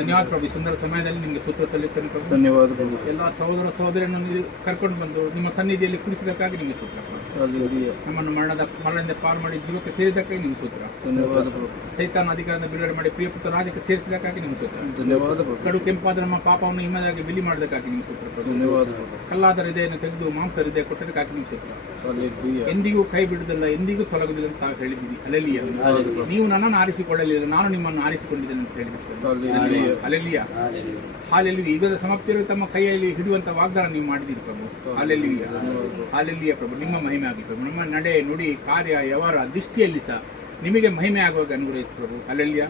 ಧನ್ಯವಾದ ಪ್ರಭು. ಈ ಸುಂದರ ಸಮಯದಲ್ಲಿ ನಿಮಗೆ ಸೂತ್ರ ಸಲ್ಲಿಸ್ತೇನೆ ಪ್ರಭು. ಧನ್ಯವಾದ ಪ್ರಭು. ಎಲ್ಲ ಸಹೋದರ ಸಹೋದರಿಯನ್ನು ನೀವು ಕರ್ಕೊಂಡು ಬಂದು ನಿಮ್ಮ ಸನ್ನಿಧಿಯಲ್ಲಿ ಕುಡಿಸಬೇಕಾಗಿ ನಿಮಗೆ ಸೂತ್ರ ಪ್ರಭು. ನಮ್ಮನ್ನು ಮರಣದಿಂದ ಪಾರು ಮಾಡಿ ಜೀವಕ್ಕೆ ಸೇರಿದಕ್ಕಾಗಿ ನಿಮಗೆ ಸೂತ್ರ. ಧನ್ಯವಾದ ಪ್ರಭು. ಸೈತಾನ ಅಧಿಕಾರದಿಂದ ಬಿಡುಗಡೆ ಮಾಡಿ ಪ್ರಿಯಪುತ್ರ ರಾಜ್ಯಕ್ಕೆ ಸೇರಿಸಿದಕ್ಕಾಗಿ ನಿಮಗೆ ಸೂತ್ರ. ಧನ್ಯವಾದ ಪ್ರಭು. ಕಡು ಕೆಂಪಾದ ನಮ್ಮ ಪಾಪವನ್ನು ಹಿಮ್ಮದಾಗಿ ಬಿಲಿ ಮಾಡೋದಕ್ಕಾಗಿ ನಿಮಗೆ ಸೂತ್ರ ಪ್ರಭು. ಧನ್ಯವಾದ ಪ್ರಭು. ಕಲ್ಲಾದ ಹೃದಯವನ್ನು ತೆಗೆದು ಮಾಂಸ ಹೃದಯ ಕೊಟ್ಟದಕ್ಕಾಗಿ ನಿಮಗೆ ಸೂತ್ರ. ಹಲ್ಲೆಲೂಯಾ. ಎಂದಿಗೂ ಕೈ ಬಿಡುವುದಿಲ್ಲ, ಎಂದಿಗೂ ತೊಲಗುವುದಿಲ್ಲ ಅಂತ ತಾವು ಹೇಳಿದ್ದೀರಿ. ಹಲ್ಲೆಲೂಯಾ. ನೀವು ನನ್ನನ್ನು ಆರಿಸಿಕೊಳ್ಳಲಿಲ್ಲ, ನಾನು ನಿಮ್ಮನ್ನು ಆರಿಸಿಕೊಂಡಿದ್ದೇನೆ ಅಂತ ಹೇಳಿಬಿಟ್ಟು. ಹಲ್ಲೆಲೂಯಾ. ಹಲ್ಲೆಲೂಯಾ. ಯುಗದ ಸಮಾಪ್ತಿಯಲ್ಲಿ ತಮ್ಮ ಕೈಯಲ್ಲಿ ಹಿಡಿಯುವಂತ ವಾಗ್ದಾನ ನೀವು ಮಾಡಿದ್ದೀರಿ ಪ್ರಭು. ಹಲ್ಲೆಲೂಯಾ. ಹಲ್ಲೆಲೂಯಾ ಪ್ರಭು. ನಿಮ್ಮ ಮಹಿಮೆ ಆಗಿ ಪ್ರಭು. ನಮ್ಮ ನಡೆ ನುಡಿ ಕಾರ್ಯ ವ್ಯವಹಾರ ದೃಷ್ಟಿಯಲ್ಲಿ ಸಹ ನಿಮಗೆ ಮಹಿಮೆ ಆಗುವಾಗ ಅನುಗ್ರಹಿಸಿ ಪ್ರಭು. ಹಲ್ಲೆಲೂಯಾ.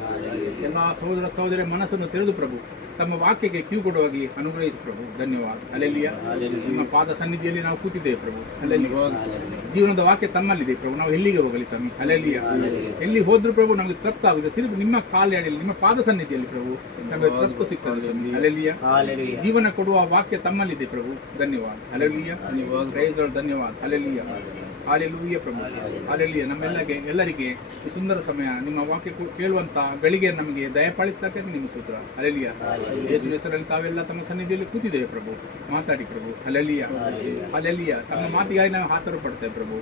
ಎಲ್ಲ ಸಹೋದರ ಸಹೋದರ ಮನಸ್ಸನ್ನು ತೆರೆದು ಪ್ರಭು ತಮ್ಮ ವಾಕ್ಯಕ್ಕೆ ಕಿವಿ ಕೊಡುವಾಗಿ ಅನುಗ್ರಹಿಸಿ ಪ್ರಭು. ಧನ್ಯವಾದ. ಹಲ್ಲೆಲೂಯಾ. ನಿಮ್ಮ ಪಾದ ಸನ್ನಿಧಿಯಲ್ಲಿ ನಾವು ಕೂತಿದ್ದೇವೆ ಪ್ರಭು. ಹಲ್ಲೆಲೂಯಾ. ಜೀವನದ ವಾಕ್ಯ ತಮ್ಮಲ್ಲಿದೆ ಪ್ರಭು. ನಾವು ಎಲ್ಲಿಗೆ ಹೋಗಲಿ ಸ್ವಾಮಿ. ಹಲ್ಲೆಲೂಯಾ. ಎಲ್ಲಿ ಹೋದ್ರು ಪ್ರಭು ನಮಗೆ ತೃಪ್ತ ಆಗುತ್ತೆ. ಸಿರಿದು ನಿಮ್ಮ ಕಾಲಡಿಯಲ್ಲಿ ನಿಮ್ಮ ಪಾದ ಸನ್ನಿಧಿಯಲ್ಲಿ ಪ್ರಭು ನಮಗೆ ತೃಪ್ತ ಸಿಗ್ತದೆ. ಹಲ್ಲೆಲೂಯಾ. ಜೀವನ ಕೊಡುವ ವಾಕ್ಯ ತಮ್ಮಲ್ಲಿದೆ ಪ್ರಭು. ಧನ್ಯವಾದ. ಹಲ್ಲೆಲೂಯಾ. Praise Lord. ಧನ್ಯವಾದ. ಹಲ್ಲೆಲೂಯಾ. ಹಾಲೆಲೂಯಾ ಪ್ರಭು. ಹಾಲೆಲೂಯಾ. ಎಲ್ಲರಿಗೆ ಈ ಸುಂದರ ಸಮಯ ನಿಮ್ಮ ವಾಕ್ಯ ಕೇಳುವಂತ ಗಳಿಗೆ ನಮಗೆ ದಯಪಾಲಿಸಕ್ಕೆ ನಿಮ್ಮ ಸೂತ್ರ. ಹಲ್ಲೆಲೂಯಾ. ಯೇಸು ಹೆಸರಲ್ಲಿ ತಾವೆಲ್ಲ ತಮ್ಮ ಸನ್ನಿಧಿಯಲ್ಲಿ ಕೂತಿದ್ದೇವೆ ಪ್ರಭು. ಮಾತಾಡಿ ಪ್ರಭು. ಹಲ್ಲೆಲೂಯಾ. ಹಲ್ಲೆಲೂಯಾ. ತಮ್ಮ ಮಾತಿಗಾಗಿ ನಾವು ಹಾತರು ಪಡ್ತೇವೆ ಪ್ರಭು.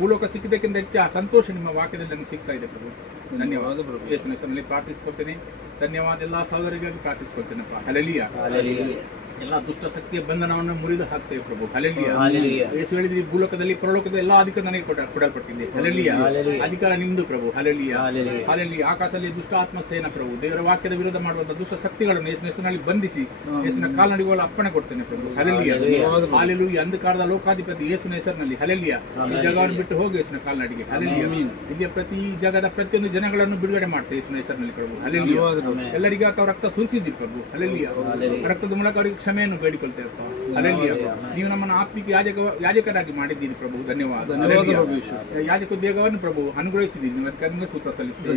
ಭೂಲೋಕ ಸಿಕ್ಕಿದ್ದಕ್ಕಿಂತ ಹೆಚ್ಚು ಸಂತೋಷ ನಿಮ್ಮ ವಾಕ್ಯದಲ್ಲಿ ನಮಗೆ ಸಿಗ್ತಾ ಇದೆ ಪ್ರಭು. ಧನ್ಯವಾದ ಪ್ರಭು. ಯೇಸು ಹೆಸರಲ್ಲಿ ಪ್ರಾರ್ಥಿಸ್ಕೊಳ್ತೇನೆ. ಧನ್ಯವಾದ. ಎಲ್ಲ ಸಹೋದರಿಗಾಗಿ ಪ್ರಾರ್ಥಿಸ್ಕೊಳ್ತೇನೆಪ್ಪ. ಹಲ್ಲೆಲೂಯಾ. ಎಲ್ಲ ದುಷ್ಟ ಶಕ್ತಿಯ ಬಂಧನವನ್ನು ಮುರಿದು ಹಾಕ್ತೇವೆ ಪ್ರಭು. ಹಲ್ಲೆಲೂಯಾ. ಯೇಸು ಹೇಳಿದ್ರಿ ಭೂಲೋಕದಲ್ಲಿ ಪರಲೋಕದ ಎಲ್ಲ ಅಧಿಕಾರ ನನಗೆ ಕೊಡಲ್ಪಟ್ಟಿದೆ. ಹಲ್ಲೆಲೂಯಾ. ಅಧಿಕಾರ ನಿಮ್ದು ಪ್ರಭು. ಹಲ್ಲೆಲೂಯಾ. ಹಲ್ಲೆಲೂಯಾ. ಆಕಾಶದಲ್ಲಿ ದುಷ್ಟ ಆತ್ಮ ಸೇನ ಪ್ರಭು. ದೇವರ ವಾಕ್ಯದ ವಿರೋಧ ಮಾಡುವಂತ ದುಷ್ಟ ಶಕ್ತಿಗಳನ್ನು ಯೇಸುವಿನ ಹೆಸರಿನಲ್ಲಿ ಬಂಧಿಸಿ ಯೇಸುವಿನ ಕಾಲ್ನಡಿಗೆಗಳ ಅಪ್ಪಣೆ ಕೊಡ್ತೇನೆ ಪ್ರಭು. ಹಲ್ಲೆಲೂಯಾ. ಹಲ್ಲೆಲೂಯಾ. ಅಂಧಕಾರದ ಲೋಕಾಧಿಪತಿ ಯೇಸುವಿನ ಹೆಸರಿನಲ್ಲಿ ಹಲ್ಲೆಲೂಯಾ. ಈ ಜಗವನ್ನು ಬಿಟ್ಟು ಹೋಗಿ ಯೇಸುವಿನ ಕಾಲ್ನಡಿಗೆ. ಹಲ್ಲೆಲೂಯಾ. ಇಲ್ಲಿ ಜಗದ ಪ್ರತಿಯೊಂದು ಜನಗಳನ್ನು ಬಿಡುಗಡೆ ಮಾಡ್ತೇವೆ ಯೇಸುವಿನ ಹೆಸರಿನಲ್ಲಿ ಪ್ರಭು. ಹಲ್ಲೆಲೂಯಾ. ಎಲ್ಲರಿಗೂ ಅಥವಾ ರಕ್ತ ಸುರಿಸಿದ್ರಿ ಪ್ರಭು. ಹಲ್ಲೆಲೂಯಾ. ರಕ್ತದ ಮೂಲಕ ಅವರಿಗೆ ಕ್ಷಮೆಯನ್ನು ಬೇಡಿಕೊಳ್ತೇವೆ. ಹಲ್ಲೆಲೂಯಾ. ನೀವು ನಮ್ಮನ್ನು ಆತ್ಮಿಕ ಯಾಜಕರಾಗಿ ಮಾಡಿದ್ದೀರಿ ಪ್ರಭು. ಧನ್ಯವಾದ. ಯಾಜಕ ಉದ್ಯೋಗವನ್ನು ಪ್ರಭು ಅನುಗ್ರಹಿಸಿದ್ದೀರಿ. ನಿಮಗೆ ಸೂತ್ರ ಸಲ್ಲಿಸುತ್ತೇವೆ.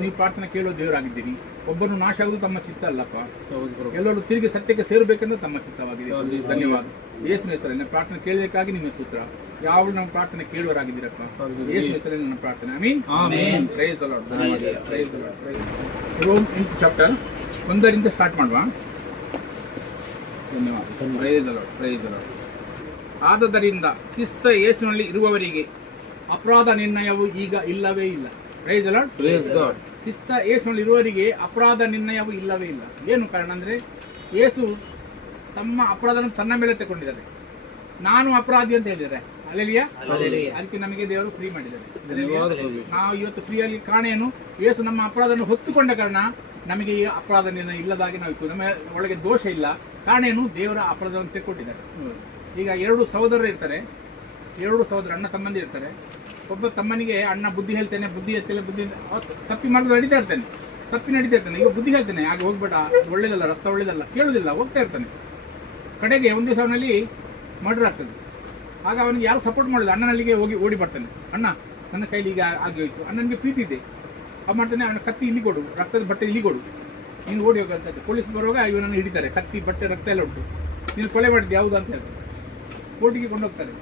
ನೀವು ಪ್ರಾರ್ಥನೆ ಕೇಳುವ ದೇವರಾಗಿದ್ದೀರಿ. ಒಬ್ಬರು ನಾಶ ಆಗುವುದು ತಮ್ಮ ಚಿತ್ತ ಅಲ್ಲಪ್ಪ. ಎಲ್ಲರೂ ತಿರುಗಿ ಸತ್ಯಕ್ಕೆ ಸೇರಬೇಕೆಂದು ತಮ್ಮ ಚಿತ್ತವಾಗಿದೆ. ಧನ್ಯವಾದ. ಯೇಸುವಿನ ಹೆಸರಲ್ಲಿ ಪ್ರಾರ್ಥನೆ ಕೇಳಬೇಕಾಗಿ ನಿಮ್ಮ ಸೂತ್ರ. ಯಾವ ನಮ್ಮ ಪ್ರಾರ್ಥನೆ ಕೇಳುವರಾಗಿದ್ದೀರಪ್ಪ. ಯೇಸುವಿನ ಹೆಸರಲ್ಲಿ ನನ್ನ ಪ್ರಾರ್ಥನೆ. ಆಮೀನ್. Praise the Lord. ಧನ್ಯವಾದ. Praise the Lord. Rome 8 chapter 1 start ಮಾಡುವ. ಧನ್ಯವಾದ. Praise the Lord. Praise the Lord. ಆದದರಿಂದ ಕ್ರಿಸ್ತ ಯೇಸುವಿನಲ್ಲಿ ಇರುವವರಿಗೆ ಅಪರಾಧ ನಿರ್ಣಯವು ಈಗ ಇಲ್ಲವೇ ಇಲ್ಲ. Praise the Lord. ಕ್ರಿಸ್ತ ಯೇಸುವಿನಲ್ಲಿ ಇರುವವರಿಗೆ ಅಪರಾಧ ನಿರ್ಣಯವು ಇಲ್ಲವೇ ಇಲ್ಲ. ಏನು ಕಾರಣ ಅಂದ್ರೆ ಯೇಸು ತಮ್ಮ ಅಪರಾಧನ ತನ್ನ ಮೇಲೆ ತಗೊಂಡಿದ್ದಾರೆ. ನಾನು ಅಪರಾಧಿ ಅಂತ ಹೇಳಿದ್ದಾರೆ. ಹಲ್ಲೆಲೂಯಾ. ಅದಕ್ಕೆ ನಮಗೆ ದೇವರು ಫ್ರೀ ಮಾಡಿದ್ದಾರೆ. ನಾವು ಇವತ್ತು ಫ್ರೀಯಲ್ಲಿ ಕಾಣೇನು ಯೇಸು ನಮ್ಮ ಅಪರಾಧವನ್ನು ಹೊತ್ತುಕೊಂಡ ಕಾರಣ ನಮಗೆ ಈಗ ಅಪರಾಧ ನಿರ್ಣಯ ಇಲ್ಲದಾಗಿ ನಾವು ನಮ್ಮ ಒಳಗೆ ದೋಷ ಇಲ್ಲ. ಕಾರಣ ಏನು? ದೇವರ ಅಪರಾಧವನ್ನು ತೆಕ್ಕೊಟ್ಟಿದ್ದಾರೆ. ಈಗ 2 ಸಹೋದರರು ಇರ್ತಾರೆ. 2 ಸಹೋದರ ಅಣ್ಣ ತಮ್ಮಂದಿ ಇರ್ತಾರೆ. ಒಬ್ಬ ತಮ್ಮನಿಗೆ ಅಣ್ಣ ಬುದ್ಧಿ ಹೇಳ್ತೇನೆ, ಬುದ್ಧಿ ಹೇಳ್ತೇನೆ, ಬುದ್ಧಿ ತಪ್ಪಿ ಮಾಡಿದ್ರೆ ನಡೀತಾ ಇರ್ತಾನೆ. ಈಗ ಬುದ್ಧಿ ಹೇಳ್ತೇನೆ, ಹಾಗೆ ಹೋಗ್ಬೇಡ, ಒಳ್ಳೇದಲ್ಲ, ರಸ್ತೆ ಒಳ್ಳೇದಲ್ಲ, ಕೇಳುದಿಲ್ಲ, ಹೋಗ್ತಾ ಇರ್ತಾನೆ. ಕಡೆಗೆ ಒಂದು ದಿವಸ ಅವನಲ್ಲಿ ಮರ್ಡರ್ ಆಗ್ತದೆ. ಆಗ ಅವನಿಗೆ ಯಾರು ಸಪೋರ್ಟ್ ಮಾಡೋದು? ಅಣ್ಣನಲ್ಲಿಗೆ ಹೋಗಿ ಓಡಿ ಬರ್ತಾನೆ. ಅಣ್ಣ ನನ್ನ ಕೈಲಿ ಈಗ ಆಗಿ ಹೋಯ್ತು, ಅಣ್ಣನಿಗೆ ಪ್ರೀತಿ ಇದೆ, ಅವ ಮಾಡ್ತಾನೆ, ಅವನ ಕತ್ತಿ ಇಲ್ಲಿ ಕೊಡು, ರಕ್ತದ ಬಟ್ಟೆ ಇಲ್ಲಿ ಕೊಡು, ನೀನು ಓಡಿ ಹೋಗಂತ. ಪೊಲೀಸ್ ಬರುವಾಗ ಇವನನ್ನು ಹಿಡಿತಾರೆ. ಕತ್ತಿ ಬಟ್ಟೆ ರಕ್ತ ಎಲ್ಲ ಉಂಟು. ನೀನು ಕೊಲೆ ಮಾಡಿದ್ದು ಯಾವುದು ಅಂತ ಹೇಳ್ತಾರೆ. ಕೋರ್ಟಿಗೆ ಕೊಂಡೋಗ್ತಾರೆ.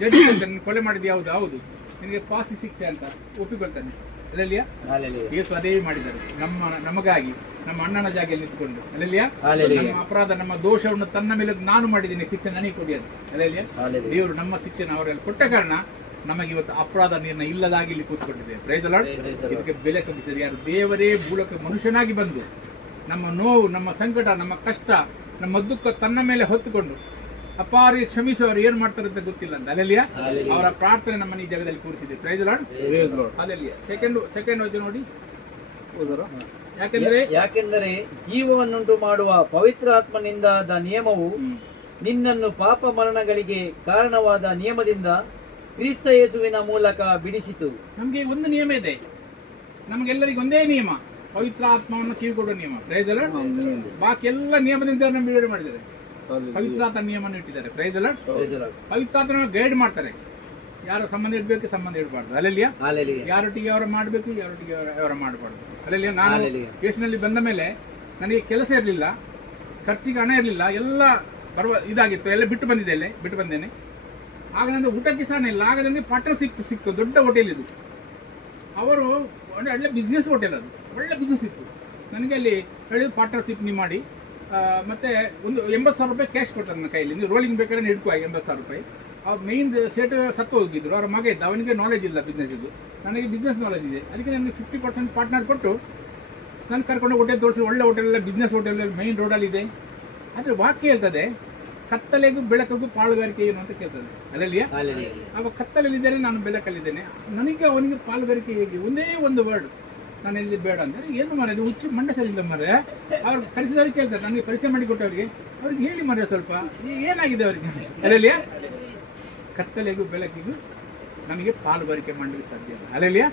ಜಡ್ಜ್ ಹೇಳ್ತಾನೆ, ಕೊಲೆ ಮಾಡಿದ್ದು ಯಾವುದು? ಹೌದು, ನಿನಗೆ ಫಾಸಿ ಶಿಕ್ಷೆ ಅಂತ ಒಪ್ಪಿಕೊಳ್ತಾನೆ. ಅಲ್ಲಲ್ಲಿಯಾ. ಯೇಸು ಅದೇ ಮಾಡಿದ್ದಾರೆ ನಮಗಾಗಿ, ನಮ್ಮ ಅಣ್ಣನ ಜಾಗೆಯಲ್ಲಿ ನಿಂತ್ಕೊಂಡು. ಅಲ್ಲಲ್ಲಿಯಾ. ನಮ್ಮ ಅಪರಾಧ, ನಮ್ಮ ದೋಷವನ್ನು ತನ್ನ ಮೇಲೆ ನಾನು ಮಾಡಿದ್ದೀನಿ, ಶಿಕ್ಷೆ ನನಗೆ ಕೊಡಿ ಅಂತ. ಅಲ್ಲಲ್ಲಿಯಾ. ದೇವರು ನಮ್ಮ ಶಿಕ್ಷೆನ ಅವರೆಲ್ಲ ಕೊಟ್ಟ ಕಾರಣ ನಮಗೆ ಇವತ್ತು ಅಪರಾಧ ನಿರ್ಣಯ ಇಲ್ಲದಾಗಿ ಇಲ್ಲಿ ಕೂತ್ಕೊಂಡಿದೆ. Price the lord. ಇದಕ್ಕೆ ಬೆಲೆ ಕಲಿಸಿದರೆ ಯಾರು? ದೇವರೇ ಭೂಲೋಕ ಮನುಷ್ಯನಾಗಿ ಬಂದು ನಮ್ಮ ನೋವು, ನಮ್ಮ ಸಂಕಟ, ನಮ್ಮ ಕಷ್ಟ, ನಮ್ಮ ದುಃಖ ತನ್ನ ಮೇಲೆ ಹೊತ್ತುಕೊಂಡು ಅಪಾರಿಗೆ ಕ್ಷಮಿಸುವವರು ಏನ್ ಮಾಡ್ತಾರೆ ಅಂತ ಗೊತ್ತಿಲ್ಲ ಅಂತ. ಅಲ್ಲೆಲ್ಲಿಯಾ. ಅವರ ಪ್ರಾರ್ಥನೆ ನಮ್ಮನ್ನು ಈ ಜಾಗದಲ್ಲಿ ಕೂರಿಸಿದೆ. Praise the Lord. ಅಲ್ಲೆಲ್ಲಿಯಾ. ಸೆಕೆಂಡ್ ವಚನ ನೋಡಿ. ಯಾಕೆಂದರೆ ಜೀವವನ್ನುಂಟು ಮಾಡುವ ಪವಿತ್ರ ಆತ್ಮನಿಂದಾದ ನಿಯಮವು ನಿನ್ನನ್ನು ಪಾಪ ಮರಣಗಳಿಗೆ ಕಾರಣವಾದ ನಿಯಮದಿಂದ ಕ್ರಿಸ್ತ ಯೇಸುವಿನ ಮೂಲಕ ಬಿಡಿಸಿತು. ನಮಗೆ ಒಂದು ನಿಯಮ ಇದೆ, ನಮಗೆಲ್ಲರಿಗೂ ಒಂದೇ ನಿಯಮ, ಪವಿತ್ರ ಆತ್ಮವನ್ನು ಕಿವಿಕೊಡುವ ನಿಯಮ. Praise the Lord. ಬಾಕಿ ಎಲ್ಲ ನಿಯಮದಿಂದ ನಮ್ಮ ಬಿಡುಗಡೆ ಮಾಡಿದ್ದಾರೆ. ಪವಿತ್ರಾತ್ಮ ನಿಯಮವನ್ನು ಇಟ್ಟಿದ್ದಾರೆ. Praise the Lord. ಪವಿತ್ರಾತ್ಮ ಗೈಡ್ ಮಾಡ್ತಾರೆ. ಯಾರ ಸಂಬಂಧ ಇಡಬೇಕು, ಸಂಬಂಧ ಇಡಬಾರ್ದು. ಅಲ್ಲೆಲ್ಲಿಯಾ. ಯಾರೊಟ್ಟಿಗೆ ಅವರ ಮಾಡಬೇಕು, ಯಾರೊಟ್ಟಿಗೆ ಅವರ ಮಾಡಬಾರ್ದು. ಅಲ್ಲೆಲ್ಲಿಯಾ. ನಾನು ಯೇಸುವಿನಲ್ಲಿ ಬಂದ ಮೇಲೆ ನನಗೆ ಕೆಲಸ ಇರಲಿಲ್ಲ, ಖರ್ಚಿಗೆ ಹಣ ಇರಲಿಲ್ಲ, ಎಲ್ಲ ಇದಾಗಿತ್ತು, ಎಲ್ಲ ಬಿಟ್ಟು ಬಂದೇನೆ. ಆಗ ನನಗೆ ಊಟಕ್ಕೆ ಸಹ ಇಲ್ಲ. ಆಗ ನನಗೆ ಪಾರ್ಟ್ನರ್ ಸಿಕ್ತು, ದೊಡ್ಡ ಹೋಟೆಲ್ ಇದು. ಅವರು ಒಳ್ಳೆ ಬಿಸ್ನೆಸ್ ಹೋಟೆಲ್, ಅದು ಒಳ್ಳೆ ಬಿಸ್ನೆಸ್ ಇತ್ತು. ನನಗೆ ಅಲ್ಲಿ ಹೇಳಿದ್ರು ಪಾರ್ಟ್ನರ್ಶಿಪ್ ನೀವು ಮಾಡಿ ಮತ್ತೆ ಒಂದು 80,000 ರೂಪಾಯಿ ಕ್ಯಾಶ್ ಕೊಡ್ತಾರೆ ನನ್ನ ಕೈಯಲ್ಲಿ, ನೀವು ರೋಲಿಂಗ್ ಬೇಕಾದ್ರೆ ಹಿಡ್ಕೊ 80,000 ರೂಪಾಯಿ. ಅವ್ರು ಮೇನ್ ಸೇಟ್ ಸತ್ತು ಹೋಗಿದ್ರು, ಅವ್ರ ಮಗ ಇದ್ದ, ಅವನಿಗೆ ನಾಲೆಜ್ ಇಲ್ಲ ಬಿಸ್ನೆಸ್ ಇದು, ನನಗೆ ಬಿಸ್ನೆಸ್ ನಾಲೆಜ್ ಇದೆ. ಅದಕ್ಕೆ ನನಗೆ 50% ಪಾರ್ಟ್ನರ್ ಕೊಟ್ಟು ನಾನು ಕರ್ಕೊಂಡು ಹೋಟೆಲ್ ತೋರಿಸಿ, ಒಳ್ಳೆ ಹೋಟೆಲ್, ಬಿಸ್ನೆಸ್ ಹೋಟೆಲ್ ಮೈನ್ ರೋಡಲ್ಲಿ ಇದೆ. ಆದರೆ ವಾಕ್ಯ ಹೇಳ್ತದೆ ಕತ್ತಲೆಗೂ ಬೆಳಕಿಗೂ ಪಾಲುಗಾರಿಕೆ ಏನು ಅಂತ ಕೇಳ್ತದೆ. ಅಲ್ಲಲ್ಲಿಯ ಅವ ಕತ್ತಲಲ್ಲಿದ್ದೇನೆ, ನಾನು ಬೆಳಕಲ್ಲಿದ್ದೇನೆ, ನನಗೆ ಅವನಿಗೆ ಪಾಲುಗಾರಿಕೆ ಹೇಗೆ? ಒಂದೇ ಒಂದು ವರ್ಡ್ ನಾನು ಎಲ್ಲಿ ಬೇಡ ಅಂದರೆ ಏನು ಮರ ನೀವು ಹುಚ್ಚು ಮಂಡ ಸರಿಯಿಲ್ಲ ಮರ. ಅವ್ರು ಕಲಿಸಿದವ್ರಿಗೆ ಕೇಳ್ತಾರೆ, ನನಗೆ ಪರಿಚಯ ಮಾಡಿ ಕೊಟ್ಟವ್ರಿಗೆ, ಅವ್ರಿಗೆ ಹೇಳಿ ಮರ ಸ್ವಲ್ಪ ಏನಾಗಿದೆ ಅವರಿಗೆ. ಅಲ್ಲಲ್ಲಿಯ ಕತ್ತಲೆಗೂ ಬೆಳಕಿಗೂ ನಮಗೆ ಪಾಲುಗಾರಿಕೆ ಮಾಡಲಿಕ್ಕೆ ಸಾಧ್ಯ ಇಲ್ಲ. ಅಲ್ಲಲ್ಲಿಯ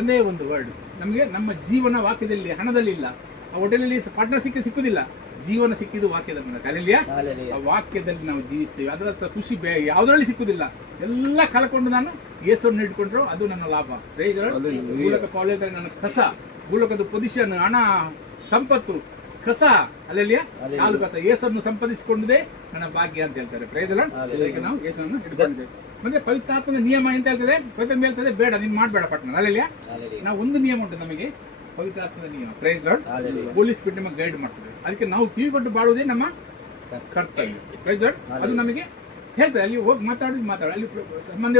ಒಂದೇ ಒಂದು ವರ್ಡ್ ನಮಗೆ ನಮ್ಮ ಜೀವನ ವಾಕ್ಯದಲ್ಲಿ, ಹಣದಲ್ಲಿ ಇಲ್ಲ. ಆ ಹೋಟೆಲಲ್ಲಿ ಪಾರ್ಟ್ನರ್ ಸಿಕ್ಕುದಿಲ್ಲ, ಜೀವನ ಸಿಕ್ಕಿದ್ದು ವಾಕ್ಯದ ಮೂಲಕ. ಅಲ್ಲಲ್ಲಿಯ ಆ ವಾಕ್ಯದಲ್ಲಿ ನಾವು ಜೀವಿಸ್ತೇವೆ, ಅದರ ಖುಷಿ ಯಾವುದರಲ್ಲಿ ಸಿಕ್ಕುದಿಲ್ಲ. ಎಲ್ಲ ಕಳ್ಕೊಂಡು ನಾನು ಯೇಸುವನ್ನು ಹಿಡ್ಕೊಂಡ್ರು ಅದು ನನ್ನ ಲಾಭ. ಭೂಲೋಕ ಪಾಲುಗಾರ ನನ್ನ ಕಸ, ಭೂಲೋಕದ ಪೊಸಿಷನ್, ಹಣ, ಸಂಪತ್ತು ಕಸ. ಅಲ್ಲಲ್ಲಿಯ ಕಾಲು ಕಸ. ಯೇಸನ್ನು ಸಂಪಾದಿಸಿಕೊಂಡಿದೆ ನನ್ನ ಭಾಗ್ಯ ಅಂತ ಹೇಳ್ತಾರೆ. ಪ್ರೈಸಲ ನಾವು ಯೇಸನ್ನು ಹಿಡ್ಕೊಂಡಿದ್ದೇವೆ. ಮತ್ತೆ ಪವಿತ್ರಾತ್ಮನ ನಿಯಮ ಅಂತ ಹೇಳ್ತದೆ, ಪವಿತ್ರ ಹೇಳ್ತದೆ ಬೇಡ ನೀನು ಮಾಡಬೇಡ ಪಟ್ನ. ಅಲ್ಲಲ್ಲಿಯ ನಾವು ಒಂದು ನಿಯಮ ಉಂಟು ನಮಗೆ, ಪವಿತ್ರಾತ್ಮದ ನಿಯಮ. Praise Lord. ಹೋಲಿ ಸ್ಪಿರಿಟ್ ನಮಗೆ ಗೈಡ್ ಮಾಡ್ತದೆ. ಅದಕ್ಕೆ ನಾವು ಕಿವಿ ಕೊಟ್ಟು ಬಾಳುವುದೇ ನಮ್ಮ ಕರ್ತವ್ಯ. Praise Lord. ಅದು ನಮಗೆ ಹೇಳ್ತಾರೆ, ಅಲ್ಲಿ ಹೋಗಿ ಮಾತಾಡಿ ಅಲ್ಲಿ ಸಂಬಂಧ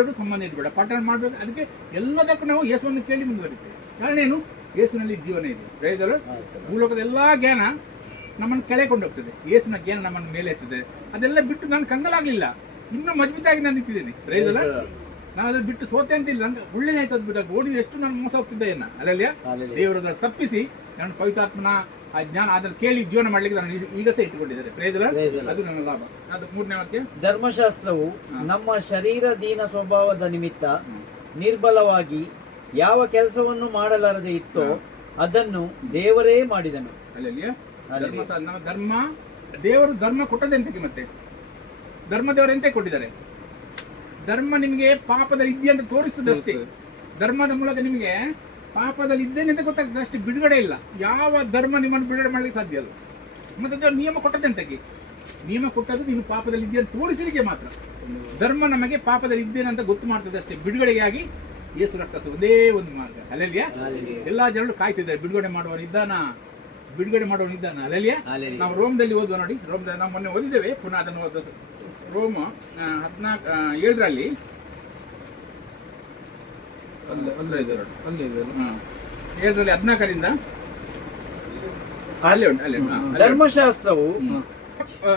ಇಡಬೇಡ, ಪಾಠ ಮಾಡಬೇಕು. ಅದಕ್ಕೆ ಎಲ್ಲದಕ್ಕೂ ನಾವು ಯೇಸುವನ್ನು ಕೇಳಿ ಮುಂದುವರಿತೇವೆ. ಕಾರಣ ಏನು? ಯೇಸುನಲ್ಲಿ ಜೀವನ ಇದೆ. Praise Lord. ಭೂಲೋಕದ ಎಲ್ಲಾ ಜ್ಞಾನ ನಮ್ಮನ್ನು ಕೆಳಕೊಂಡು ಹೋಗ್ತದೆ, ಯೇಸುನ ಜ್ಞಾನ ನಮ್ಮನ್ನು ಮೇಲೆ ಎತ್ತದೆ. ಅದೆಲ್ಲ ಬಿಟ್ಟು ನಾನು ಕಂಗಲಾಗ್ಲಿಲ್ಲ, ಇನ್ನೂ ಮಜಬೂತಾಗಿ ನಾನು ನಿಂತಿದ್ದೇನೆ. Price lord. ನಾನು ಅದ್ರ ಬಿಟ್ಟು ಸೋತೆ ಅಂತಿಲ್ಲ, ನಂಗೆ ಒಳ್ಳೇದಾಯ್ತು. ಅದು ಬಿಟ್ಟಾಗ ಓಡಿದ ಎಷ್ಟು ನಾನು ಮೋಸ ಹೋಗ್ತಿದ್ದೆ ಏನ. ಅಲ್ಲಲ್ಲಿಯ ದೇವರನ್ನ ತಪ್ಪಿಸಿ ನಾನು ಪವಿತ್ರಾತ್ಮನ ಆ ಜ್ಞಾನ ಅದನ್ನು ಕೇಳಿ ಜೀವನ ಮಾಡ್ಲಿಕ್ಕೆ ನಾನು ಈಗ ಸಹ ಇಟ್ಟುಕೊಂಡಿದ್ದಾರೆ. Praise Lord. ಅದು ನನ್ನ ಲಾಭ. ಅದು 3ನೇ ವಾಕ್ಯ. ಧರ್ಮಶಾಸ್ತ್ರವು ನಮ್ಮ ಶರೀರ ದೀನ ಸ್ವಭಾವದ ನಿಮಿತ್ತ ನಿರ್ಬಲವಾಗಿ ಯಾವ ಕೆಲಸವನ್ನು ಮಾಡಲಾರದೆ ಇತ್ತೋ ಅದನ್ನು ದೇವರೇ ಮಾಡಿದನು. ಅಲ್ಲಲ್ಲಿಯ ನಮ್ಮ ಧರ್ಮ ದೇವರು ಧರ್ಮ ಕೊಟ್ಟದೆ ಎಂತಕ್ಕೆ? ಮತ್ತೆ ಧರ್ಮ ದೇವರು ಎಂತ ಕೊಟ್ಟಿದ್ದಾರೆ? ಧರ್ಮ ನಿಮಗೆ ಪಾಪದಲ್ಲಿ ಇದ್ದೆ ಅಂತ ತೋರಿಸ್ತದಷ್ಟೇ. ಧರ್ಮದ ಮೂಲಕ ನಿಮಗೆ ಪಾಪದಲ್ಲಿ ಇದ್ದೇನೆ ಅಂತ ಗೊತ್ತಾಗ್ತದೆ ಅಷ್ಟೇ, ಬಿಡುಗಡೆ ಇಲ್ಲ. ಯಾವ ಧರ್ಮ ನಿಮ್ಮನ್ನು ಬಿಡುಗಡೆ ಮಾಡ್ಲಿಕ್ಕೆ ಸಾಧ್ಯ ಅಲ್ಲ. ಮತ್ತೆ ದೇವರು ನಿಯಮ ಕೊಟ್ಟದೆ ಅಂತಕ್ಕೆ? ನಿಯಮ ಕೊಟ್ಟದ್ದು ನೀನು ಪಾಪದಲ್ಲಿ ಇದ್ದೆ ಅಂತ ತೋರಿಸಲಿಕ್ಕೆ ಮಾತ್ರ. ಧರ್ಮ ನಮಗೆ ಪಾಪದಲ್ಲಿ ಇದ್ದೇನೆ ಅಂತ ಗೊತ್ತು ಮಾಡ್ತದೆ ಅಷ್ಟೇ. ಬಿಡುಗಡೆಗಾಗಿ ಯೇಸು ರಕ್ತ ಒಂದೇ ಒಂದು ಮಾರ್ಗ. ಅಲ್ಲಲ್ಲಿಯ ಎಲ್ಲಾ ಜನರು ಕಾಯ್ತಿದ್ದಾರೆ, ಬಿಡುಗಡೆ ಮಾಡುವವನಿದ್ದಾನ, ಬಿಡುಗಡೆ ಮಾಡುವವನಿದ್ದಾನ. ಅಲ್ಲಲ್ಲಿಯ ನಾವು ರೋಮದಲ್ಲಿ ಓದುವ ನೋಡಿ, ರೋಮದಲ್ಲಿ ನಾವು ಮೊನ್ನೆ ಓದಿದ್ದೇವೆ, ಪುನಃ ಅದನ್ನು ಓದ. ರೋಮ 14:7 14ರಿಂದ ಅಲ್ಲೇ ಉಂಟು. ಧರ್ಮಶಾಸ್ತ್ರವು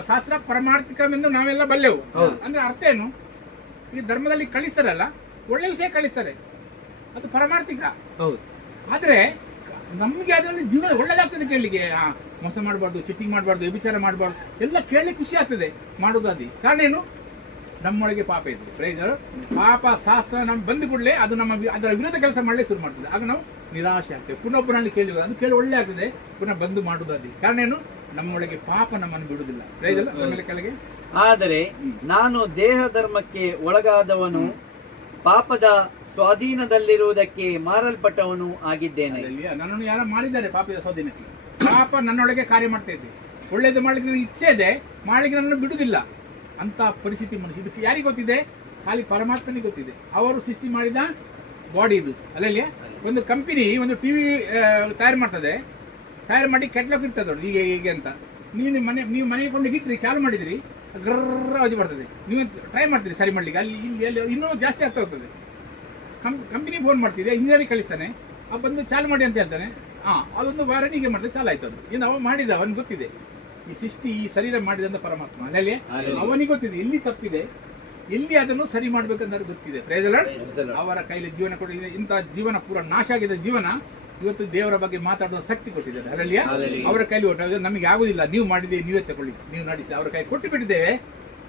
ಶಾಸ್ತ್ರ ಪರಮಾರ್ಥಿಕವೆಂದು ನಾವೆಲ್ಲ ಬಲ್ಲೆವು. ಅಂದ್ರೆ ಅರ್ಥ ಏನು? ಈ ಧರ್ಮದಲ್ಲಿ ಕಳಿಸ್ತಾರಲ್ಲ, ಒಳ್ಳೆ ವಿಷಯ ಕಳಿಸ್ತಾರೆ, ಅದು ಪರಮಾರ್ಥಿಕ. ಆದ್ರೆ ನಮ್ಗೆ ಅದರಲ್ಲಿ ಜೀವನ ಒಳ್ಳೇದಾಗ್ತದೆ ಕೇಳಲಿಕ್ಕೆ. ಮೋಸ ಮಾಡಬಾರ್ದು, ಚಿಟ್ಟಿಂಗ್ ಮಾಡಬಾರ್ದು, ವ್ಯಭಿಚಾರ ಮಾಡಬಾರ್ದು, ಎಲ್ಲ ಕೇಳಲಿಕ್ಕೆ ಖುಷಿ ಆಗ್ತದೆ ಮಾಡೋದಾದಿ. ಕಾರಣ ಏನು? ನಮ್ಮೊಳಗೆ ಪಾಪ ಇದೆ. ಪ್ರೈಸ್ ಪಾಪ ಶಾಸ್ತ್ರ ನಮ್ ಬಂದು ಕೂಡಲೇ ಅದು ನಮ್ಮ ಅದರ ವಿರೋಧ ಕೆಲಸ ಮಾಡಲಿಕ್ಕೆ ಶುರು ಮಾಡ್ತದೆ. ಆಗ ನಾವು ನಿರಾಶೆ ಆಗ್ತೇವೆ. ಪುನಃ ಕೇಳಿ ಅದು ಕೇಳಿ ಒಳ್ಳೆ ಆಗ್ತದೆ, ಪುನಃ ಬಂದು ಮಾಡುದಾದಿ. ಕಾರಣ ಏನು? ನಮ್ಮೊಳಗೆ ಪಾಪ ನಮ್ಮನ್ನು ಬಿಡುವುದಿಲ್ಲ. ಪ್ರೈಸ್ ಆಮೇಲೆ ಕೆಳಗೆ, ಆದರೆ ನಾನು ದೇಹ ಧರ್ಮಕ್ಕೆ ಒಳಗಾದವನು, ಪಾಪದ ಸ್ವಾಧೀನದಲ್ಲಿರುವುದಕ್ಕೆ ಮಾರಲ್ಪಟ್ಟವನು ಆಗಿದ್ದೇನೆ. ನನ್ನನ್ನು ಯಾರು ಮಾಡಿದ್ದಾರೆ ಪಾಪದ ಸ್ವಾಧೀನಕ್ಕೆ? ಪಾಪ ನನ್ನೊಳಗೆ ಕಾರ್ಯ ಮಾಡ್ತಾ ಇದೆ. ಒಳ್ಳೇದು ಮಾಡ್ಲಿಕ್ಕೆ ನನಗೆ ಇಚ್ಛೆ ಇದೆ, ಮಾಡ್ಲಿಕ್ಕೆ ನನ್ನನ್ನು ಬಿಡುದಿಲ್ಲ ಅಂತ ಪರಿಸ್ಥಿತಿ ಮನುಷ್ಯ. ಇದಕ್ಕೆ ಯಾರಿಗೆ ಗೊತ್ತಿದೆ? ಖಾಲಿ ಪರಮಾತ್ಮನಿಗೆ ಗೊತ್ತಿದೆ. ಅವರು ಸೃಷ್ಟಿ ಮಾಡಿದ ಬಾಡಿ ಇದು. ಅಲ್ಲಲ್ಲಿಯ ಒಂದು ಕಂಪನಿ ಒಂದು ಟಿವಿ ತಯಾರು ಮಾಡ್ತದೆ, ತಯಾರು ಮಾಡಿ ಕೆಟ್ಲಾಕ್ ಇರ್ತದೆ ನೋಡಿ, ಹೀಗೆ ಅಂತ. ನೀವು ಮನೆಗೆ ಕೊಂಡು ಇಟ್ರಿ, ಚಾಲು ಮಾಡಿದ್ರಿ, ಗ್ರರ್ ಅಜಿ ಬರ್ತದೆ. ನೀವು ಟ್ರೈ ಮಾಡ್ತೀರಿ ಸರಿ ಮಾಡ್ಲಿಕ್ಕೆ, ಅಲ್ಲಿ ಇಲ್ಲಿ ಇನ್ನೂ ಜಾಸ್ತಿ ಆಗ್ತಾ ಹೋಗ್ತದೆ. ಕಂಪನಿ ಫೋನ್ ಮಾಡ್ತಿದೆ, ಇಂಜಿನಿಯರಿಂಗ್ ಕಳಿಸ್ತಾನೆ, ಅವ್ ಬಂದು ಚಾಲು ಮಾಡಿ ಅಂತ ಹೇಳ್ತಾನೆ. ಅದೊಂದು ವಾರ ಹೀಗೆ ಮಾಡಿದ್ರೆ ಚಾಲು ಆಯ್ತು. ಅದು ಇನ್ನು ಅವ ಮಾಡಿದ, ಅವನಿಗೆ ಗೊತ್ತಿದೆ ಈ ಸೃಷ್ಟಿ, ಈ ಶರೀರ ಮಾಡಿದಂತ ಪರಮಾತ್ಮ. ಅಲ್ಲಲ್ಲಿ ಅವನಿಗೆ ಗೊತ್ತಿದೆ ಎಲ್ಲಿ ತಪ್ಪಿದೆ, ಎಲ್ಲಿ ಅದನ್ನು ಸರಿ ಮಾಡ್ಬೇಕಂತ ಗೊತ್ತಿದೆ. Praise Lord. ಅವರ ಕೈಲಿ ಜೀವನ ಕೊಟ್ಟಿದೆ. ಇಂಥ ಜೀವನ ಪೂರ ನಾಶ ಆಗಿದೆ ಜೀವನ, ಇವತ್ತು ದೇವರ ಬಗ್ಗೆ ಮಾತಾಡುವ ಶಕ್ತಿ ಕೊಟ್ಟಿದ್ದಾರೆ. ಅಲ್ಲಲ್ಲಿಯ ಅವರ ಕೈಲಿ ಒಟ್ಟು ನಮಗೆ ಆಗುದಿಲ್ಲ, ನೀವು ಮಾಡಿದೆ, ನೀವೇ ತಗೊಳ್ಳಿ, ನೀವು ನಡೆಸಿ. ಅವರ ಕೈ ಕೊಟ್ಟು ಬಿಟ್ಟಿದ್ದೇವೆ,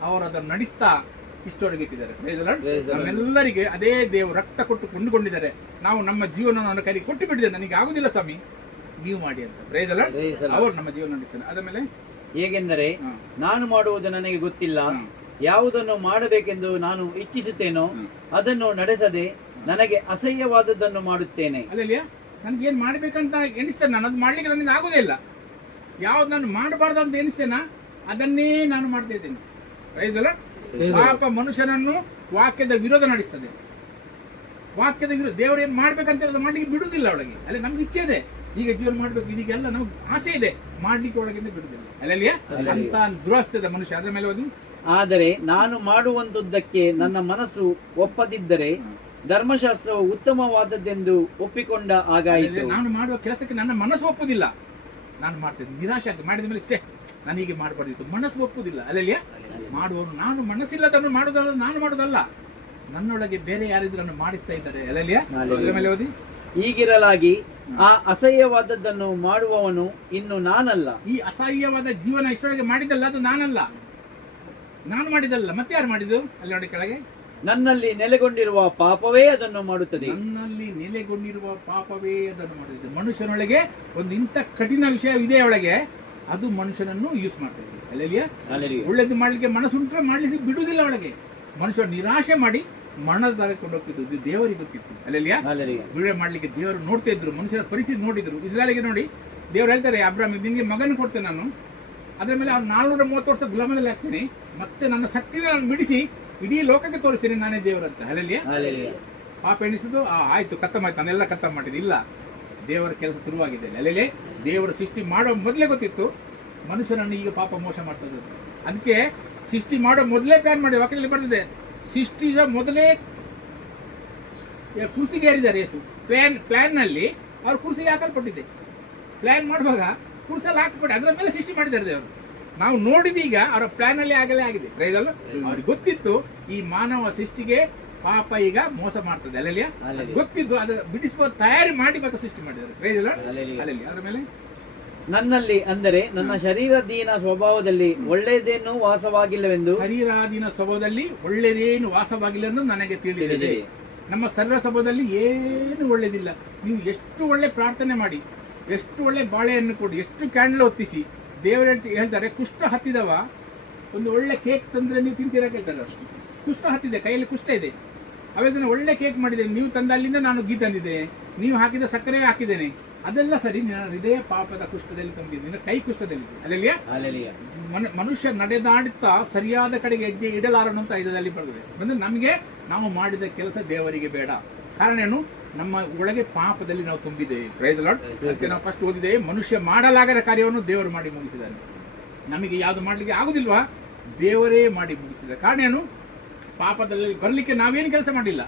ಅವರು ಅದನ್ನು ನಡೆಸ್ತಾ ಇಷ್ಟವರೆಗೆ ಇಟ್ಟಿದ್ದಾರೆ. Price lord. ನಮ್ಮೆಲ್ಲರಿಗೆ ಅದೇ ದೇವರು ರಕ್ತ ಕೊಟ್ಟು ಕೊಂಡುಕೊಂಡಿದ್ದಾರೆ. ನಾವು ನಮ್ಮ ಜೀವನ ಕೈ ಕೊಟ್ಟು ಬಿಟ್ಟಿದ್ದೇವೆ, ನನಗೆ ಆಗುದಿಲ್ಲ ಸ್ವಾಮಿ, ನೀವು ಮಾಡಿ ಅಂತ. Praise Lord. ಅವರು ನಮ್ಮ ಜೀವನ ನಡೆಸ್ತಾರೆ. ಆದ್ಮೇಲೆ ಹೇಗೆಂದರೆ, ನಾನು ಮಾಡುವುದು ನನಗೆ ಗೊತ್ತಿಲ್ಲ, ಯಾವುದನ್ನು ಮಾಡಬೇಕೆಂದು ನಾನು ಇಚ್ಛಿಸುತ್ತೇನೋ ಅದನ್ನು ನಡೆಸದೆ ನನಗೆ ಅಸಹ್ಯವಾದದ್ದನ್ನು ಮಾಡುತ್ತೇನೆ. ಅಲ್ಲಲ್ಲಿಯ ನನ್ಗೇನ್ ಮಾಡ್ಬೇಕಂತ ಎಣಿಸ್ತೇನೆ, ನಾನು ಅದು ಮಾಡ್ಲಿಕ್ಕೆ ನನ್ನಿಂದ ಆಗೋದೇ ಇಲ್ಲ. ಯಾವ್ದು ನಾನು ಮಾಡಬಾರ್ದು ಅಂತ ಎಣಿಸ್ತೇನ ಅದನ್ನೇ ನಾನು ಮಾಡ್ತಾ ಇದ್ದೇನೆ. Praise Lord. ಪಾಪ ಮನುಷ್ಯನನ್ನು ವಾಕ್ಯದ ವಿರೋಧ ನಡೆಸ್ತದೆ. ವಾಕ್ಯದ ವಿರೋಧ ದೇವರು ಏನ್ ಮಾಡ್ಬೇಕಂತ ಮಾಡ್ಲಿಕ್ಕೆ ಬಿಡುವುದಿಲ್ಲ ಒಳಗೆ. ಅಲ್ಲಿ ನಮ್ಗೆ ಇಚ್ಛೆ ಇದೆ, ಈಗ ಜೀವನ ಮಾಡ್ಬೇಕು, ಇದೀಗೆಲ್ಲ ನಾವು ಆಸೆ ಇದೆ, ಮಾಡ್ಲಿಕ್ಕೆ ಒಳಗಿಂದ ಬಿಡುದಿಲ್ಲ. ಅಲ್ಲಲ್ಲಿಯ ಅಂತ ದುರಸ್ಥದ ಮನುಷ್ಯ. ಅದರ ಮೇಲೆ ಓದಿ. ಆದರೆ ನಾನು ಮಾಡುವಂತದ್ದಕ್ಕೆ ನನ್ನ ಮನಸ್ಸು ಒಪ್ಪದಿದ್ದರೆ ಧರ್ಮಶಾಸ್ತ್ರವು ಉತ್ತಮವಾದದ್ದೆಂದು ಒಪ್ಪಿಕೊಂಡ ಹಾಗಾಯಿತು. ನಾನು ಮಾಡುವ ಕೆಲಸಕ್ಕೆ ನನ್ನ ಮನಸ್ಸು ಒಪ್ಪುದಿಲ್ಲ, ನಾನು ಮಾಡ್ತೇನೆ, ನಿರಾಶೆ ಆಗಿ ಮಾಡಿದ ಮೇಲೆ ನಾನು ಹೀಗೆ ಮಾಡಬಾರ್ದಿತ್ತು, ಮನಸ್ಸು ಒಪ್ಪುದಿಲ್ಲ. ಅಲ್ಲಲ್ಲಿಯ ಮಾಡುವನು ನಾನು ಮನಸ್ಸಿಲ್ಲದನ್ನು ಮಾಡುವುದಲ್ಲ, ನಾನು ಮಾಡುವುದಲ್ಲ, ನನ್ನೊಳಗೆ ಬೇರೆ ಯಾರಿದ್ರು ನನ್ನ ಮಾಡಿಸ್ತಾ ಇದ್ದಾರೆ. ಅಲ್ಲಲ್ಲಿಯ ಅದರ ಮೇಲೆ ಓದಿ. ಹೀಗಿರಲಾಗಿ ಆ ಅಸಹ್ಯವಾದದ್ದನ್ನು ಮಾಡುವವನು ಇನ್ನು ನಾನಲ್ಲ. ಈ ಅಸಹ್ಯವಾದ ಜೀವನ ಇಷ್ಟರೊಳಗೆ ಮಾಡಿದ್ದಲ್ಲ, ಅದು ನಾನಲ್ಲ, ನಾನು ಮಾಡಿದಲ್ಲ, ಮತ್ತೆ ಯಾರು ಮಾಡಿದ್ದು? ಅಲ್ಲಿ ನೋಡಿ ಕೆಳಗೆ, ನನ್ನಲ್ಲಿ ನೆಲೆಗೊಂಡಿರುವ ಪಾಪವೇ ಅದನ್ನು ಮಾಡುತ್ತದೆ. ನನ್ನಲ್ಲಿ ನೆಲೆಗೊಂಡಿರುವ ಪಾಪವೇ ಅದನ್ನು ಮಾಡುತ್ತದೆ. ಮನುಷ್ಯನೊಳಗೆ ಒಂದು ಇಂಥ ಕಠಿಣ ವಿಷಯ ಇದೆ ಒಳಗೆ, ಅದು ಮನುಷ್ಯನನ್ನು ಯೂಸ್ ಮಾಡ್ತಾ ಇದೆ. ಅಲ್ಲಲ್ಲಿಯ ಒಳ್ಳೇದು ಮಾಡ್ಲಿಕ್ಕೆ ಮನಸ್ಸುಂಟ್ರೆ ಮಾಡ್ಲಿಕ್ಕೆ ಬಿಡುವುದಿಲ್ಲ. ಒಳಗೆ ಮನುಷ್ಯ ನಿರಾಶೆ ಮಾಡಿ ಮರಣದ ದಾರಿ ಕೊಂಡೋಗ್ತಿದ್ದು, ಇದು ದೇವರಿಗೆ ಗೊತ್ತಿತ್ತು. ಅಲ್ಲಲ್ಲಿಯ ಬಿಡುಗಡೆ ಮಾಡ್ಲಿಕ್ಕೆ ದೇವರು ನೋಡ್ತಾ ಇದ್ರು, ಮನುಷ್ಯರ ಪರಿಸ್ಥಿತಿ ನೋಡಿದ್ರು. ಇಸ್ರಾಯೇಲಿಗೆ ನೋಡಿ ದೇವರು ಹೇಳ್ತಾರೆ, ಅಬ್ರಾಹ್ಮ್ ನಿಂಗೆ ಮಗನ ಕೊಡ್ತೇನೆ ನಾನು, ಅದರ ಮೇಲೆ ಅವ್ನು 430 ವರ್ಷ ಗುಲಾಮದಲ್ಲಿ ಹಾಕ್ತೀನಿ, ಮತ್ತೆ ನನ್ನ ಶಕ್ತಿನ ನಾನು ಬಿಡಿಸಿ ಇಡೀ ಲೋಕಕ್ಕೆ ತೋರಿಸ್ತೀನಿ ನಾನೇ ದೇವರಂತ. ಅಲ್ಲಲ್ಲಿಯ ಪಾಪ ಎಣಿಸಿದ್ದು ಆಯ್ತು, ಖತಮಾಯ್ತು, ನಾನೆಲ್ಲ ಖತಮ್ ಮಾಡಿದ್ದು. ಇಲ್ಲ, ದೇವರ ಕೆಲಸ ಶುರುವಾಗಿದೆ. ಅಲ್ಲಲ್ಲಿ ದೇವರ ಸೃಷ್ಟಿ ಮಾಡೋ ಮೊದಲೇ ಗೊತ್ತಿತ್ತು ಮನುಷ್ಯನನ್ನು ಈಗ ಪಾಪ ಮೋಸ ಮಾಡ್ತದೆ. ಅದಕ್ಕೆ ಸೃಷ್ಟಿ ಮಾಡೋ ಮೊದಲೇ ಪ್ಲಾನ್ ಮಾಡಿ, ವಾಕ್ಯದಲ್ಲಿ ಬರ್ತದೆ, ಸೃಷ್ಟಿಯ ಮೊದಲೇ ಕುರ್ಸಿಗೆ ಏರಿದ್ದಾರೆ ಯೇಸು. ಪ್ಲಾನ್ ನಲ್ಲಿ ಅವ್ರು ಕುರ್ಸಿಗೆ ಹಾಕಲ್ಪಟ್ಟಿದೆ. ಪ್ಲಾನ್ ಮಾಡುವಾಗ ಕುರ್ಸಲ್ಲಿ ಹಾಕಲ್ಪಟ್ಟೆ, ಅದರ ಮೇಲೆ ಸೃಷ್ಟಿ ಮಾಡಿದ್ದಾರೆ ದೇವರು. ನಾವು ನೋಡಿದೀಗ ಅವರ ಪ್ಲಾನ್ ಅಲ್ಲಿ ಆಗಲೇ ಆಗಿದೆ. ಅವ್ರಿಗೆ ಗೊತ್ತಿತ್ತು ಈ ಮಾನವ ಸೃಷ್ಟಿಗೆ ಪಾಪ ಈಗ ಮೋಸ ಮಾಡ್ತದೆ. ಅಲ್ಲಲ್ಲಿಯ ಗೊತ್ತಿದ್ದು ಅದು ಬಿಡಿಸುವ ತಯಾರಿ ಮಾಡಿ ಮತ್ತೆ ಸೃಷ್ಟಿ ಮಾಡಿದ್ದಾರೆ. ಅದರ ಮೇಲೆ ನನ್ನಲ್ಲಿ ಅಂದರೆ ನನ್ನ ಶರೀರಾಧೀನ ಸ್ವಭಾವದಲ್ಲಿ ಒಳ್ಳೆಯದೇನು ವಾಸವಾಗಿಲ್ಲವೆಂದು, ಶರೀರಾಧೀನ ಸ್ವಭಾವದಲ್ಲಿ ಒಳ್ಳೆಯದೇನು ವಾಸವಾಗಿಲ್ಲ ಎಂದು ನನಗೆ ತಿಳಿದಿದೆ. ನಮ್ಮ ಶರೀರ ಸ್ವಭಾವದಲ್ಲಿ ಏನು ಒಳ್ಳೇದಿಲ್ಲ. ನೀವು ಎಷ್ಟು ಒಳ್ಳೆ ಪ್ರಾರ್ಥನೆ ಮಾಡಿ, ಎಷ್ಟು ಒಳ್ಳೆ ಬಾಳೆಯನ್ನು ಕೊಡಿ, ಎಷ್ಟು ಕ್ಯಾಂಡಲ್ ಹೊತ್ತಿಸಿ, ದೇವರ ಹೇಳ್ತಾರೆ ಕುಷ್ಠ ಹತ್ತಿದವ ಒಂದು ಒಳ್ಳೆ ಕೇಕ್ ತಂದ್ರೆ ನೀವು ತಿಂತೀರಾ ಕೇಳ್ತಾರೆ. ಕುಷ್ಠ ಹತ್ತಿದೆ, ಕೈಯಲ್ಲಿ ಕುಷ್ಠ ಇದೆ, ಅವೆಲ್ಲ ಒಳ್ಳೆ ಕೇಕ್ ಮಾಡಿದ್ದೇನೆ, ನೀವು ತಂದ ಅಲ್ಲಿಂದ ನಾನು ಗೀ ತಂದಿದ್ದೆ, ನೀವು ಹಾಕಿದ ಸಕ್ಕರೆ ಹಾಕಿದ್ದೇನೆ, ಅದೆಲ್ಲ ಸರಿ, ನನ್ನ ಹೃದಯ ಪಾಪದ ಕುಷ್ಠದಲ್ಲಿ ತುಂಬಿದೆ, ಕೈ ಕುಷ್ಠದಲ್ಲಿ. ಅಲ್ಲಲ್ಲಿಯ ಮನುಷ್ಯ ನಡೆದಾಡುತ್ತಾ ಸರಿಯಾದ ಕಡೆಗೆ ಹೆಜ್ಜೆ ಇಡಲಾರನು ಅಂತ ಇದರಲ್ಲಿ ಬರ್ತದೆ. ಅಂದ್ರೆ ನಮಗೆ ನಾವು ಮಾಡಿದ ಕೆಲಸ ದೇವರಿಗೆ ಬೇಡ. ಕಾರಣ ಏನು? ನಮ್ಮ ಒಳಗೆ ಪಾಪದಲ್ಲಿ ನಾವು ತುಂಬಿದ್ದೇವೆ. Price the lord. ಅದಕ್ಕೆ ನಾವು ಫಸ್ಟ್ ಓದಿದ್ದೇವೆ, ಮನುಷ್ಯ ಮಾಡಲಾಗದ ಕಾರ್ಯವನ್ನು ದೇವರು ಮಾಡಿ ಮುಗಿಸಿದ್ದಾನೆ. ನಮಗೆ ಯಾವುದು ಮಾಡ್ಲಿಕ್ಕೆ ಆಗುದಿಲ್ವಾ, ದೇವರೇ ಮಾಡಿ ಮುಗಿಸಿದ. ಕಾರಣ ಏನು? ಪಾಪದಲ್ಲಿ ಬರ್ಲಿಕ್ಕೆ ನಾವೇನು ಕೆಲಸ ಮಾಡಿಲ್ಲ,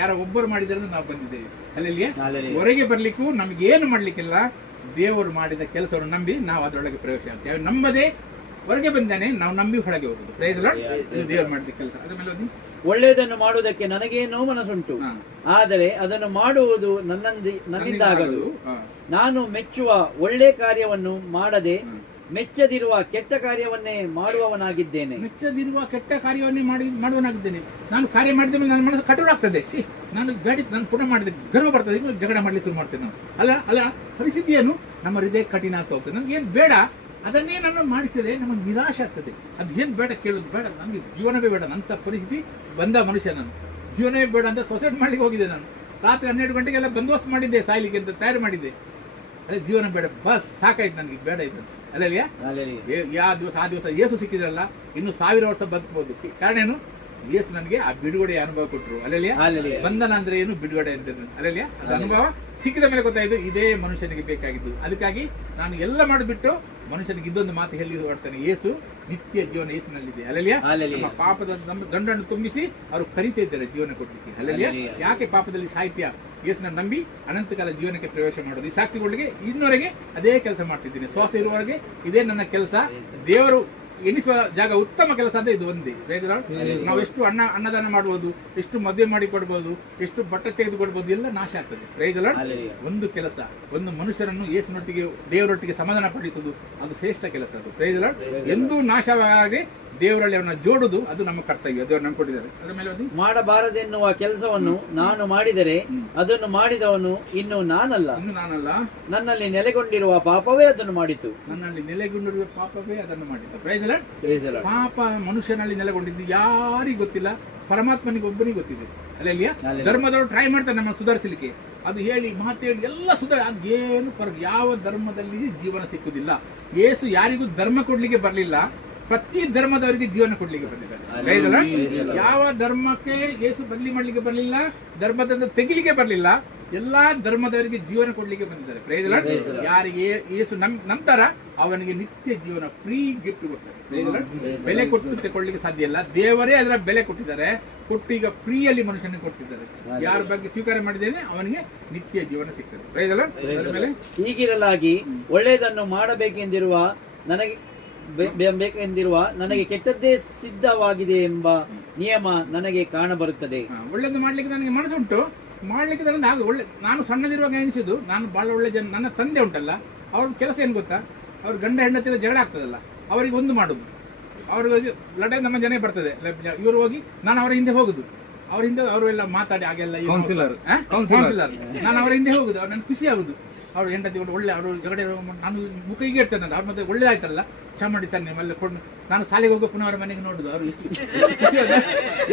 ಯಾರೋ ಒಬ್ಬರು ಮಾಡಿದ್ರೆ ನಾವು ಬಂದಿದ್ದೇವೆ. ಅಲ್ಲಲ್ಲಿಯ ಹೊರಗೆ ಬರ್ಲಿಕ್ಕೂ ನಮ್ಗೆ ಏನು ಮಾಡ್ಲಿಕ್ಕಿಲ್ಲ, ದೇವರು ಮಾಡಿದ ಕೆಲಸವನ್ನು ನಂಬಿ ನಾವು ಅದರೊಳಗೆ ಪ್ರವೇಶ ಆಗ್ತೇವೆ. ನಂಬದೇ ಹೊರಗೆ ಬಂದಾನೆ, ನಾವು ನಂಬಿ ಹೊರಗೆ ಹೋಗುದು. Praise the Lord. ಇದು ದೇವರು ಮಾಡಿದ ಕೆಲಸ. ಅದರ ಮೇಲೆ ಓದಿ. ಒಳ್ಳೆಯದನ್ನು ಮಾಡುವುದಕ್ಕೆ ನನಗೇನೋ ಮನಸ್ಸುಂಟು, ಆದರೆ ಅದನ್ನು ಮಾಡುವುದು ನನ್ನಿಂದಾಗದು. ನಾನು ಮೆಚ್ಚುವ ಒಳ್ಳೆ ಕಾರ್ಯವನ್ನು ಮಾಡದೆ ಮೆಚ್ಚದಿರುವ ಕೆಟ್ಟ ಕಾರ್ಯವನ್ನೇ ಮಾಡುವವನಾಗಿದ್ದೇನೆ. ಮೆಚ್ಚದಿರುವ ಕೆಟ್ಟ ಕಾರ್ಯವನ್ನೇ ಮಾಡುವವನಾಗಿದ್ದೇನೆ. ನಾನು ಕಾರ್ಯ ಮಾಡಿದ ಮೇಲೆ ನನ್ನ ಮನಸ್ಸು ಕಠೋರ ಆಗ್ತದೆ. ನಾನು ನಾನು ಪುನಃ ಮಾಡಿದೆ, ಗರ್ವ ಬರ್ತದೆ, ಜಗಳ ಮಾಡ್ಲಿಕ್ಕೆ ಶುರು ಮಾಡ್ತೇನೆ ನಾವು. ಅಲ್ಲ ಪರಿಸ್ಥಿತಿ ಏನು? ನಮ್ಮ ಹೃದಯ ಕಠಿಣ ಆಗ್ತಾ ಹೋಗ್ತದೆ. ನಮ್ಗೆ ಏನು ಬೇಡ ಅದನ್ನೇ ನನ್ನ ಮಾಡಿಸಿದೆ, ನಮಗೆ ನಿರಾಶೆ ಆಗ್ತದೆ. ಅದು ಏನು ಬೇಡ, ಕೇಳೋದು ಬೇಡ, ನನಗೆ ಜೀವನವೇ ಬೇಡ ಅಂತ ಪರಿಸ್ಥಿತಿ ಬಂದ ಮನುಷ್ಯ ನಾನು. ಜೀವನವೇ ಬೇಡ ಅಂತ ಸೊಸೈಡ್ ಮಾಡ್ಲಿಕ್ಕೆ ಹೋಗಿದ್ದೆ ನಾನು. ರಾತ್ರಿ 12 ಗಂಟೆಗೆಲ್ಲ ಬಂದೋಬಸ್ತ್ ಮಾಡಿದ್ದೆ, ಸಾಯ್ಲಿಕ್ಕೆ ಅಂತ ತಯಾರು ಮಾಡಿದ್ದೆ. ಅದೇ ಜೀವನ ಬೇಡ, ಬಸ್ ಸಾಕಾಯ್ತು ನನಗೆ, ಬೇಡ ಇದು. ಅಲ್ಲಲ್ಲಿಯ ಆ ದಿವಸ ಯೇಸು ಸಿಕ್ಕಿದ್ರಲ್ಲ, ಇನ್ನು 1000 ವರ್ಷ ಬದುಕಬಹುದು. ಕಾರಣ ಏನು? ಯೇಸು ನನಗೆ ಆ ಬಿಡುಗಡೆಯ ಅನುಭವ ಕೊಟ್ಟರು. ಅಲ್ಲಲ್ಲಿಯ ಬಂಧನ ಅಂದ್ರೆ ಏನು, ಬಿಡುಗಡೆ ಅಂತ. ಅಲ್ಲಲ್ಲಿಯ ಅದು ಅನುಭವ ಸಿಕ್ಕಿದ ಮೇಲೆ ಗೊತ್ತಾಯ್ತು, ಇದೇ ಮನುಷ್ಯನಿಗೆ ಬೇಕಾಗಿದ್ದು. ಅದಕ್ಕಾಗಿ ನಾನು ಎಲ್ಲ ಮಾಡಿಬಿಟ್ಟು ಮನುಷ್ಯನಿಗೆ ಇದೊಂದು ಮಾತು ಹೇಳಿ ಹೊರಡ್ತಾನೆ, ಯೇಸು ನಿತ್ಯ ಜೀವನ ಯೇಸುನಲ್ಲಿದೆ. ಅಲ್ಲಲ್ಲಿಯ ನಮ್ಮ ಪಾಪದ ದಂಡನ್ನು ತುಂಬಿಸಿ ಅವರು ಕರಿತಾ ಇದ್ದಾರೆ ಜೀವನ ಕೊಡ್ಲಿಕ್ಕೆ. ಅಲ್ಲಲ್ಲಿಯ ಯಾಕೆ ಪಾಪದಲ್ಲಿ ಸಾಹಿತ್ಯ ಯೇಸುನ ನಂಬಿ ಅನಂತಕಾಲ ಜೀವನಕ್ಕೆ ಪ್ರವೇಶ ಮಾಡೋದು. ಈ ಸಾಕ್ಷಿ ಕೊಡ್ಲಿಕ್ಕೆ ಇನ್ನೊರೆಗೆ ಅದೇ ಕೆಲಸ ಮಾಡ್ತಿದ್ದೀನಿ. ಶ್ವಾಸ ಇರುವವರೆಗೆ ಇದೇ ನನ್ನ ಕೆಲಸ. ದೇವರು ಎಣಿಸುವ ಜಾಗ ಉತ್ತಮ ಕೆಲಸ ಅಂದ್ರೆ ಇದು ಒಂದೇ. ನಾವು ಎಷ್ಟು ಅನ್ನದಾನ ಮಾಡಬಹುದು, ಎಷ್ಟು ಮದುವೆ ಮಾಡಿ ಕೊಡ್ಬೋದು, ಎಷ್ಟು ಬಟ್ಟೆ ತೆಗೆದು ಕೊಡ್ಬೋದು, ಎಲ್ಲ ನಾಶ ಆಗ್ತದೆ. Praise the Lord. ಒಂದು ಕೆಲಸ, ಒಂದು ಮನುಷ್ಯರನ್ನು ಯೇಸುನೊಟ್ಟಿಗೆ ದೇವರೊಟ್ಟಿಗೆ ಸಮಾಧಾನ ಪಡಿಸುವುದು, ಅದು ಶ್ರೇಷ್ಠ ಕೆಲಸ. ಅದು ಪ್ರೈಸ್ ದಿ ಲಾರ್ಡ್. ಎಂದೂ ನಾಶವಾಗಿ ದೇವರಲ್ಲಿ ಅವನ್ನ ಜೋಡುದು, ಅದು ನಮ್ಮ ಕರ್ತವ್ಯ. ದೇವರು ನಮ್ಗೆ ಕೊಟ್ಟಿದ್ದಾರೆ. ಅದರ ಮೇಲೆ ಮಾಡಬಾರದೆನ್ನುವ ಕೆಲಸವನ್ನು ನಾನು ಮಾಡಿದರೆ ಅದನ್ನು ಮಾಡಿದವನು ಇನ್ನು ನಾನಲ್ಲ, ನನ್ನಲ್ಲಿ ನೆಲೆಗೊಂಡಿರುವ ಪಾಪವೇ ಅದನ್ನು ಮಾಡಿತು. ನನ್ನಲ್ಲಿ ನೆಲೆಗೊಂಡಿರುವ ಪಾಪವೇ ಅದನ್ನು ಮಾಡಿತು. Praise the Lord. ಪಾಪ ಮನುಷ್ಯನಲ್ಲಿ ನೆಲೆಗೊಂಡಿದ್ದು ಯಾರಿಗೂ ಗೊತ್ತಿಲ್ಲ, ಪರಮಾತ್ಮನಿಗೆ ಒಬ್ಬನಿಗೆ ಗೊತ್ತಿದೆ. ಅಲ್ಲಲ್ಲಿಯ ಧರ್ಮದವರು ಟ್ರೈ ಮಾಡ್ತಾರೆ ನಮ್ಮ ಸುಧಾರಿಸಲಿಕ್ಕೆ, ಅದು ಹೇಳಿ ಮಾತೇಳಿ ಎಲ್ಲ ಅದೇನು ಯಾವ ಧರ್ಮದಲ್ಲಿ ಜೀವನ ಸಿಕ್ಕುದಿಲ್ಲ. ಯೇಸು ಯಾರಿಗೂ ಧರ್ಮ ಕೊಡ್ಲಿಕ್ಕೆ ಬರಲಿಲ್ಲ, ಪ್ರತಿ ಧರ್ಮದವರಿಗೆ ಜೀವನ ಕೊಡ್ಲಿಕ್ಕೆ ಬಂದಿದ್ದಾರೆ. ಯಾವ ಧರ್ಮಕ್ಕೆ ಯೇಸು ಬದಲಿ ಮಾಡ್ಲಿಕ್ಕೆ ಬರಲಿಲ್ಲ, ಧರ್ಮದಿಂದ ತೆಗಿಲಿಕ್ಕೆ ಬರಲಿಲ್ಲ, ಎಲ್ಲಾ ಧರ್ಮದವರಿಗೆ ಜೀವನ ಕೊಡ್ಲಿಕ್ಕೆ ಬಂದಿದ್ದಾರೆ. Praise Lord. ಯಾರಿಗೆ ಯೇಸು ನಂತರ ಅವನಿಗೆ ನಿತ್ಯ ಜೀವನ ಫ್ರೀ ಗಿಫ್ಟ್ ಕೊಡ್ತಾರೆ. Praise Lord. ಬೆಲೆ ಕೊಟ್ಟು ತಗೊಳ್ಳಿಕ್ಕೆ ಸಾಧ್ಯ ಇಲ್ಲ, ದೇವರೇ ಅದರ ಬೆಲೆ ಕೊಟ್ಟಿದ್ದಾರೆ, ಕೊಟ್ಟು ಈಗ ಫ್ರೀಯಲ್ಲಿ ಮನುಷ್ಯನಿಗೆ ಕೊಡ್ತಿದ್ದಾರೆ. ಯಾರ ಬಗ್ಗೆ ಸ್ವೀಕಾರ ಮಾಡಿದ್ದೇನೆ ಅವನಿಗೆ ನಿತ್ಯ ಜೀವನ ಸಿಗ್ತದೆ. Praise Lord. ಅದರ ಮೇಲೆ ಹೀಗಿರಲಾಗಿ ಒಳ್ಳೆಯದನ್ನು ಮಾಡಬೇಕೆಂದಿರುವ ನನಗೆ ಕೆಟ್ಟದ್ದೇ ಸಿದ್ಧವಾಗಿದೆ ಎಂಬ ನಿಯಮ ನನಗೆ ಕಾಣಬರುತ್ತದೆ. ಒಳ್ಳೇದು ಮಾಡ್ಲಿಕ್ಕೆ ನನಗೆ ಮನಸ್ಸುಂಟು, ಮಾಡ್ಲಿಕ್ಕೆ ನನಗೆ ಒಳ್ಳೆ, ನಾನು ಸಣ್ಣದಿರುವಾಗ ಎನಿಸಿದ್ದು, ನಾನು ಬಹಳ ಒಳ್ಳೆ ಜನ, ನನ್ನ ತಂದೆ ಉಂಟಲ್ಲ, ಅವ್ರ ಕೆಲಸ ಏನ್ ಗೊತ್ತಾ, ಅವ್ರ ಗಂಡ ಹೆಂಡತಿಲ್ಲ ಜಗಳ ಆಗ್ತದಲ್ಲ, ಅವರಿಗೆ ಒಂದು ಮಾಡುದು, ಅವ್ರಿಗೆ ಲಡೆ ನಮ್ಮ ಜನ ಬರ್ತದೆ, ಇವರು ಹೋಗಿ ನಾನು ಅವರ ಹಿಂದೆ ಹೋಗುದು, ಅವ್ರ ಹಿಂದೆ ಅವರು ಎಲ್ಲ ಮಾತಾಡಿ ಹಾಗೆಲ್ಲ ಕೌನ್ಸಿಲರ್, ನಾನು ಅವರ ಹಿಂದೆ ಹೋಗುದು, ಅವ್ರು ನನ್ಗೆ ಖುಷಿ ಆಗುದು. ಅವ್ರು ಹೆಂಡತಿ ಒಳ್ಳೆ, ಅವರು ಜಗಡೆ, ನಾನು ಮುಖ ಹೀಗೆ ಇರ್ತೇನೆ, ಅವ್ರ ಮತ್ತೆ ಒಳ್ಳೇದಾಯ್ತಲ್ಲ, ಚಾ ಮಾಡಿತಾನೆ ಎಲ್ಲ ಕೊಂಡು, ನಾನು ಶಾಲೆಗೆ ಹೋಗೋ ಪುನಃ ಅವರ ಮನೆಗೆ ನೋಡುದು, ಅವರು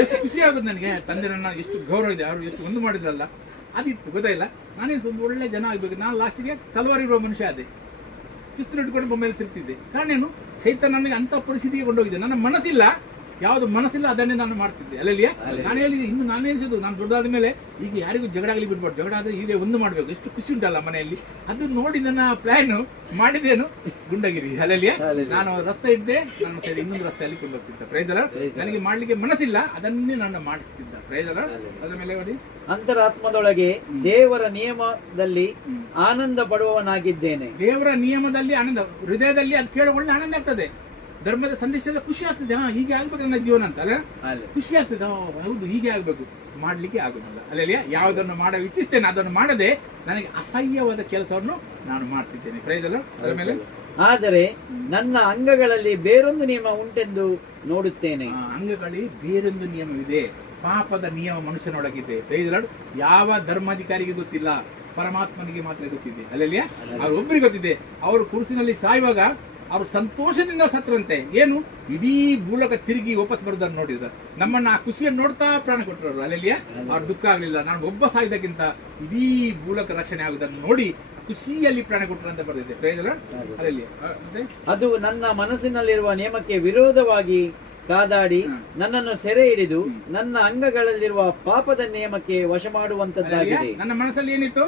ಎಷ್ಟು ಖುಷಿ ಆಗುದು ನನಗೆ, ತಂದೆ ನನ್ನ ಎಷ್ಟು ಗೌರವ ಇದೆ, ಅವರು ಎಷ್ಟು ಒಂದು ಮಾಡಿದ್ರಲ್ಲ, ಅದಿತ್ತು ಗೊತ್ತಾಯಿಲ್ಲ. ನಾನೇ ಒಂದು ಒಳ್ಳೆ ಜನ ಆಗ್ಬೇಕು. ನಾನು ಲಾಸ್ಟಿಗೆ ತಲವಾರು ಇರುವ ಮನುಷ್ಯ ಅದೇ, ಪಿಸ್ತೂಲ್ ಇಟ್ಕೊಂಡು ಬೊಮ್ಮೆಯಲ್ಲಿ ತಿರ್ತಿದ್ದೆ. ಕಾರಣ ಏನು, ಸೈತ ನನಗೆ ಅಂತ ಪರಿಸ್ಥಿತಿಗೆ ಕೊಂಡೋಗಿದೆ. ನನ್ನ ಮನಸ್ಸಿಲ್ಲ, ಯಾವ್ದು ಮನಸ್ಸಿಲ್ಲ ಅದನ್ನೇ ನಾನು ಮಾಡ್ತಿದ್ದೆ. ಅಲ್ಲಲ್ಲಿಯ ನಾನು ಹೇಳಿದೆ, ಇನ್ನು ನಾನು ಎನಿಸಿದ್ದು, ನಾನು ದೊಡ್ಡದಾದ ಮೇಲೆ ಈಗ ಯಾರಿಗೂ ಜಗಳ ಆಗಲಿ ಬಿಡ್ಬಾರ್ದು, ಜಗಳ ಆದ್ರೆ ಈಗ ಒಂದು ಮಾಡ್ಬೇಕು, ಎಷ್ಟು ಖುಷಿ ಉಂಟಲ್ಲ ಮನೆಯಲ್ಲಿ. ಅದು ನೋಡಿ ನನ್ನ ಪ್ಲಾನ್ ಮಾಡಿದೇನು ಗುಂಡಗಿರಿ. ಅಲ್ಲಲ್ಲಿಯ ನಾನು ರಸ್ತೆ ಇದ್ದೆ, ನಾನು ಸೈಡ್ ಇನ್ನೊಂದು ರಸ್ತೆಯಲ್ಲಿ ಕೊಂಡೋಗ್ತಿದ್ದೆ. Price lord. ನನಗೆ ಮಾಡ್ಲಿಕ್ಕೆ ಮನಸ್ಸಿಲ್ಲ, ಅದನ್ನೇ ನಾನು ಮಾಡಿಸ್ತಿದ್ದ. Price Lord. ಅದರ ಮೇಲೆ ನೋಡಿ, ಅಂತರಾತ್ಮದೊಳಗೆ ದೇವರ ನಿಯಮದಲ್ಲಿ ಆನಂದ ಪಡುವವನಾಗಿದ್ದೇನೆ. ದೇವರ ನಿಯಮದಲ್ಲಿ ಆನಂದ, ಹೃದಯದಲ್ಲಿ ಅದು ಕೇಳೋ ಒಳ್ಳೆ ಆನಂದ ಆಗ್ತದೆ. ಧರ್ಮದ ಸಂದೇಶದ ಖುಷಿ ಆಗ್ತದೆ, ಹೀಗೆ ಆಗ್ಬೇಕು ನನ್ನ ಜೀವನ ಅಂತ ಅಲ್ಲ, ಖುಷಿ ಆಗ್ತದೆ. ಹೌದು, ಹೀಗೆ ಆಗ್ಬೇಕು, ಮಾಡ್ಲಿಕ್ಕೆ ಆಗುದಿಲ್ಲ. ಅಲ್ಲಲ್ಲಿಯ ಯಾವುದನ್ನು ಮಾಡ ಇಚ್ಛಿಸ್ತೇನೆ ಅದನ್ನು ಮಾಡದೆ ನನಗೆ ಅಸಹ್ಯವಾದ ಕೆಲಸವನ್ನು ನಾನು ಮಾಡ್ತಿದ್ದೇನೆ. Praise Lord. ಅದರ ಮೇಲೆ, ಆದರೆ ನನ್ನ ಅಂಗಗಳಲ್ಲಿ ಬೇರೊಂದು ನಿಯಮ ಉಂಟೆಂದು ನೋಡುತ್ತೇನೆ. ಅಂಗಗಳಲ್ಲಿ ಬೇರೊಂದು ನಿಯಮವಿದೆ, ಪಾಪದ ನಿಯಮ ಮನುಷ್ಯನೊಳಗಿದೆ. Price lord. ಯಾವ ಧರ್ಮಾಧಿಕಾರಿಗೆ ಗೊತ್ತಿಲ್ಲ, ಪರಮಾತ್ಮನಿಗೆ ಮಾತ್ರ ಗೊತ್ತಿದೆ. ಅಲ್ಲಲ್ಲಿಯ ಅವ್ರು ಒಬ್ಬರಿಗೆ ಗೊತ್ತಿದೆ. ಅವರು ಕುರುಸಿನಲ್ಲಿ ಸಾಯುವಾಗ ಅವರು ಸಂತೋಷದಿಂದ ಸತ್ರಂತೆ. ಏನು, ಇಡೀ ಭೂಲೋಕ ತಿರುಗಿ ವಾಪಸ್ ಬರೋದನ್ನು ನೋಡಿದ್ರು. ನಮ್ಮನ್ನ ಆ ಖುಷಿಯನ್ನು ನೋಡ್ತಾ ಪ್ರಾಣ ಕೊಟ್ಟರು. ಅಲ್ಲಲ್ಲಿಯ ಅವ್ರ ದುಃಖ ಆಗ್ಲಿಲ್ಲ, ನಾನು ಒಬ್ಬ ಸಾಯ್ದಕ್ಕಿಂತ ಇಡೀ ಭೂಲೋಕ ರಕ್ಷಣೆ ಆಗುವುದನ್ನು ನೋಡಿ ಖುಷಿಯಲ್ಲಿ ಪ್ರಾಣ ಕೊಟ್ಟರು ಅಂತ ಬರೆದಿದೆ. Price lord. ಅಲ್ಲಲ್ಲಿಯ ಅದು ನನ್ನ ಮನಸ್ಸಿನಲ್ಲಿರುವ ನಿಯಮಕ್ಕೆ ವಿರೋಧವಾಗಿ ಕಾದಾಡಿ ನನ್ನನ್ನು ಸೆರೆ ಹಿಡಿದು ನನ್ನ ಅಂಗಗಳಲ್ಲಿರುವ ಪಾಪದ ನಿಯಮಕ್ಕೆ ವಶ ಮಾಡುವಂತದ್ದಾಗಿದೆ. ನನ್ನ ಮನಸ್ಸಲ್ಲಿ ಏನಿತ್ತು,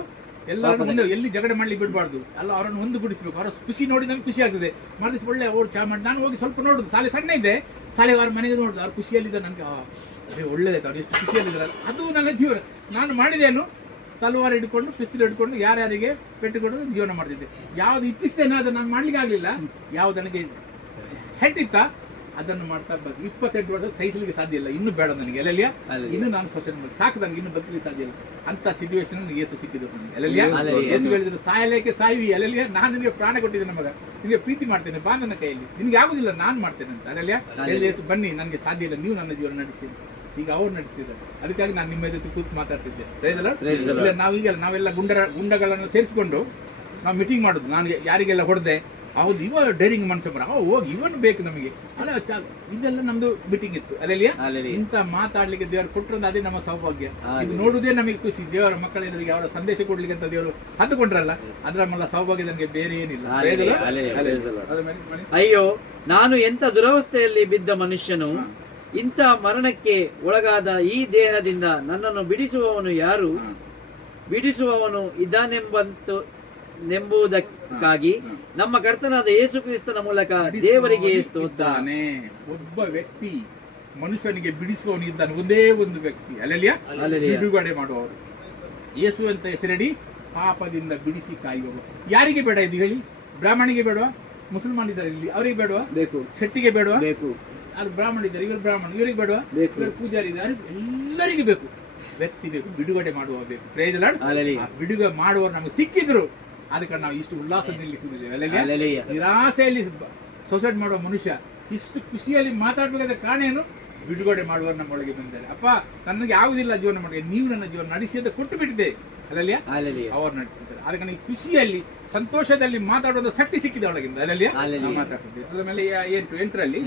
ಎಲ್ಲರನ್ನು ಮುಂದೆ ಎಲ್ಲಿ ಜಗಳ ಮಾಡ್ಲಿಕ್ಕೆ ಬಿಡಬಾರ್ದು, ಅಲ್ಲ ಅವರನ್ನು ಹೊಂದುಗೂಡಿಸಬೇಕು. ಅವರ ಖುಷಿ ನೋಡಿ ನಮ್ಗೆ ಖುಷಿ ಆಗ್ತದೆ. ಮಾಡಿಸ್ ಒಳ್ಳೆ ಅವ್ರು ಚಾ ಮಾಡಿ ನಾನು ಹೋಗಿ ಸ್ವಲ್ಪ ನೋಡುದು, ಶಾಲೆ ಸಣ್ಣ ಇದೆ, ಶಾಲೆ ಅವ್ರ ಮನೆಗೆ ನೋಡುದು, ಅವ್ರು ಖುಷಿಯಲ್ಲಿದ್ದ ನನಗೆ ಅದೇ ಒಳ್ಳೇದಾಯ್ತು, ಅವ್ರು ಎಷ್ಟು ಖುಷಿಯಲ್ಲಿದ್ದಾರೆ. ಅದು ನನ್ನ ಜೀವನ. ನಾನು ಮಾಡಿದೇನು, ತಲವಾರು ಹಿಡ್ಕೊಂಡು ಪಿಸ್ತೂಲ್ ಹಿಡ್ಕೊಂಡು ಯಾರ್ಯಾರಿಗೆ ಪೆಟ್ಟುಕೊಂಡು ಜೀವನ ಮಾಡ್ತಿದ್ದೆ. ಯಾವ್ದು ಇಚ್ಛಿಸ್ತೇನೋ ಅದನ್ನು ನಾನು ಮಾಡ್ಲಿಕ್ಕೆ ಆಗ್ಲಿಲ್ಲ, ಯಾವ್ದು ನನಗೆ ಹೆಟ್ಟಿತ್ತ ಅದನ್ನು ಮಾಡ್ತಾ ಬಂದು 28 ವರ್ಷ ಸಹಿಸಲಿಕ್ಕೆ ಸಾಧ್ಯ ಇಲ್ಲ, ಇನ್ನು ಬೇಡ ನನಗೆ. ಎಲ್ಲೆಲ್ಲಿಯ ಇನ್ನು ನಾನು ಸೊಸೈಟಿ ಮಾಡಿ ಸಾಕು, ನನಗೆ ಇನ್ನು ಬದುಕಲಿಕ್ಕೆ ಸಾಧ್ಯ ಇಲ್ಲ ಅಂತ ಸಿಚುವೇಶನ್ ಯೇಸು ಸಿಕ್ಕಿದ್ರು ನನಗೆ. ಎಲ್ಲೆಲ್ಲಿಯ ಯೇಸು ಹೇಳಿದ್ರು, ಸಾಯಲೇಕೆ ಸಾಯ್ವಿ, ಅಲ್ಲೆಲ್ಲಿಯ ನಾನು ನಿನಗೆ ಪ್ರಾಣ ಕೊಟ್ಟಿದ್ದೇನೆ ಮಗ, ನಿನಗೆ ಪ್ರೀತಿ ಮಾಡ್ತೇನೆ, ಬಾ ನನ್ನ ಕೈಯಲ್ಲಿ, ನಿನ್ಗೆ ಆಗುದಿಲ್ಲ ನಾನು ಮಾಡ್ತೇನೆ ಅಂತ. ಅಲ್ಲೆಲ್ಲಿಯ ಯೇಸು, ಬನ್ನಿ, ನನಗೆ ಸಾಧ್ಯ ಇಲ್ಲ, ನೀವು ನನ್ನ ಜೀವನ ನಡೆಸಿ. ಈಗ ಅವ್ರು ನಡೆಸ್ತಿದ್ದಾರೆ, ಅದಕ್ಕಾಗಿ ನಾನು ನಿಮ್ಮ ಜೊತೆ ಕೂತು ಮಾತಾಡ್ತಿದ್ದೆ. Price lord. ನಾವು ಈಗ ನಾವೆಲ್ಲ ಗುಂಡಗಳನ್ನು ಸೇರಿಸಿಕೊಂಡು ನಾವು ಮೀಟಿಂಗ್ ಮಾಡುದು. ನಾನು ಯಾರಿಗೆಲ್ಲ ಹೊಡೆದೆ, ಹೌದು ಇವ ಡೈರಿಂಗ್ ಮನುಷ್ಯ ಬರ, ಹೋಗಿ ಇವನು ಬೇಕು ನಮಗೆ ಅಲ್ಲ, ಇದೆಲ್ಲ ನಮ್ದು ಮೀಟಿಂಗ್ ಇತ್ತು. ಅಲ್ಲೆಲ್ಲಿಯ ಇಂತ ಮಾತಾಡ್ಲಿಕ್ಕೆ ದೇವರು ಕೊಟ್ಟರಂದ್ರೆ ಅದೇ ನಮ್ಮ ಸೌಭಾಗ್ಯ. ಇದು ನೋಡುವುದೇ ನಮಗೆ ಖುಷಿ. ದೇವರ ಮಕ್ಕಳ ಎದುರಿಗೆ ಅವರ ಸಂದೇಶ ಕೊಡ್ಲಿಕ್ಕೆ ಅಂತ ದೇವರು ಹತ್ತುಕೊಂಡ್ರಲ್ಲ, ಅದರ ಮಲ್ಲ ಸೌಭಾಗ್ಯ ನನಗೆ ಬೇರೆ ಏನಿಲ್ಲ. ಅಯ್ಯೋ, ನಾನು ಎಂತ ದುರವಸ್ಥೆಯಲ್ಲಿ ಬಿದ್ದ ಮನುಷ್ಯನು, ಇಂಥ ಮರಣಕ್ಕೆ ಒಳಗಾದ ಈ ದೇಹದಿಂದ ನನ್ನನ್ನು ಬಿಡಿಸುವವನು ಯಾರು? ಬಿಡಿಸುವವನು ಇದ್ದಾನೆಂಬುದಕ್ಕಾಗಿ ನಮ್ಮ ಕರ್ತನಾದ ಯೇಸು ಕ್ರಿಸ್ತನ ಮೂಲಕ ದೇವರಿಗೆ ಸ್ತೋತ್ರನೆ. ಒಬ್ಬ ವ್ಯಕ್ತಿ ಮನುಷ್ಯನಿಗೆ ಬಿಡಿಸುವವನು ಇದ್ದಾನೆ, ಒಂದೇ ಒಂದು ವ್ಯಕ್ತಿ. ಅಲ್ಲೆಲ್ಲಿಯ ಬಿಡುಗಡೆ ಮಾಡುವವರು. ಯೇಸು ಅಂತ ಹೆಸರಡಿ ಪಾಪದಿಂದ ಬಿಡಿಸಿ ಕಾಯುವವರು. ಯಾರಿಗೆ ಬೇಡ ಇದು ಹೇಳಿ? ಬ್ರಾಹ್ಮಣಿಗೆ ಬೇಡವಾ? ಮುಸಲ್ಮಾನ್ ಇದ್ದಾರೆ ಇಲ್ಲಿ, ಅವರಿಗೆ ಬೇಡವಾ? ಬೇಕು. ಶೆಟ್ಟಿಗೆ ಬೇಡವಾ? ಬೇಕು. ಅದು ಬ್ರಾಹ್ಮಣ ಇದ್ದಾರೆ, ಇವರು ಬ್ರಾಹ್ಮಣ, ಇವರಿಗೆ ಬೇಡವಾ? ಇವರು ಪೂಜಾರಿ ಇದ್ದಾರೆ, ಎಲ್ಲರಿಗೂ ಬೇಕು. ವ್ಯಕ್ತಿ ಬೇಕು, ಬಿಡುಗಡೆ ಮಾಡುವ ಬೇಕು. Praise Lord. ಬಿಡುಗಡೆ ಮಾಡುವವರು ನಮಗೆ ಸಿಕ್ಕಿದ್ರು, ಅದಕ್ಕೆ ನಾವು ಇಷ್ಟು ಉಲ್ಲಾಸದಲ್ಲಿ ಕೂತಿದ್ದೇವೆ. ನಿರಾಸೆಯಲ್ಲಿ ಸೊಸೈಟಿ ಮಾಡುವ ಮನುಷ್ಯ ಇಷ್ಟು ಖುಷಿಯಲ್ಲಿ ಮಾತಾಡ್ಬೇಕಾದ್ರೆ ಕಾರಣ ಏನು? ಬಿಡುಗಡೆ ಮಾಡುವವರು ನಮ್ಮೊಳಗೆ ಬಂದಿದ್ದಾರೆ. ಅಪ್ಪ, ನನಗೆ ಆಗುದಿಲ್ಲ ಜೀವನ ಮಾಡಿ, ನೀವು ನನ್ನ ಜೀವನ ನಡೆಸಿ ಅಂತ ಕೊಟ್ಟು ಬಿಟ್ಟಿದ್ದೆ. ಅಲ್ಲಲ್ಲಿಯ ಅವ್ರು ನಡೆಸಿದ್ದಾರೆ. ಅದಕ್ಕೆ ನನಗೆ ಖುಷಿಯಲ್ಲಿ ಸಂತೋಷದಲ್ಲಿ ಮಾತಾಡುವ ಶಕ್ತಿ ಸಿಕ್ಕಿದೆ ಒಳಗಿಂದ. ಅಲ್ಲಲ್ಲಿಯ ಮಾತಾಡ್ತಿದ್ದೆ. ಅದರ ಮೇಲೆ 8ರಲ್ಲಿ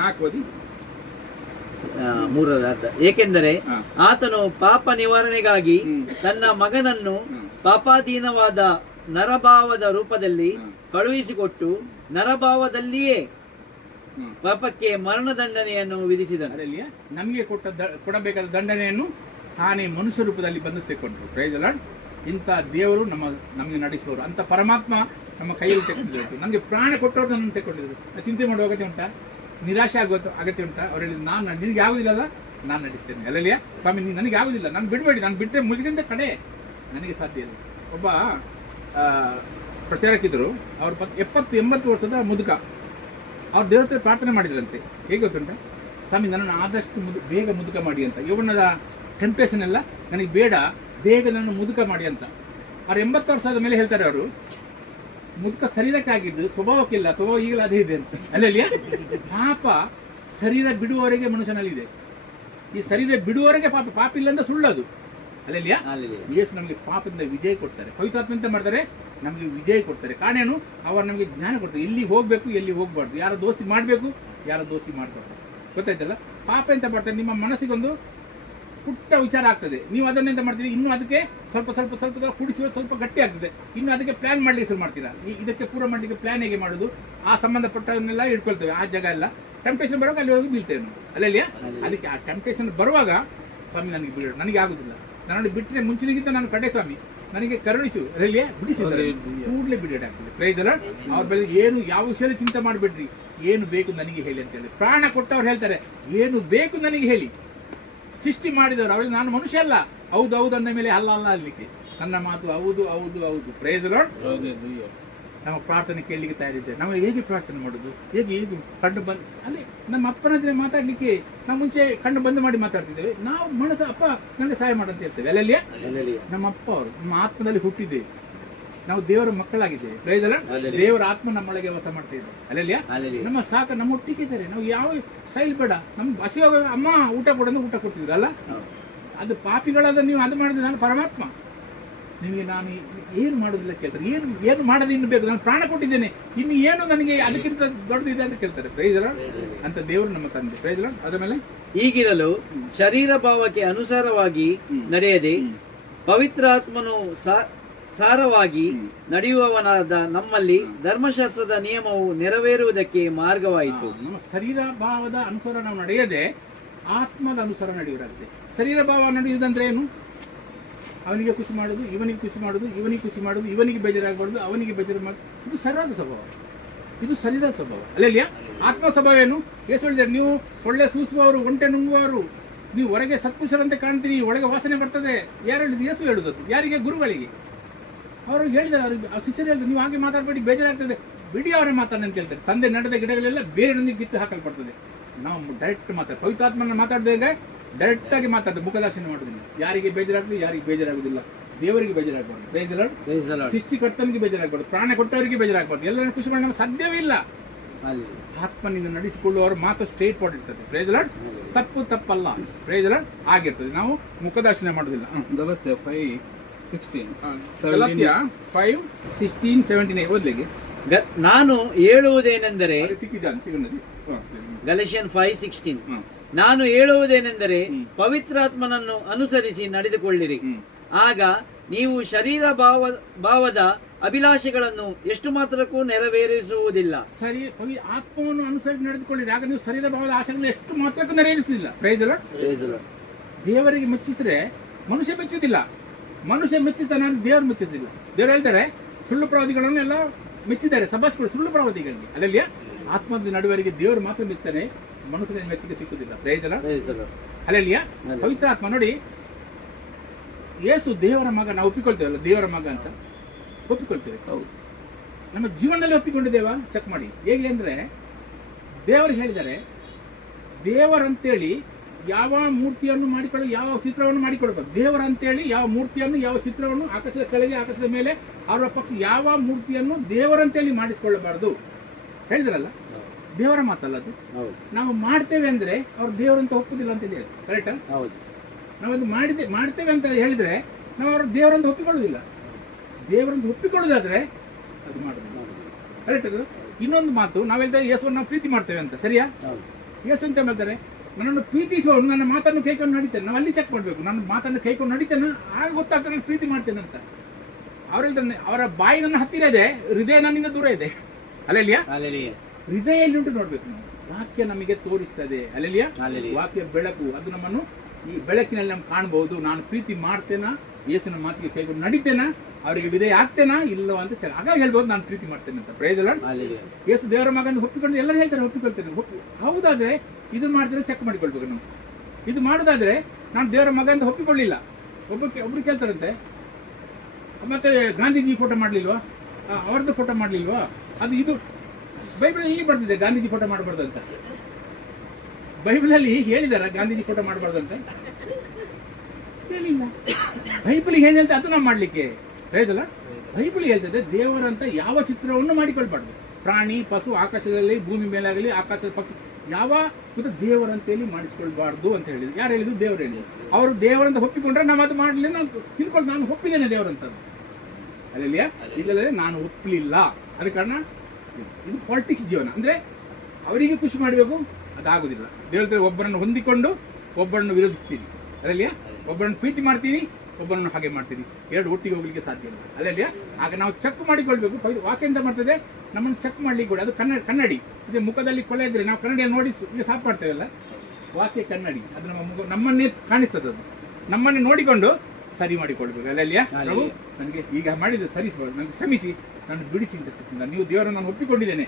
4 ಓದಿ 3ರ ಅರ್ಥ. ಏಕೆಂದರೆ ಆತನು ಪಾಪ ನಿವಾರಣೆಗಾಗಿ ತನ್ನ ಮಗನನ್ನು ಪಾಪಾಧೀನವಾದ ನರಭಾವದ ರೂಪದಲ್ಲಿ ಕಳುಹಿಸಿಕೊಟ್ಟು ನರಭಾವದಲ್ಲಿಯೇ ಪಾಪಕ್ಕೆ ಮರಣದಂಡನೆಯನ್ನು ವಿಧಿಸಿದನು. ನಮಗೆ ಕೊಡಬೇಕಾದ ದಂಡನೆಯನ್ನು ತಾನೇ ಮನುಷ್ಯ ರೂಪದಲ್ಲಿ ಬಂದು ತೆಕ್ಕೊಂಡ್ರು. Price the lord. ಇಂಥ ದೇವರು ನಮಗೆ ನಡೆಸುವವರು, ಅಂತ ಪರಮಾತ್ಮ ನಮ್ಮ ಕೈಯಲ್ಲಿ ತೆಕ್ಕೊಂಡಿದ್ರು. ನಮಗೆ ಪ್ರಾಣ ಕೊಟ್ಟವರು ನನ್ನನ್ನು ತೆಕ್ಕೊಂಡಿದ್ರು. ಚಿಂತೆ ಮಾಡುವ ಅಗತ್ಯ ಉಂಟಾ? ನಿರಾಶೆ ಆಗುವ ಅಗತ್ಯ ಉಂಟಾ? ಅವ್ರು ಹೇಳಿದ್ರು, ನಿನಗೆ ಆಗುದಿಲ್ಲಲ್ಲ, ನಾನು ನಡೆಸ್ತೇನೆ. ಅಲ್ಲಲ್ಲಿಯ ಸ್ವಾಮಿ, ನನಗೆ ಆಗುದಿಲ್ಲ, ನಾನು ಬಿಡಬೇಡಿ, ನಾನು ಬಿಟ್ಟರೆ ಮುಗಿದಂತೆ ಕಡೆ ನನಗೆ ಸಾಧ್ಯ ಇಲ್ಲ. ಒಬ್ಬ ಪ್ರಚಾರಕಿದ್ರು, ಅವರು 70-80 ವರ್ಷದ ಮುದುಕ. ಅವ್ರು ದೇವ್ರ ಹತ್ರ ಪ್ರಾರ್ಥನೆ ಮಾಡಿದ್ರಂತೆ. ಹೇಗೆ ಗೊತ್ತುಂಟ? ಸ್ವಾಮಿ, ನನ್ನನ್ನು ಆದಷ್ಟು ಬೇಗ ಮುದುಕ ಮಾಡಿ ಅಂತ. ಇವಣ್ಣದ ಟೆಂಪ್ಟೇಷನ್ ಎಲ್ಲ ನನಗೆ ಬೇಡ, ಬೇಗ ನನ್ನ ಮುದುಕ ಮಾಡಿ ಅಂತ. ಅವ್ರು 80 ವರ್ಷದ ಮೇಲೆ ಹೇಳ್ತಾರೆ, ಅವರು ಮುದುಕ ಶರೀರಕ್ಕಾಗಿದ್ದು ಸ್ವಭಾವಕ್ಕಿಲ್ಲ, ಸ್ವಭಾವ ಈಗಲೂ ಅದೇ ಇದೆ ಅಂತ. ಅಲ್ಲಲ್ಲಿಯ ಪಾಪ ಶರೀರ ಬಿಡುವವರೆಗೆ ಮನುಷ್ಯನಲ್ಲಿದೆ. ಈ ಶರೀರ ಬಿಡುವವರೆಗೆ ಪಾಪ ಇಲ್ಲ ಅಂತ ಸುಳ್ಳದು. ಅಲ್ಲಲ್ಲಿಯ ಯೇಸು ನಮಗೆ ಪಾಪದಿಂದ ವಿಜಯ ಕೊಡ್ತಾರೆ. ಪವಿತ್ರಾತ್ಮ ಅಂತ ಮಾಡ್ತಾರೆ, ನಮಗೆ ವಿಜಯ ಕೊಡ್ತಾರೆ. ಕಾರಣ ಏನು? ಅವರು ನಮಗೆ ಜ್ಞಾನ ಕೊಡ್ತಾರೆ. ಎಲ್ಲಿ ಹೋಗ್ಬೇಕು, ಎಲ್ಲಿ ಹೋಗ್ಬಾರ್ದು, ಯಾರ ದೋಸ್ತಿ ಮಾಡಬೇಕು, ಯಾರ ದೋಸ್ತಿ ಮಾಡ್ಬಾರ್ದು. ಗೊತ್ತಾಯ್ತಲ್ಲ? ಪಾಪ ಎಂತ ಮಾಡ್ತಾರೆ, ನಿಮ್ಮ ಮನಸ್ಸಿಗೊಂದು ಪುಟ್ಟ ವಿಚಾರ ಆಗ್ತದೆ. ನೀವು ಅದನ್ನೆಂತ ಮಾಡ್ತೀರಿ, ಇನ್ನು ಅದಕ್ಕೆ ಸ್ವಲ್ಪ ಕುಡಿಸುವ ಸ್ವಲ್ಪ ಗಟ್ಟಿ ಆಗ್ತದೆ. ಇನ್ನು ಅದಕ್ಕೆ ಪ್ಲಾನ್ ಮಾಡ್ಲಿಕ್ಕೆ ಶುರು ಮಾಡ್ತೀರಾ. ಇದಕ್ಕೆ ಪೂರ ಮಾಡಲಿಕ್ಕೆ ಪ್ಲಾನ್ ಹೇಗೆ ಮಾಡೋದು, ಆ ಸಂಬಂಧಪಟ್ಟವನ್ನೆಲ್ಲ ಇಟ್ಕೊಳ್ತೇವೆ. ಆ ಜಾಗ ಎಲ್ಲ ಟೆಂಪ್ಟೇಷನ್ ಬರುವಾಗ ಅಲ್ಲಿ ಹೋಗಿ ಬೀಳ್ತೇವೆ ನಾವು. ಅಲ್ಲಲ್ಲಿಯ ಅದಕ್ಕೆ ಆ ಟೆಂಪ್ಟೇಷನ್ ಬರುವಾಗ, ಸ್ವಾಮಿ ನನಗೆ ಬಿಡ, ನನಗೆ ಆಗುದಿಲ್ಲ, ನಾನು ಬಿಟ್ಟರೆ ಮುಂಚಿನಗಿಂತ ನಾನು ಕಡೆ ಸ್ವಾಮಿ, ನನಗೆ ಕರುಣಿಸು, ಅಲ್ಲಲ್ಲಿಯ ಬಿಡಿಸಿದ್ದಾರೆ, ಕೂಡಲೇ ಬಿಡುಗಡೆ ಆಗ್ತದೆ. Praise the Lord. ಅವ್ರ ಬೆಲೆ ಏನು, ಯಾವ ವಿಷಯದಲ್ಲಿ ಚಿಂತೆ ಮಾಡಬೇಡ್ರಿ, ಏನು ಬೇಕು ನನಗೆ ಹೇಳಿ ಅಂತ ಹೇಳಿ. ಪ್ರಾಣ ಕೊಟ್ಟವ್ರು ಹೇಳ್ತಾರೆ, ಏನು ಬೇಕು ನನಗೆ ಹೇಳಿ. ಸೃಷ್ಟಿ ಮಾಡಿದವರು ಅವರಿಗೆ ನಾನು ಮನುಷ್ಯ ಅಲ್ಲ, ಹೌದು ಅಂದ ಮೇಲೆ ಅಲ್ಲ ಅಲ್ಲಿಕ್ಕೆ ನನ್ನ ಮಾತು ಹೌದು. Praise the Lord. ನಮ್ಮ ಪ್ರಾರ್ಥನೆ ಕೇಳಲಿಕ್ಕೆ ತಯಾರಿದ್ದೇವೆ. ನಾವು ಹೇಗೆ ಪ್ರಾರ್ಥನೆ ಮಾಡೋದು, ಹೇಗೆ ಕಣ್ಣು ಬಂದು ಅಲ್ಲಿ ನಮ್ಮ ಅಪ್ಪನ ಹತ್ರ ಮಾತಾಡ್ಲಿಕ್ಕೆ ನಾವು ಮುಂಚೆ ಕಣ್ಣು ಬಂದು ಮಾಡಿ ಮಾತಾಡ್ತಿದ್ದೇವೆ. ನಾವು ಮನಸ್ಸು ಅಪ್ಪ ನನಗೆ ಸಹಾಯ ಮಾಡಂತ ಹೇಳ್ತೇವೆ. ಅಲ್ಲಲ್ಲಿಯ ನಮ್ಮ ಅಪ್ಪ ಅವರು ನಮ್ಮ ಆತ್ಮದಲ್ಲಿ ಹುಟ್ಟಿದ್ದೇವೆ, ನಾವು ದೇವರ ಮಕ್ಕಳಾಗಿದ್ದೇವೆ. Price the lord. ದೇವರ ಆತ್ಮ ನಮ್ಮೊಳಗೆ ವಾಸ ಮಾಡ್ತಾ ಇದೆ. ಅಲ್ಲಲ್ಲಿಯ ನಮ್ಮ ಸಾಕ ನಮ್ಮ ಒಟ್ಟಿಗೆ ಇದ್ದಾರೆ. ನಾವು ಯಾವ ಸ್ಟೈಲ್ ಬೇಡ, ನಮ್ಗೆ ಹಸಿವಾಗ ಅಮ್ಮ ಊಟ ಕೊಡೋದು ಊಟ ಕೊಡ್ತಿದ್ರು ಅಲ್ಲ. ಅದು ಪಾಪಿಗಳಾದ ನೀವು ಅದು ಮಾಡಿದ್ರೆ ನಾನು ಪರಮಾತ್ಮ, ನಿಮಗೆ ನಾನು ಏನು ಮಾಡೋದಿಲ್ಲ ಕೇಳ್ತಾರೆ. ಏನು ಮಾಡದೆ ಇನ್ನು ಬೇಕು, ನಾನು ಪ್ರಾಣ ಕೊಟ್ಟಿದ್ದೇನೆ, ಇನ್ನು ಏನು ನನಗೆ ಅದಕ್ಕಿಂತ ದೊಡ್ಡದಿದೆ ಅಂತ ಕೇಳ್ತಾರೆ. Praise the Lord. ಅಂತ ದೇವರು ನಮ್ಮ ತಂದೆ. Praise the Lord. ಅದ ಮೇಲೆ ಹೀಗಿರಲು ಶರೀರ ಭಾವಕ್ಕೆ ಅನುಸಾರವಾಗಿ ನಡೆಯದೆ ಪವಿತ್ರಾತ್ಮನು ಸಾರವಾಗಿ ನಡೆಯುವವನಾದ ನಮ್ಮಲ್ಲಿ ಧರ್ಮಶಾಸ್ತ್ರದ ನಿಯಮವು ನೆರವೇರುವುದಕ್ಕೆ ಮಾರ್ಗವಾಯಿತು. ನಮ್ಮ ಶರೀರ ಭಾವದ ಅನುಸಾರ ನಾವು ನಡೆಯದೆ ಆತ್ಮದ ಅನುಸಾರ ನಡೆಯುವುದಾಗಿದೆ. ಶರೀರ ಭಾವ ನಡೆಯುವುದಂದ್ರೆ ಏನು? ಅವನಿಗೆ ಖುಷಿ ಮಾಡೋದು, ಇವನಿಗೆ ಖುಷಿ ಮಾಡೋದು, ಇವನಿಗೆ ಖುಷಿ ಮಾಡೋದು, ಇವನಿಗೆ ಬೇಜಾರಾಗಬಾರ್ದು, ಅವನಿಗೆ ಬೇಜಾರು ಮಾಡೋದು. ಇದು ಸರಿಯಾದ ಸ್ವಭಾವ, ಇದು ಸರಿಯಾದ ಸ್ವಭಾವ. ಅಲ್ಲಲ್ಲಿಯ ಆತ್ಮ ಸ್ವಭಾವ ಏನು? ಏಸು ಹೇಳಿದ್ದಾರೆ, ನೀವು ಸೊಳ್ಳೆ ಸೂಸುವವರು, ಒಂಟೆ ನುಂಗುವವರು, ನೀವು ಹೊರಗೆ ಸತ್ಪುರುಷರಂತೆ ಕಾಣ್ತೀರಿ, ಒಳಗೆ ವಾಸನೆ ಬರ್ತದೆ. ಯಾರು ಹೇಳಿದ್ರು? ಏಸು ಹೇಳುವುದು. ಯಾರಿಗೆ? ಗುರುಗಳಿಗೆ. ಅವರು ಹೇಳಿದ್ದಾರೆ, ಅವ್ರಿಗೆ ಶಿಷ್ಯರು ಹೇಳಿದ್ರು, ನೀವು ಹಾಗೆ ಮಾತಾಡಬೇಡಿ, ಬೇಜಾರಾಗ್ತದೆ, ಬಿಡಿ ಅವರೇ ಮಾತಾಡ ಅಂತ ಹೇಳ್ತಾರೆ. ತಂದೆ ನಡೆದ ಗಿಡಗಳೆಲ್ಲ ಬೇರೆಯೊಂದಿಗೆ ಕಿತ್ತು ಹಾಕಲ್ಪಡ್ತದೆ. ನಾವು ಡೈರೆಕ್ಟ್ ಪವಿತ್ರಾತ್ಮನ ಮಾತಾಡಿದಾಗ ಡೈರೆಕ್ಟ್ ಆಗಿ ಮಾತಾಡ್ತೇವೆ, ಮುಖದಾಶನ ಮಾಡೋದಿಲ್ಲ. ಯಾರಿಗೆ ಬೇಜಾರಾಗ್ತದೆ, ಯಾರಿಗೆ ಬೇಜಾರಾಗುದಿಲ್ಲ. ದೇವರಿಗೆ ಬೇಜಾರಾಗಬಾರ್ದು. Praise the Lord. ಸೃಷ್ಟಿಕರ್ತನಿಗೆ ಬೇಜಾರಾಗಬಾರ್ದು, ಪ್ರಾಣ ಕೊಟ್ಟವರಿಗೆ ಬೇಜಾರಾಗಬಾರ್ದು. ಎಲ್ಲರನ್ನು ಖುಷಿ ಮಾಡಿ ನಮಗೆ ಸಾಧ್ಯವೇ ಇಲ್ಲ. ಆತ್ಮನಿಂದ ನಡೆಸಿಕೊಳ್ಳುವವರ ಮಾತು ಸ್ಟ್ರೇಟ್ ಫಾರ್ವರ್ಡ್ ಇರ್ತದೆ. Praise the Lord. ತಪ್ಪಲ್ಲ. Praise the Lord. ಆಗಿರ್ತದೆ. ನಾವು ಮುಖದಾಶನ ಮಾಡೋದಿಲ್ಲ. ಗಲಾತ್ಯ 5:16 5:16-17 ಓದ್ಲಿಕ್ಕೆ ನಾನು ಹೇಳುವುದೇನೆಂದರೆ, ಗಲಾತ್ಯ 5:16 ನಾನು ಹೇಳುವುದೇನೆಂದರೆ ಪವಿತ್ರಾತ್ಮನನ್ನು ಅನುಸರಿಸಿ ನಡೆದುಕೊಳ್ಳಿರಿ, ಆಗ ನೀವು ಶರೀರ ಭಾವದ ಅಭಿಲಾಷೆಗಳನ್ನು ಎಷ್ಟು ಮಾತ್ರಕ್ಕೂ ನೆರವೇರಿಸುವುದಿಲ್ಲ. ಆತ್ಮವನ್ನು ಅನುಸರಿಸಿ ನಡೆದುಕೊಳ್ಳಿರಿ, ಆಗ ನೀವು ಶರೀರ ಭಾವದ ಆಸೆಗಳನ್ನು ಎಷ್ಟು ಮಾತ್ರಕ್ಕೂ ನೆರವೇರಿಸುವುದಿಲ್ಲ. Praise the Lord. ದೇವರಿಗೆ ಮೆಚ್ಚಿಸಿದ್ರೆ ಮನುಷ್ಯ ಮೆಚ್ಚುವುದಿಲ್ಲ, ಮನುಷ್ಯ ಮೆಚ್ಚುತ್ತಾನೆ, ದೇವರು ಮೆಚ್ಚುತ್ತಿಲ್ಲ. ದೇವರು ಹೇಳ್ತಾರೆ, ಸುಳ್ಳು ಪ್ರವಾದಿಗಳನ್ನು ಎಲ್ಲ ಮೆಚ್ಚಿದ್ದಾರೆ, ಸಭಾಸ್ಗಳು ಸುಳ್ಳು ಪ್ರವಾದಿಗಳಿಗೆ. ಅಲ್ಲಲ್ಲಿಯ ಆತ್ಮದ ನಡುವರಿಗೆ ದೇವರು ಮಾತ್ರ ಮೆಚ್ತಾನೆ, ಮನುಷ್ಯನ ಮೆಚ್ಚುಗೆ ಸಿಕ್ಕುದಿಲ್ಲ. Praise the Lord. ಅಲ್ಲಲ್ಲಿಯ ಪವಿತ್ರಾತ್ಮ ನೋಡಿ, ಯೇಸು ದೇವರ ಮಗ, ನಾವು ಒಪ್ಪಿಕೊಳ್ತೇವಲ್ಲ ದೇವರ ಮಗ ಅಂತ ಒಪ್ಪಿಕೊಳ್ತೇವೆ. ನಮ್ಮ ಜೀವನದಲ್ಲಿ ಒಪ್ಪಿಕೊಂಡಿದ್ದೇವಾ? ಚೆಕ್ ಮಾಡಿ. ಹೇಗೆ ಅಂದ್ರೆ, ದೇವರು ಹೇಳಿದ್ದಾರೆ, ದೇವರಂತೇಳಿ ಯಾವ ಮೂರ್ತಿಯನ್ನು ಮಾಡಿಕೊಳ್ಳೋ, ಯಾವ ಚಿತ್ರವನ್ನು ಮಾಡಿಕೊಳ್ಬೇಕು. ದೇವರ ಅಂತೇಳಿ ಯಾವ ಮೂರ್ತಿಯನ್ನು, ಯಾವ ಚಿತ್ರವನ್ನು, ಆಕಾಶದ ಕೆಳಗೆ ಆಕಾಶದ ಮೇಲೆ ಅವರ ಪಕ್ಷ ಯಾವ ಮೂರ್ತಿಯನ್ನು ದೇವರಂತೇಳಿ ಮಾಡಿಸಿಕೊಳ್ಳಬಾರದು ಹೇಳಿದ್ರಲ್ಲ. ದೇವರ ಮಾತಲ್ಲ ಅದು. ನಾವು ಮಾಡ್ತೇವೆ ಅಂದ್ರೆ ಅವ್ರು ದೇವರಂತ ಒಪ್ಪುದಿಲ್ಲ ಅಂತ ಹೇಳಿ, ಕರೆಕ್ಟಾ? ನಾವದು ಮಾಡ್ತೇವೆ ಅಂತ ಹೇಳಿದ್ರೆ ನಾವು ಅವ್ರ ದೇವರಂತ ಒಪ್ಪಿಕೊಳ್ಳುವುದಿಲ್ಲ. ದೇವರಂತ ಒಪ್ಪಿಕೊಳ್ಳುವುದಾದ್ರೆ ಅದು ಮಾಡೋದು, ಕರೆಕ್ಟ್. ಅದು ಇನ್ನೊಂದು ಮಾತು, ನಾವು ಹೇಳ್ತೇವೆ ಯೇಸುವನ್ನು ನಾವು ಪ್ರೀತಿ ಮಾಡ್ತೇವೆ ಅಂತ, ಸರಿಯಾ? ಯೇಸು ಅಂತ ಹೇಳ್ತಾರೆ, ನನ್ನನ್ನು ಪ್ರೀತಿಸುವವನು ನನ್ನ ಮಾತನ್ನು ಕೈಕೊಂಡು ನಡೀತೇನೆ. ನಾವು ಅಲ್ಲಿ ಚೆಕ್ ಮಾಡಬೇಕು, ನನ್ನ ಮಾತನ್ನು ಕೈಕೊಂಡು ನಡೀತೇನೆ, ಆಗ ಗೊತ್ತಾಗ್ತದೆ ನಾನು ಪ್ರೀತಿ ಮಾಡ್ತೇನೆ ಅಂತ. ಅವ್ರು ಹೇಳ್ತಾರೆ, ಅವರ ಬಾಯಿ ನನ್ನ ಹತ್ತಿರ ಇದೆ, ಹೃದಯ ನನ್ನಿಂದ ದೂರ ಇದೆ. ಅಲ್ಲಲ್ಲಿಯ ಹೃದಯ ಎಲ್ಲಿ ಉಂಟು ನೋಡ್ಬೇಕು ನಾವು. ವಾಕ್ಯ ನಮಗೆ ತೋರಿಸ್ತದೆ. ಅಲ್ಲಲ್ಲಿಯ ವಾಕ್ಯ ಬೆಳಕು, ಅದು ನಮ್ಮನ್ನು ಈ ಬೆಳಕಿನಲ್ಲಿ ನಮ್ಗೆ ಕಾಣಬಹುದು. ನಾನು ಪ್ರೀತಿ ಮಾಡ್ತೇನಾ, ಯೇಸುವಿನ ಮಾತಿಗೆ ಕೈಗೊಂಡು ನಡಿತೇನಾ, ಅವರಿಗೆ ವಿಧೇಯ ಆಗ್ತೇನಾ ಇಲ್ಲೋ ಅಂತ ಆಗ ಹೇಳ್ಬೋದು ನಾನು ಪ್ರೀತಿ ಮಾಡ್ತೇನೆ ಅಂತ. Price the Lord. ಯೇಸು ದೇವರ ಮಗನ ಒಪ್ಪಿಕೊಂಡು ಎಲ್ಲರೂ ಹೇಳ್ತಾರೆ ಒಪ್ಪಿಕೊಳ್ತೇನೆ. ಹೌದಾದ್ರೆ ಇದನ್ನ ಮಾಡಿದ್ರೆ ಚೆಕ್ ಮಾಡಿಕೊಳ್ಬೇಕು ನಾವು. ಇದು ಮಾಡೋದಾದ್ರೆ ನಾನು ದೇವರ ಮಗ ಅಂತ ಒಪ್ಪಿಕೊಳ್ಳಿಲ್ಲ. ಒಬ್ರು ಕೇಳ್ತಾರಂತೆ, ಮತ್ತೆ ಗಾಂಧೀಜಿ ಫೋಟೋ ಮಾಡ್ಲಿಲ್ವಾ, ಅವ್ರದ್ದು ಫೋಟೋ ಮಾಡ್ಲಿಲ್ವಾ, ಅದು ಇದು ಬೈಬಲ್ ಇಲ್ಲಿ ಬರ್ತಿದೆ ಗಾಂಧೀಜಿ ಫೋಟೋ ಮಾಡಬಾರ್ದು ಅಂತ. ಬೈಬಲ್ ಅಲ್ಲಿ ಹೇಳಿದಾರ ಗಾಂಧೀಜಿ ಫೋಟೋ ಮಾಡಬಾರ್ದಂತ? ಹೇಳಿಲ್ಲ. ಬೈಬಲ್ ಏನ್ ಹೇಳ್ತಾ ಅದು ನಾವು ಮಾಡ್ಲಿಕ್ಕೆ ಹೇಳಿದಲ್ಲ. ಬೈಬಲ್ ಹೇಳ್ತದೆ ದೇವರಂತ ಯಾವ ಚಿತ್ರವನ್ನು ಮಾಡಿಕೊಳ್ಬಾರ್ದು. ಪ್ರಾಣಿ, ಪಶು, ಆಕಾಶದಲ್ಲಿ, ಭೂಮಿ ಮೇಲಾಗಲಿ, ಆಕಾಶದ ಪಕ್ಷಿ ಯಾವ ದೇವರಂತೇಳಿ ಮಾಡಿಸ್ಕೊಳ್ಬಾರ್ದು ಅಂತ ಹೇಳಿದ್ರು. ಯಾರು ಹೇಳಿದ್ರು? ದೇವರು ಹೇಳಿದ್ರು. ಅವರು ದೇವರಂತ ಒಪ್ಪಿಕೊಂಡ್ರೆ ನಾವು ಅದು ಮಾಡಲಿ, ನಾನು ತಿಳ್ಕೊಂಡು ನಾನು ಒಪ್ಪಿದ್ದೇನೆ ದೇವರಂತದ್ದು. ಅಲ್ಲಲ್ಲಿಯ ಇಲ್ಲದೆ ನಾನು ಒಪ್ಪಲಿಲ್ಲ. ಅದ ಕಾರಣ ಇದು ಪಾಲಿಟಿಕ್ಸ್ ಜೀವನ. ಅಂದ್ರೆ ಅವರಿಗೆ ಖುಷಿ ಮಾಡಬೇಕು, ಅದಾಗುದಿಲ್ಲ. ದೇವರ ಒಬ್ಬರನ್ನು ಹೊಂದಿಕೊಂಡು ಒಬ್ಬರನ್ನು ವಿರೋಧಿಸ್ತೀನಿ, ಅದಲ್ಲಿಯ ಒಬ್ಬರನ್ನು ಪ್ರೀತಿ ಮಾಡ್ತೀನಿ, ಒಬ್ಬರನ್ನು ಹಾಗೆ ಮಾಡ್ತೀನಿ. ಎರಡು ಒಟ್ಟಿಗೆ ಹೋಗ್ಲಿಕ್ಕೆ ಸಾಧ್ಯ ಇಲ್ಲ. ಅಲ್ಲಲ್ಲಿಯ ಆಗ ನಾವು ಚೆಕ್ ಮಾಡಿಕೊಳ್ಬೇಕು. ವಾಕ್ಯ ಎಂತ ಮಾಡ್ತದೆ, ನಮ್ಮನ್ನು ಚೆಕ್ ಮಾಡ್ಲಿಕ್ಕೆ ಕೂಡ ಅದು ಕನ್ನಡಿ. ಇದೆ ಮುಖದಲ್ಲಿ ಕೊಲೆ ಇದ್ರೆ ನಾವು ಕನ್ನಡಿಯನ್ನು ನೋಡಿ ಈಗ ಸಾಫ್ ಮಾಡ್ತೇವಲ್ಲ, ವಾಕ್ಯ ಕನ್ನಡಿ. ಅದು ನಮ್ಮ ಮುಖ ನಮ್ಮನ್ನೇ ಕಾಣಿಸ್ತದೆ. ಅದು ನಮ್ಮನ್ನೇ ನೋಡಿಕೊಂಡು ಸರಿ ಮಾಡಿಕೊಳ್ಬೇಕು. ಅಲ್ಲಲ್ಲಿಯ ನಾವು ನನಗೆ ಈಗ ಮಾಡಿದ್ದು ಸರಿಸಬಹುದು, ನನಗೆ ಶ್ರಮಿಸಿ, ನಾನು ಬಿಡಿಸಿ ಅಂತ. ನೀವು ದೇವರನ್ನು ನಾನು ಒಪ್ಪಿಕೊಂಡಿದ್ದೇನೆ.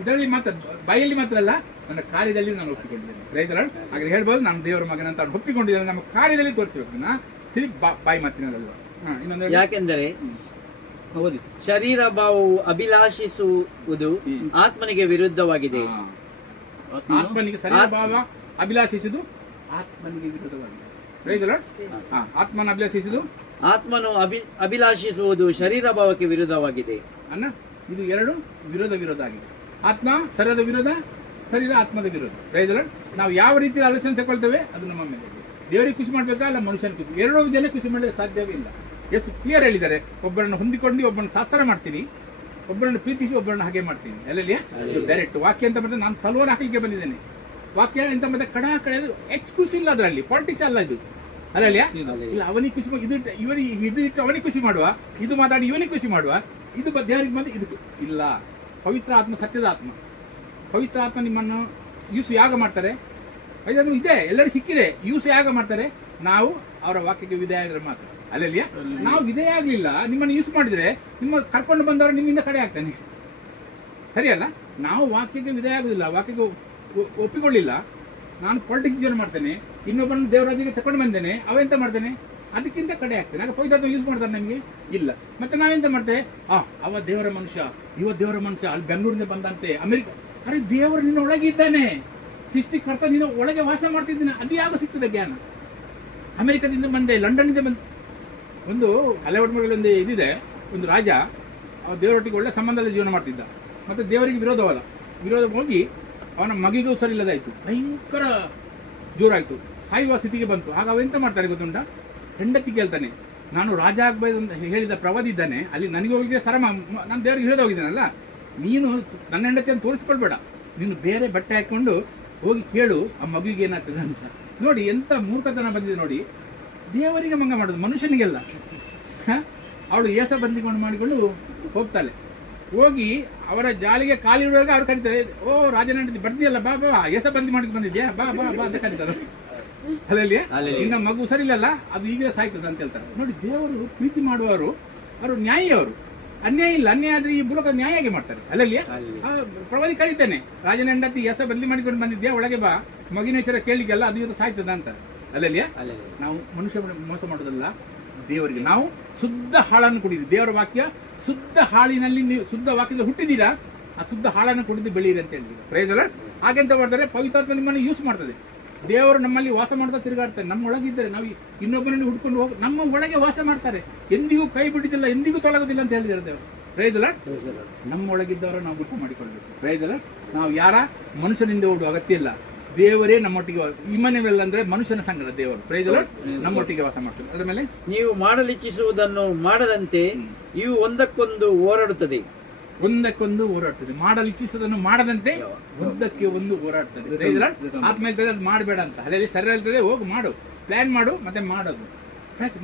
ಇದರಲ್ಲಿ ಮಾತ್ರ, ಬಾಯಲ್ಲಿ ಮಾತ್ರ ಅಲ್ಲ, ನನ್ನ ಕಾರ್ಯದಲ್ಲಿ ನಾನು ಒಪ್ಪಿಕೊಂಡಿದ್ದೇನೆ. ರೈತರ ಹಾಗೆ ಹೇಳ್ಬೋದು, ನಾನು ದೇವರ ಮಗನಂತ ಒಪ್ಪಿಕೊಂಡಿದ್ದೇನೆ. ನಮ್ಮ ಕಾರ್ಯದಲ್ಲಿ ತೋರಿಸಬೇಕು, ಸಿರಿ ಬಾಯಿ ಮಾತಿನಲ್ಲ. ಇನ್ನೊಂದು, ಯಾಕೆಂದರೆ ಶರೀರ ಭಾವವು ಅಭಿಲಾಷಿಸುವುದು ಆತ್ಮನಿಗೆ ವಿರುದ್ಧವಾಗಿದೆ. ಆತ್ಮನಿಗೆ ಶರೀರ ಭಾವ ಅಭಿಲಾಷಿಸುವುದು ಆತ್ಮನಿಗೆ ವಿರುದ್ಧವಾಗಿದೆ. ಆತ್ಮನ ಅಭಿಲಾಷಿಸುವುದು, ಆತ್ಮನು ಅಭಿಲಾಷಿಸುವುದು ಶರೀರ ಭಾವಕ್ಕೆ ವಿರುದ್ಧವಾಗಿದೆ. ಅನ್ನ ಇದು ಎರಡು ವಿರೋಧ ಆಗಿದೆ. ಆತ್ಮ ಶರೀರದ ವಿರೋಧ, ಶರೀರ ಆತ್ಮದ ವಿರೋಧ. ರೈತರ ನಾವು ಯಾವ ರೀತಿ ಆಲೋಚನೆ ತಗೊಳ್ತೇವೆ ಅದು ನಮ್ಮ ಮೇಲೆ. ದೇವರಿಗೆ ಖುಷಿ ಮಾಡ್ಬೇಕಾ ಅಲ್ಲ ಮನುಷ್ಯನ ಖುಷಿ? ಎರಡೂ ಜನ ಖುಷಿ ಮಾಡಲಿಕ್ಕೆ ಸಾಧ್ಯವೇ ಇಲ್ಲ. ಎಷ್ಟು ಕ್ಲಿಯರ್ ಹೇಳಿದ್ದಾರೆ, ಒಬ್ಬರನ್ನು ಹೊಂದಿಕೊಂಡು ಒಬ್ಬರನ್ನು ಶಾಸ್ತ್ರ ಮಾಡ್ತೀನಿ, ಒಬ್ಬರನ್ನು ಪ್ರೀತಿಸಿ ಒಬ್ಬರನ್ನು ಹಾಗೆ ಮಾಡ್ತೀನಿ. ಅಲ್ಲಲ್ಲಿಯ ಡೈರೆಕ್ಟ್ ವಾಕ್ಯ ಅಂತ ಬಂದ್ರೆ ನಾನು ತಲವಾರು ಹಾಕಲಿಕ್ಕೆ ಬಂದಿದ್ದೇನೆ. ವಾಕ್ಯ ಎಂತ ಮತ್ತೆ ಕಡ ಎಕ್ಸ್ಕ್ಯೂಸ್ ಇಲ್ಲ ಅದರಲ್ಲಿ, ಪಾಲಿಟಿಕ್ಸ್ ಅಲ್ಲ ಇದು. ಅಲ್ಲಲ್ಲಿಯ ಇಲ್ಲ ಅವನಿಗೆ ಖುಷಿ, ಇದು ಇವನಿಗೆ ಇದು ಇಟ್ಟು ಅವನಿಗೆ ಖುಷಿ ಮಾಡುವ, ಇದು ಮಾತಾಡಿ ಇವನಿಗೆ ಖುಷಿ ಮಾಡುವ, ಇದು ದೇವರಿಗೆ ಬಂದು ಇದು ಇಲ್ಲ. ಪವಿತ್ರ ಆತ್ಮ ಸತ್ಯದ ಆತ್ಮ. ಪವಿತ್ರ ಆತ್ಮ ನಿಮ್ಮನ್ನು ಯೂಸು ಯಾಗ ಮಾಡ್ತಾರೆ, ಇದನ್ನು ಇದೆ ಎಲ್ಲರಿಗೂ ಸಿಕ್ಕಿದೆ. ಯೂಸು ಯಾಗ ಮಾಡ್ತಾರೆ, ನಾವು ಅವರ ವಾಕ್ಯಕ್ಕೆ ವಿಧೇಯ ಆಗಿದ್ರೆ ಮಾತ್ರ. ಅಲ್ಲಲ್ಲಿಯ ನಾವು ವಿಧೇಯ ಆಗ್ಲಿಲ್ಲ, ನಿಮ್ಮನ್ನು ಯೂಸ್ ಮಾಡಿದ್ರೆ ನಿಮ್ಮ ಕರ್ಕೊಂಡು ಬಂದವರು ನಿಮ್ಮಿಂದ ಕಡೆ ಆಗ್ತಾನೆ. ಸರಿಯಲ್ಲ? ನಾವು ವಾಕ್ಯಕ್ಕೆ ವಿಧೇಯ ಆಗುದಿಲ್ಲ, ವಾಕ್ಯಕ್ಕೆ ಒಪ್ಪಿಕೊಳ್ಳಿಲ್ಲ. ನಾನು ಪಾಲಿಟಿಕ್ಸ್ ಜೀವನ ಮಾಡ್ತೇನೆ, ಇನ್ನೊಬ್ಬರನ್ನು ದೇವರಾಜಿಗೆ ತಗೊಂಡು ಬಂದೇನೆ, ಅವೆಂತ ಮಾಡ್ತೇನೆ, ಅದಕ್ಕಿಂತ ಕಡೆ ಆಗ್ತೇನೆ. ಆಗ ಪವಿತ್ರ ಯೂಸ್ ಮಾಡ್ತಾರೆ ನಮಗೆ ಇಲ್ಲ. ಮತ್ತೆ ನಾವೆಂತ ಮಾಡ್ತೇವೆ, ಅವ ದೇವರ ಮನುಷ್ಯ, ಇವ ದೇವರ ಮನುಷ್ಯ, ಅಲ್ಲಿ ಬೆಂಗಳೂರಿನಿಂದ ಬಂದಂತೆ, ಅಮೆರಿಕ. ಅರೆ ದೇವರು ನಿನ್ನ ಒಳಗೆ ಇದ್ದಾನೆ, ಸೃಷ್ಟಿಕರ್ತ ನಿನ್ನ ಒಳಗೆ ವಾಸ ಮಾಡ್ತಿದ್ದಾನೆ. ಅದು ಯಾವಾಗ ಸಿಗ್ತದೆ ಜ್ಞಾನ? ಅಮೆರಿಕದಿಂದ ಬಂದೆ, ಲಂಡನ್ನಿಂದ ಬಂದೆ. ಒಂದು ಹಳೆವಡ್ಮಗಳಲ್ಲಿ ಒಂದು ಇದಿದೆ, ಒಂದು ರಾಜ ದೇವರೊಟ್ಟಿಗೆ ಒಳ್ಳೆ ಸಂಬಂಧದಲ್ಲಿ ಜೀವನ ಮಾಡ್ತಿದ್ದ. ಮತ್ತೆ ದೇವರಿಗೆ ವಿರೋಧ ಹೋಗಿ ಅವನ ಮಗಿಗೂ ಸರಿಲ್ಲದಾಯ್ತು, ಭಯಂಕರ ಜೋರಾಯ್ತು, ಸಾಯುವ ಸ್ಥಿತಿಗೆ ಬಂತು. ಆಗ ಅವೆಂತ ಮಾಡ್ತಾರೆ ಗೊತ್ತುಂಟ? ಹೆಂಡತಿ ಕೇಳ್ತಾನೆ, ನಾನು ರಾಜ ಆಗ್ಬೋದು ಅಂತ ಹೇಳಿದ ಪ್ರವಾದಿ ಇದ್ದಾನೆ, ಅಲ್ಲಿ ನನಗೆ ಹೋಗಿ ನಾನು ದೇವರಿಗೆ ವಿರೋಧ ಹೋಗಿದ್ದೇನಲ್ಲ, ನೀನು ನನ್ನ ಹೆಂಡತಿಯನ್ನು ತೋರಿಸ್ಕೊಳ್ಬೇಡ, ನೀನು ಬೇರೆ ಬಟ್ಟೆ ಹಾಕೊಂಡು ಹೋಗಿ ಕೇಳು ಆ ಮಗುವಿಗೆ ಏನಾಗ್ತದೆ ಅಂತ. ನೋಡಿ ಎಂತ ಮೂರ್ಖತನ ಬಂದಿದೆ ನೋಡಿ. ದೇವರಿಗೆ ಮಂಗ ಮಾಡೋದು, ಮನುಷ್ಯನಿಗೆಲ್ಲ. ಅವಳು ಏಸ ಬಂದಿಕೊಂಡು ಮಾಡಿಕೊಂಡು ಹೋಗ್ತಾಳೆ. ಹೋಗಿ ಅವರ ಜಾಲಿಗೆ ಕಾಲಿಡುವಾಗ ಅವ್ರು ಕರೀತಾರೆ, ಓ ರಾಜನ ಹೆಂಡತಿ ಬರ್ತೀಯಲ್ಲ, ಬಾ ಬಾ, ಏಸ ಬಂದಿ ಮಾಡಿ ಬಂದಿದ್ಯಾ, ಬಾ ಬಾ ಬಾ ಅಂತ ಕರೀತಾರೆ. ಅದರಲ್ಲಿ ಇನ್ನ ಮಗು ಸರಿಯಿಲ್ಲಲ್ಲ, ಅದು ಈಗಲೇ ಸಾಯ್ತದೆ ಅಂತ ಹೇಳ್ತಾರೆ. ನೋಡಿ ದೇವರು ಪ್ರೀತಿ ಮಾಡುವವರು, ಅವರು ನ್ಯಾಯಿ, ಅವರು ಅನ್ಯಾಯ ಇಲ್ಲ. ಅನ್ಯಾಯ ಆದ್ರೆ ಈ ಮೂಲಕ ನ್ಯಾಯಾಗಿ ಮಾಡ್ತಾರೆ. ಅಲ್ಲಲ್ಲಿ ಪ್ರವಾದಿ ಕರೀತೇನೆ, ರಾಜನ ಹೆಂಡತಿ ಎಸ ಬದಲಿ ಮಾಡಿಕೊಂಡು ಬಂದಿದ್ಯಾ, ಒಳಗೆ ಬಾ, ಮಗಿನ ಹೆಸರ ಕೇಳಿಗೆಲ್ಲ ಅದು ಇದು ಸಾಯ್ತದ ಅಂತ. ಅಲ್ಲಲ್ಲಿಯ ನಾವು ಮನುಷ್ಯ ಮೋಸ ಮಾಡೋದಲ್ಲ, ದೇವರಿಗೆ ನಾವು ಶುದ್ಧ ಹಾಳನ್ನು ಕುಡಿದ್ವಿ. ದೇವರ ವಾಕ್ಯ ಶುದ್ಧ ಹಾಳಿನಲ್ಲಿ ನೀವು ಶುದ್ಧ ವಾಕ್ಯದಲ್ಲಿ ಹುಟ್ಟಿದ್ದೀರಾ, ಆ ಶುದ್ಧ ಹಾಳನ್ನು ಕುಡಿದು ಬೆಳೀರಿ ಅಂತ ಹೇಳಿದ್ರು. Price the lord. ಹಾಗೆಂತ ಮಾಡ್ತಾರೆ, ಪವಿತ್ರಾತ್ಮ ನಿಮ್ಮನ್ನು ಯೂಸ್ ಮಾಡ್ತದೆ. ದೇವರು ನಮ್ಮಲ್ಲಿ ವಾಸ ಮಾಡ್ತಾ ತಿರುಗಾಡ್ತಾರೆ. ನಮ್ಮ ಒಳಗಿದ್ದರೆ ನಾವು ಇನ್ನೊಬ್ಬರನ್ನು ಹುಡ್ಕೊಂಡು ಹೋಗಿ ನಮ್ಮ ಒಳಗೆ ವಾಸ ಮಾಡ್ತಾರೆ. ಎಂದಿಗೂ ಕೈ ಬಿಡುದಿಲ್ಲ, ಎಂದಿಗೂ ತೊಳಗೋದಿಲ್ಲ ಅಂತ ಹೇಳಿದ್ದಾರೆ ದೇವರು. Praise the Lord. ನಮ್ಮ ಒಳಗಿದ್ದವರು ನಾವು ಗುರುತು ಮಾಡಿಕೊಳ್ಬೇಕು. Praise the Lord. ನಾವು ಯಾರ ಮನುಷ್ಯನಿಂದ ಓಡುವ ಅಗತ್ಯ ಇಲ್ಲ, ದೇವರೇ ನಮ್ಮೊಟ್ಟಿಗೆ. ಇಮ್ಮನೆವೆಲ್ ಅಂದ್ರೆ ಮನುಷ್ಯನ ಸಂಗಡ ದೇವರು. Praise the Lord. ನಮ್ಮೊಟ್ಟಿಗೆ ವಾಸ ಮಾಡ್ತಾರೆ. ಅದರ ಮೇಲೆ ನೀವು ಮಾಡಲಿಚ್ಛಿಸುವುದನ್ನು ಮಾಡದಂತೆ ಇವು ಒಂದಕ್ಕೊಂದು ಹೋರಾಡುತ್ತದೆ. ಮಾಡಲು ಇಚ್ಛಿಸುವುದನ್ನು ಮಾಡದಂತೆ ಒಂದಕ್ಕೆ ಒಂದು ಹೋರಾಡ್ತದೆ. Price the lord. ಆತ್ಮ ಹೇಳ್ತದೆ ಅದು ಮಾಡಬೇಡ ಅಂತ, ಅಲ್ಲಿ ಸರಿ ಹೇಳ್ತದೆ ಹೋಗಿ ಮಾಡು, ಪ್ಲಾನ್ ಮಾಡು, ಮತ್ತೆ ಮಾಡೋದು.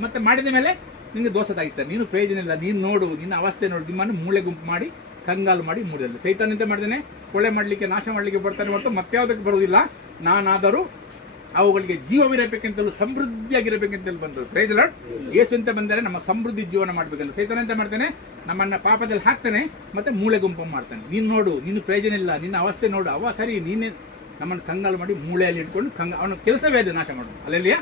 ಮತ್ತೆ ಮಾಡಿದ ಮೇಲೆ ನಿನ್ಗೆ ದೋಷ ತಾಗಿರ್ತಾರೆ, ನೀನು ಪ್ರಯೋಜನ ಇಲ್ಲ, ನೀನು ನೋಡು, ನಿನ್ನ ಅವಸ್ಥೆ ನೋಡು. ನಿಮ್ಮನ್ನು ಮೂಳೆ ಗುಂಪು ಮಾಡಿ ಕಂಗಾಲು ಮಾಡಿ ಮೂಡಲ್ಲ. ಸೈತಾನ್ ಅಂತ ಮಾಡಿದ್ದೇನೆ, ಕೊಳೆ ಮಾಡ್ಲಿಕ್ಕೆ, ನಾಶ ಮಾಡ್ಲಿಕ್ಕೆ ಬರ್ತಾನೆ ಹೊರತು ಮತ್ತೆ ಯಾವುದಕ್ಕೆ ಬರುವುದಿಲ್ಲ. ನಾನಾದರೂ ಅವುಗಳಿಗೆ ಜೀವವಿರಬೇಕೆಂತಲೂ ಸಮೃದ್ಧಿಯಾಗಿರಬೇಕೆಂತಲೂ ಬಂದರು. Price the Lord. ಯೇಸು ಅಂತ ಬಂದರೆ ನಮ್ಮ ಸಮೃದ್ಧಿ ಜೀವನ ಮಾಡ್ಬೇಕಂತ. ಸೈತಾನ ಅಂತ ಮಾಡ್ತಾನೆ, ನಮ್ಮನ್ನ ಪಾಪದಲ್ಲಿ ಹಾಕ್ತಾನೆ, ಮತ್ತೆ ಮೂಳೆ ಗುಂಪು ಮಾಡ್ತಾನೆ. ನೀನು ನೋಡು, ನಿನ್ನ ಪ್ರಯೋಜನ ಇಲ್ಲ, ನಿನ್ನ ಅವಸ್ಥೆ ನೋಡು, ಅವ ಸರಿ, ನೀನೇ ನಮ್ಮನ್ನು ಕಂಗಾಲು ಮಾಡಿ ಮೂಳೆಯಲ್ಲಿ ಇಟ್ಕೊಂಡು ಅವನ ಕೆಲಸವೇ ಅದು ನಾಶ ಮಾಡೋದು. ಅಲ್ಲೆಲ್ಲಿಯ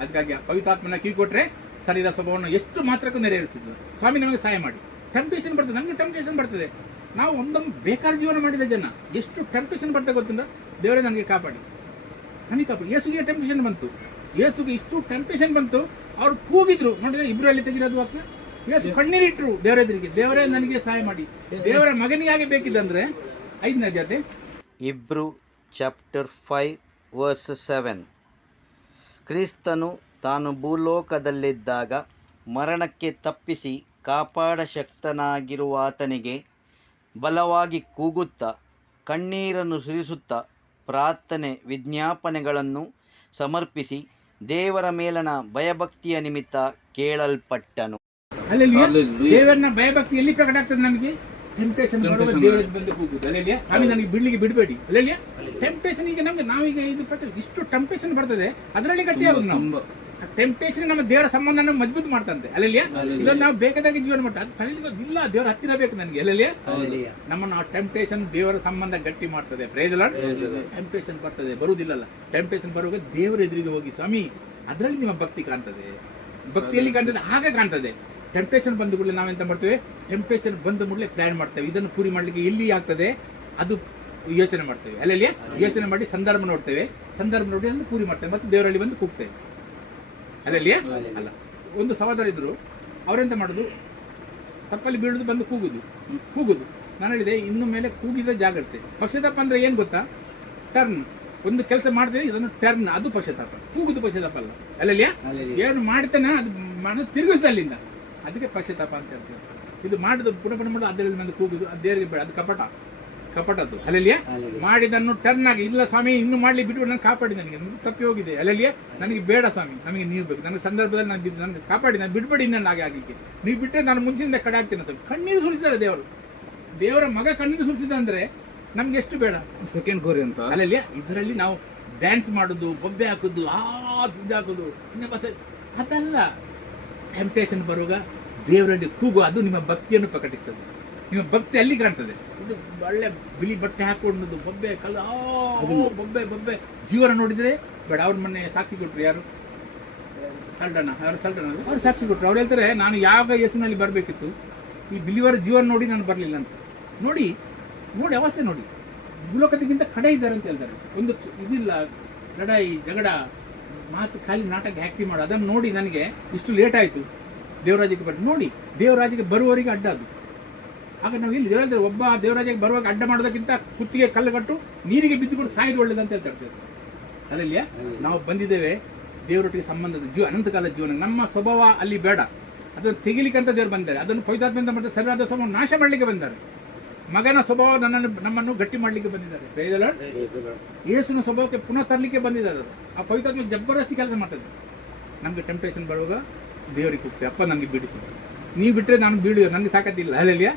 ಅದಕ್ಕಾಗಿ ಪವಿತ್ರಾತ್ಮನ ಕೀ ಕೊಟ್ರೆ ಶರೀರ ಸ್ವಭಾವವನ್ನು ಎಷ್ಟು ಮಾತ್ರಕ್ಕೂ ನೆರವೇರಿಸಿದ್ರು. ಸ್ವಾಮಿ ನಮಗೆ ಸಹಾಯ ಮಾಡಿ. ಟೆಂಪ್ಟೇಷನ್ ಬರ್ತದೆ, ನಮ್ಗೆ ಟೆಂಪ್ಟೇಷನ್ ಬರ್ತದೆ. ನಾವು ಒಂದೊಂದು ಬೇಕಾದ ಜೀವನ ಮಾಡಿದ ಜನ ಎಷ್ಟು ಟೆಂಪ್ಟೇಷನ್ ಬರ್ತದೆ ಗೊತ್ತಿಲ್ಲ. ದೇವರೇ ನನಗೆ ಕಾಪಾಡಿ, ನನಗೆ ಕಾಪಾಡಿ. ಯೇಸುಗೆ ಟೆಂಪ್ಟೇಷನ್ ಬಂತು, ಯೇಸುಗೆ ಇಷ್ಟು ಟೆಂಪ್ಟೇಷನ್ ಬಂತು, ಅವ್ರು ಕೂಗಿದ್ರು. ನೋಡಿದ್ರೆ ಇಬ್ರಲ್ಲಿ ತೆಗಿರೋದು ವಾಕ್ಯ. ಯೇಸು ಕಣ್ಣೀರಿಟ್ರು ದೇವರೆದುರಿಗೆ, ದೇವರೇ ನನಗೆ ಸಹಾಯ ಮಾಡಿ. ದೇವರ ಮಗನಿಗಾಗಿ ಬೇಕಿದ್ದಂದ್ರೆ 5ನೇ ಅಧ್ಯಾಯ ಇಬ್ರು ಚಾಪ್ಟರ್ 5 ವರ್ಸ್ 7. ಕ್ರಿಸ್ತನು ತಾನು ಭೂಲೋಕದಲ್ಲಿದ್ದಾಗ ಮರಣಕ್ಕೆ ತಪ್ಪಿಸಿ ಕಾಪಾಡ ಶಕ್ತನಾಗಿರುವ ಆತನಿಗೆ ಬಲವಾಗಿ ಕೂಗುತ್ತಾ ಕಣ್ಣೀರನ್ನು ಸುರಿಸುತ್ತಾ ಪ್ರಾರ್ಥನೆ ವಿಜ್ಞಾಪನೆಗಳನ್ನು ಸಮರ್ಪಿಸಿ ದೇವರ ಮೇಲನ ಭಯಭಕ್ತಿಯ ನಿಮಿತ್ತ ಕೇಳಲ್ಪಟ್ಟನು. ದೇವರನ್ನ ಭಯಭಕ್ತಿ ಎಲ್ಲಿ ಪ್ರಕಟ ಆಗ್ತದೆ ನಮಗೆ? ಟೆಂಪ್ಟೇಷನ್ ಬರುವ ದೇವರ ಬಂದು ಕೂಗುದು. ಅಲ್ಲೆಲ್ಲಿಯ ಸ್ವಾಮಿ ನನಗೆ ಬಿಡ್ಲಿಕ್ಕೆ ಬಿಡಬೇಡಿ. ಅಲ್ಲೆಲ್ಲಿಯ ಟೆಂಪ್ಟೇಷನ್ ಈಗ ನಮ್ಗೆ ನಾವೀಗ ಇದು ಇಷ್ಟು ಟೆಂಪ್ಟೇಷನ್ ಬರ್ತದೆ, ಅದರಲ್ಲಿ ಗಟ್ಟಿ ಆಗುದು ನಾವು. ಟೆಂಪ್ಟೇಷನ್ ನಮ್ಮ ದೇವರ ಸಂಬಂಧ ಮಜಬೂತ್ ಮಾಡ್ತಂತೆ. ಅಲ್ಲೆಲ್ಲಿಯ ಇದನ್ನು ನಾವು ಬೇಕಾದಾಗಿ ಜೀವನ ಮಾಡ್ತಾರೆ. ಅದು ತಲೆಗೆ ಇಲ್ಲ, ದೇವರ ಹತ್ತಿರ ಬೇಕು ನನಗೆ. ಅಲ್ಲೆಲ್ಲಿಯ ನಮ್ಮನ್ನು ಆ ಟೆಂಪ್ಟೇಷನ್ ದೇವರ ಸಂಬಂಧ ಗಟ್ಟಿ ಮಾಡ್ತದೆ. Price the lord. ಟೆಂಪ್ಟೇಷನ್ ಬರ್ತದೆ, ಬರುವುದಿಲ್ಲಲ್ಲ. ಟೆಂಪ್ಟೇಷನ್ ಬರುವಾಗ ದೇವರ ಎದುರಿಗೆ ಹೋಗಿ, ಸ್ವಾಮಿ ಅದರಲ್ಲಿ ನಿಮ್ಮ ಭಕ್ತಿ ಕಾಣ್ತದೆ. ಭಕ್ತಿಯಲ್ಲಿ ಕಾಣ್ತದೆ, ಆಗ ಕಾಣ್ತದೆ. ಟೆಂಪ್ಟೇಷನ್ ಬಂದ ಕೂಡಲೇ ನಾವೆಂತ ಮಾಡ್ತೇವೆ? ಟೆಂಪ್ಟೇಷನ್ ಬಂದ ಕೂಡಲೇ ಪ್ಲಾನ್ ಮಾಡ್ತೇವೆ. ಇದನ್ನು ಪೂರಿ ಮಾಡ್ಲಿಕ್ಕೆ ಎಲ್ಲಿ ಆಗ್ತದೆ ಅದು ಯೋಚನೆ ಮಾಡ್ತೇವೆ. ಅಲ್ಲೆಲ್ಲಿಯ ಯೋಚನೆ ಮಾಡಿ ಸಂದರ್ಭ ನೋಡ್ತೇವೆ, ಸಂದರ್ಭ ನೋಡಿ ಅದನ್ನು ಪೂರಿ ಮಾಡ್ತೇವೆ, ಮತ್ತೆ ದೇವರಲ್ಲಿ ಬಂದು ಕೂಗ್ತೇವೆ. ಅಲ್ಲೆಲ್ಲಿಯ ಅಲ್ಲ. ಒಂದು ಸಹೋದರ ಇದ್ರು, ಅವರೆಂತ ಮಾಡುದು? ತಪ್ಪಲ್ಲಿ ಬೀಳುದು, ಬಂದು ಕೂಗುದು. ನಾನು ಹೇಳಿದೆ, ಇನ್ನು ಮೇಲೆ ಕೂಗಿದ ಜಾಗ್ರತೆ. ಪಕ್ಷತಾಪ ಅಂದ್ರೆ ಏನ್ ಗೊತ್ತಾ? ಟರ್ನ್. ಒಂದು ಕೆಲಸ ಮಾಡ್ತೇವೆ, ಇದನ್ನು ಟರ್ನ್, ಅದು ಪಕ್ಷತಾಪ. ಕೂಗುದು ಪಕ್ಷತಾಪ ಅಲ್ಲ. ಅಲ್ಲೆಲ್ಲಿಯ ಏನು ಮಾಡ್ತಾನೆ ಅದು ಮಾಡೋದು ತಿರುಗಿಸ್ದಲ್ಲಿಂದ, ಅದಕ್ಕೆ ಪಕ್ಷತಾಪ ಅಂತ ಹೇಳ್ತೇವೆ. ಇದು ಮಾಡುದು ಪುನಃ ಮಾಡೋದು, ಅದರಲ್ಲಿ ಬಂದು ಕೂಗುದು, ಅದು ದೇವರಿಗೆ ಬೇಡ, ಅದು ಕಪಟದ್ದು. ಅಲ್ಲೆಲ್ಲಿಯ ಮಾಡಿದನ್ನು ಟರ್ನ್ ಆಗಿ, ಇಲ್ಲ ಸ್ವಾಮಿ ಇನ್ನು ಮಾಡ್ಲಿ ಬಿಟ್ಟು ನಾನು ಕಾಪಾಡಿ, ನನಗೆ ತಪ್ಪಿ ಹೋಗಿದೆ. ಅಲ್ಲೆಲ್ಲಿಯ ನನಗೆ ಬೇಡ ಸ್ವಾಮಿ, ನಮಗೆ ನೀವು ಬೇಕು. ನನ್ನ ಸಂದರ್ಭದಲ್ಲಿ ನನಗೆ ಕಾಪಾಡಿ, ನಾನು ಬಿಡ್ಬೇಡಿ ಇನ್ನೊಂದು ಆಗಲಿಕ್ಕೆ. ನೀವು ಬಿಟ್ಟರೆ ನಾನು ಮುಂಚಿನಿಂದ ಕಡೆ ಆಗ್ತೇನೆ ಅಂತ ಕಣ್ಣೀರು ಸುರಿಸಿದ್ದಾರೆ ದೇವರು. ದೇವರ ಮಗ ಕಣ್ಣೀರು ಸುರಿಸಿದ ಅಂದ್ರೆ ನಮ್ಗೆ ಎಷ್ಟು ಬೇಡ. ಸೆಕೆಂಡ್ ಕೋರಿ ಅಂತ ಅಲ್ಲೆಲ್ಲಿಯ ಇದರಲ್ಲಿ ನಾವು ಡ್ಯಾನ್ಸ್ ಮಾಡುದು, ಬೊಬ್ಬೆ ಹಾಕುದು, ಹಾಕುದು, ಅದಲ್ಲ. ಟೆಂಪ್ಟೇಷನ್ ಬರುವಾಗ ದೇವರಲ್ಲಿ ಕೂಗು, ಅದು ನಿಮ್ಮ ಭಕ್ತಿಯನ್ನು ಪ್ರಕಟಿಸ್ತದೆ. ನಿಮ್ಮ ಭಕ್ತಿ ಅಲ್ಲಿ ಕಾಣ್ತದೆ. ಇದು ಒಳ್ಳೆ ಬಿಳಿ ಬಟ್ಟೆ ಹಾಕೊಂಡು ಬೊಬ್ಬೆ ಬೊಬ್ಬೆ ಜೀವನ ನೋಡಿದ್ರೆ ಬೇಡ. ಅವ್ರ ಮೊನ್ನೆ ಸಾಕ್ಷಿ ಕೊಟ್ರು, ಯಾರು? ಸಲ್ಡನ ಅವ್ರು ಸಾಕ್ಷಿ ಕೊಟ್ರು. ಅವ್ರು ಹೇಳ್ತಾರೆ, ನಾನು ಯಾವ ಯೇಸುನಲ್ಲಿ ಬರಬೇಕಿತ್ತು, ಈ ಬಿಲಿವರ ಜೀವನ ನೋಡಿ ನಾನು ಬರಲಿಲ್ಲ ಅಂತ. ನೋಡಿ ಅವಸ್ಥೆ ನೋಡಿ, ಭೂಲೋಕದಕ್ಕಿಂತ ಕಡೆ ಇದ್ದಾರೆ ಅಂತ ಹೇಳ್ತಾರೆ. ಒಂದು ಇದಿಲ್ಲ, ಲಡಾಯಿ ಜಗಳ ಮಾತು, ಖಾಲಿ ನಾಟಕ ಆಕ್ಟಿಂಗ್ ಮಾಡೋದು. ಅದನ್ನು ನೋಡಿ ನನಗೆ ಇಷ್ಟು ಲೇಟ್ ಆಯಿತು ದೇವರಾಜ್ಯಕ್ಕೆ ನೋಡಿ ದೇವರಾಜ್ಯಕ್ಕೆ ಬರುವವರಿಗೆ ಅಡ್ಡ ಅದು. ಆಗ ನಾವು ಇಲ್ಲಿ ದೇವರಾಜ ಒಬ್ಬ ದೇವರಾಜ್ಯಕ್ಕೆ ಬರುವಾಗ ಅಡ್ಡ ಮಾಡೋದಕ್ಕಿಂತ ಕುತ್ತಿಗೆ ಕಲ್ಲು ಕಟ್ಟು ನೀರಿಗೆ ಬಿದ್ದುಕೊಂಡು ಸಾಯ್ದು ಒಳ್ಳೇದಂತ ಹೇಳ್ತಾರೆ. ಅಲ್ಲಲ್ಲಿಯ ನಾವು ಬಂದಿದ್ದೇವೆ ದೇವರೊಟ್ಟಿಗೆ ಸಂಬಂಧದ ಅನಂತಕಾಲ ಜೀವನ. ನಮ್ಮ ಸ್ವಭಾವ ಅಲ್ಲಿ ಬೇಡ, ಅದನ್ನು ತೆಗಿಲಿಕ್ಕಂತ ದೇವರು ಬಂದಿದ್ದಾರೆ. ಅದನ್ನು ಪವಿತ್ರಾತ್ಮದಿಂದ ಮಾಡಿದ ಸರಿಯಾದ ಸ್ವಭಾವ ನಾಶ ಮಾಡಲಿಕ್ಕೆ ಬಂದಿದ್ದಾರೆ. ಮಗನ ಸ್ವಭಾವ ನಮ್ಮನ್ನು ಗಟ್ಟಿ ಮಾಡಲಿಕ್ಕೆ ಬಂದಿದ್ದಾರೆ. Praise the Lord. ಯೇಸುವಿನ ಸ್ವಭಾವಕ್ಕೆ ಪುನಃ ತರಲಿಕ್ಕೆ ಬಂದಿದ್ದಾರೆ. ಆ ಪವಿತ್ರಾತ್ಮ ಜಬರ್ದಸ್ತಿ ಕೆಲಸ ಮಾಡ್ತದೆ. ನಮ್ಗೆ ಟೆಂಪ್ಟೇಷನ್ ಬರುವಾಗ ದೇವರಿಗೆ ಕೂಗ್ತೇವೆ, ಅಪ್ಪ ನನಗೆ ಬಿಡಿಸಿ, ನೀವು ಬಿಟ್ಟರೆ ನಾನು ಬೀಳುವ, ನನಗೆ ತಾಕತ್ತಿಲ್ಲ. ಅಲ್ಲೆಲ್ಲಿಯ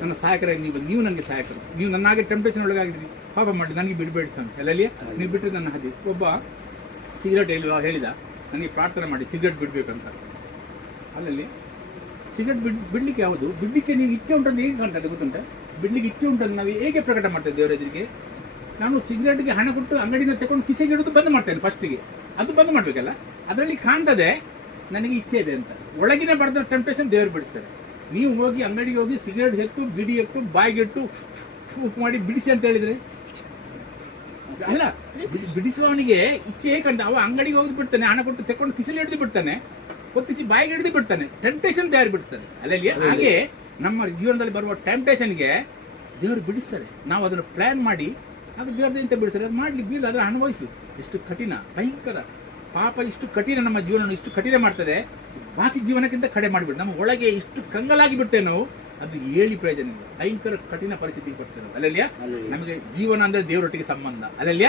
ನನ್ನ ಸಹಾಯಕರ ನೀವು ನನಗೆ ಸಹಾಯಕರು. ನೀವು ನನ್ನಾಗೆ ಟೆಂಪ್ಟೇಷನ್ ಒಳಗಾಗಿದ್ರಿ, ಪಾಪ ಮಾಡಿ ನನಗೆ ಬಿಡಬೇಡಿ ಸ್ವಾಮಿ. ಅಲ್ಲೆಲ್ಲಿಯ ನೀವು ಬಿಟ್ಟರೆ ನನ್ನ ಹದಿ. ಒಬ್ಬ ಸಿಗರೇಟ್ ಹೇಳಿದ, ನನಗೆ ಪ್ರಾರ್ಥನೆ ಮಾಡಿ ಸಿಗರೇಟ್ ಬಿಡಬೇಕಂತ. ಅಲ್ಲಲ್ಲಿ ಸಿಗರೇಟ್ ಬಿಡ್ಲಿಕ್ಕೆ ಯಾವುದು? ಬಿಡ್ಲಿಕ್ಕೆ ನೀವು ಇಚ್ಛೆ ಉಂಟಂತ ಹೇಗೆ ಕಾಣ್ತದೆ ಗೊತ್ತುಂಟೆ? ಬಿಡ್ಲಿಕ್ಕೆ ಇಚ್ಛೆ ಉಂಟಂತ ನಾವು ಹೇಗೆ ಪ್ರಕಟ ಮಾಡ್ತೇವೆ ದೇವರ ಎದುರಿಗೆ? ನಾನು ಸಿಗರೇಟ್ಗೆ ಹಣ ಕೊಟ್ಟು ಅಂಗಡಿಯಿಂದ ತಗೊಂಡು ಕಿಸೆಗೆ ಇಡೋದು ಬಂದ್ ಮಾಡ್ತೇನೆ ಫಸ್ಟಿಗೆ. ಅದು ಬಂದ್ ಮಾಡ್ಬೇಕಲ್ಲ, ಅದರಲ್ಲಿ ಕಾಣ್ತದೆ ನನಗೆ ಇಚ್ಛೆ ಇದೆ ಅಂತ. ಒಳಗಿನ ಬರೆದ ಟೆಂಪ್ಟೇಷನ್ ದೇವರು ಬಿಡಿಸ್ತಾರೆ. ನೀವು ಹೋಗಿ ಅಂಗಡಿಗೆ ಹೋಗಿ ಸಿಗರೇಟ್ ಎತ್ತು, ಬಿಡಿ ಎತ್ತು, ಬಾಯಿಗೆಟ್ಟು ಫೂಕ್ ಮಾಡಿ ಬಿಡಿಸಿ ಅಂತ ಹೇಳಿದ್ರೆ ಅಲ್ಲ, ಬಿಡಿಸುವವನಿಗೆ ಇಚ್ಛೆ ಕಂಡ ಅವ ಅಂಗಡಿಗೆ ಹೋಗಿ ಬಿಡ್ತಾನೆ, ಹಣ ಕೊಟ್ಟು ತಕೊಂಡು ಕಿಸೆಲಿ ಹಿಡಿದು ಬಿಡ್ತಾನೆ, ಹೊತ್ತಿಸಿ ಬಾಯಿಗೆ ಹಿಡಿದು ಬಿಡ್ತಾನೆ. ಟೆಂಪ್ಟೇಷನ್ ದೇವರು ಬಿಡ್ತಾರೆ. ಅಲ್ಲಲ್ಲಿ ಹಾಗೆ ನಮ್ಮ ಜೀವನದಲ್ಲಿ ಬರುವ ಟೆಂಪ್ಟೇಷನ್ಗೆ ದೇವರು ಬಿಡಿಸ್ತಾರೆ. ನಾವು ಅದನ್ನು ಪ್ಲಾನ್ ಮಾಡಿ ಅದು ದೇವ್ರದ್ದು ಅಂತ ಬಿಡ್ತಾರೆ. ಅದು ಮಾಡ್ಲಿಕ್ಕೆ ಬೀಳು, ಅದರ ಅನುಭವಿಸು. ಎಷ್ಟು ಕಠಿಣ, ಭಯಂಕರ ಪಾಪ. ಇಷ್ಟು ಕಠಿಣ ನಮ್ಮ ಜೀವನ ಇಷ್ಟು ಕಠಿಣ ಮಾಡ್ತದೆ, ಬಾಕಿ ಜೀವನಕ್ಕಿಂತ ಕಡೆ ಮಾಡಿಬಿಟ್ಟು ನಮ್ಮ ಒಳಗೆ ಇಷ್ಟು ಕಂಗಲಾಗಿ ಬಿಡ್ತೇವೆ ನಾವು. ಅದು ಹೇಳಿ ಪ್ರಯೋಜನ ಇಲ್ಲ. ಭಯಂಕರ ಕಠಿಣ ಪರಿಸ್ಥಿತಿಗೆ ಬರ್ತೇವೆ. ಅಲ್ಲಲ್ಲಿಯ ನಮಗೆ ಜೀವನ ಅಂದ್ರೆ ದೇವರೊಟ್ಟಿಗೆ ಸಂಬಂಧ. ಅಲ್ಲಲ್ಲಿಯ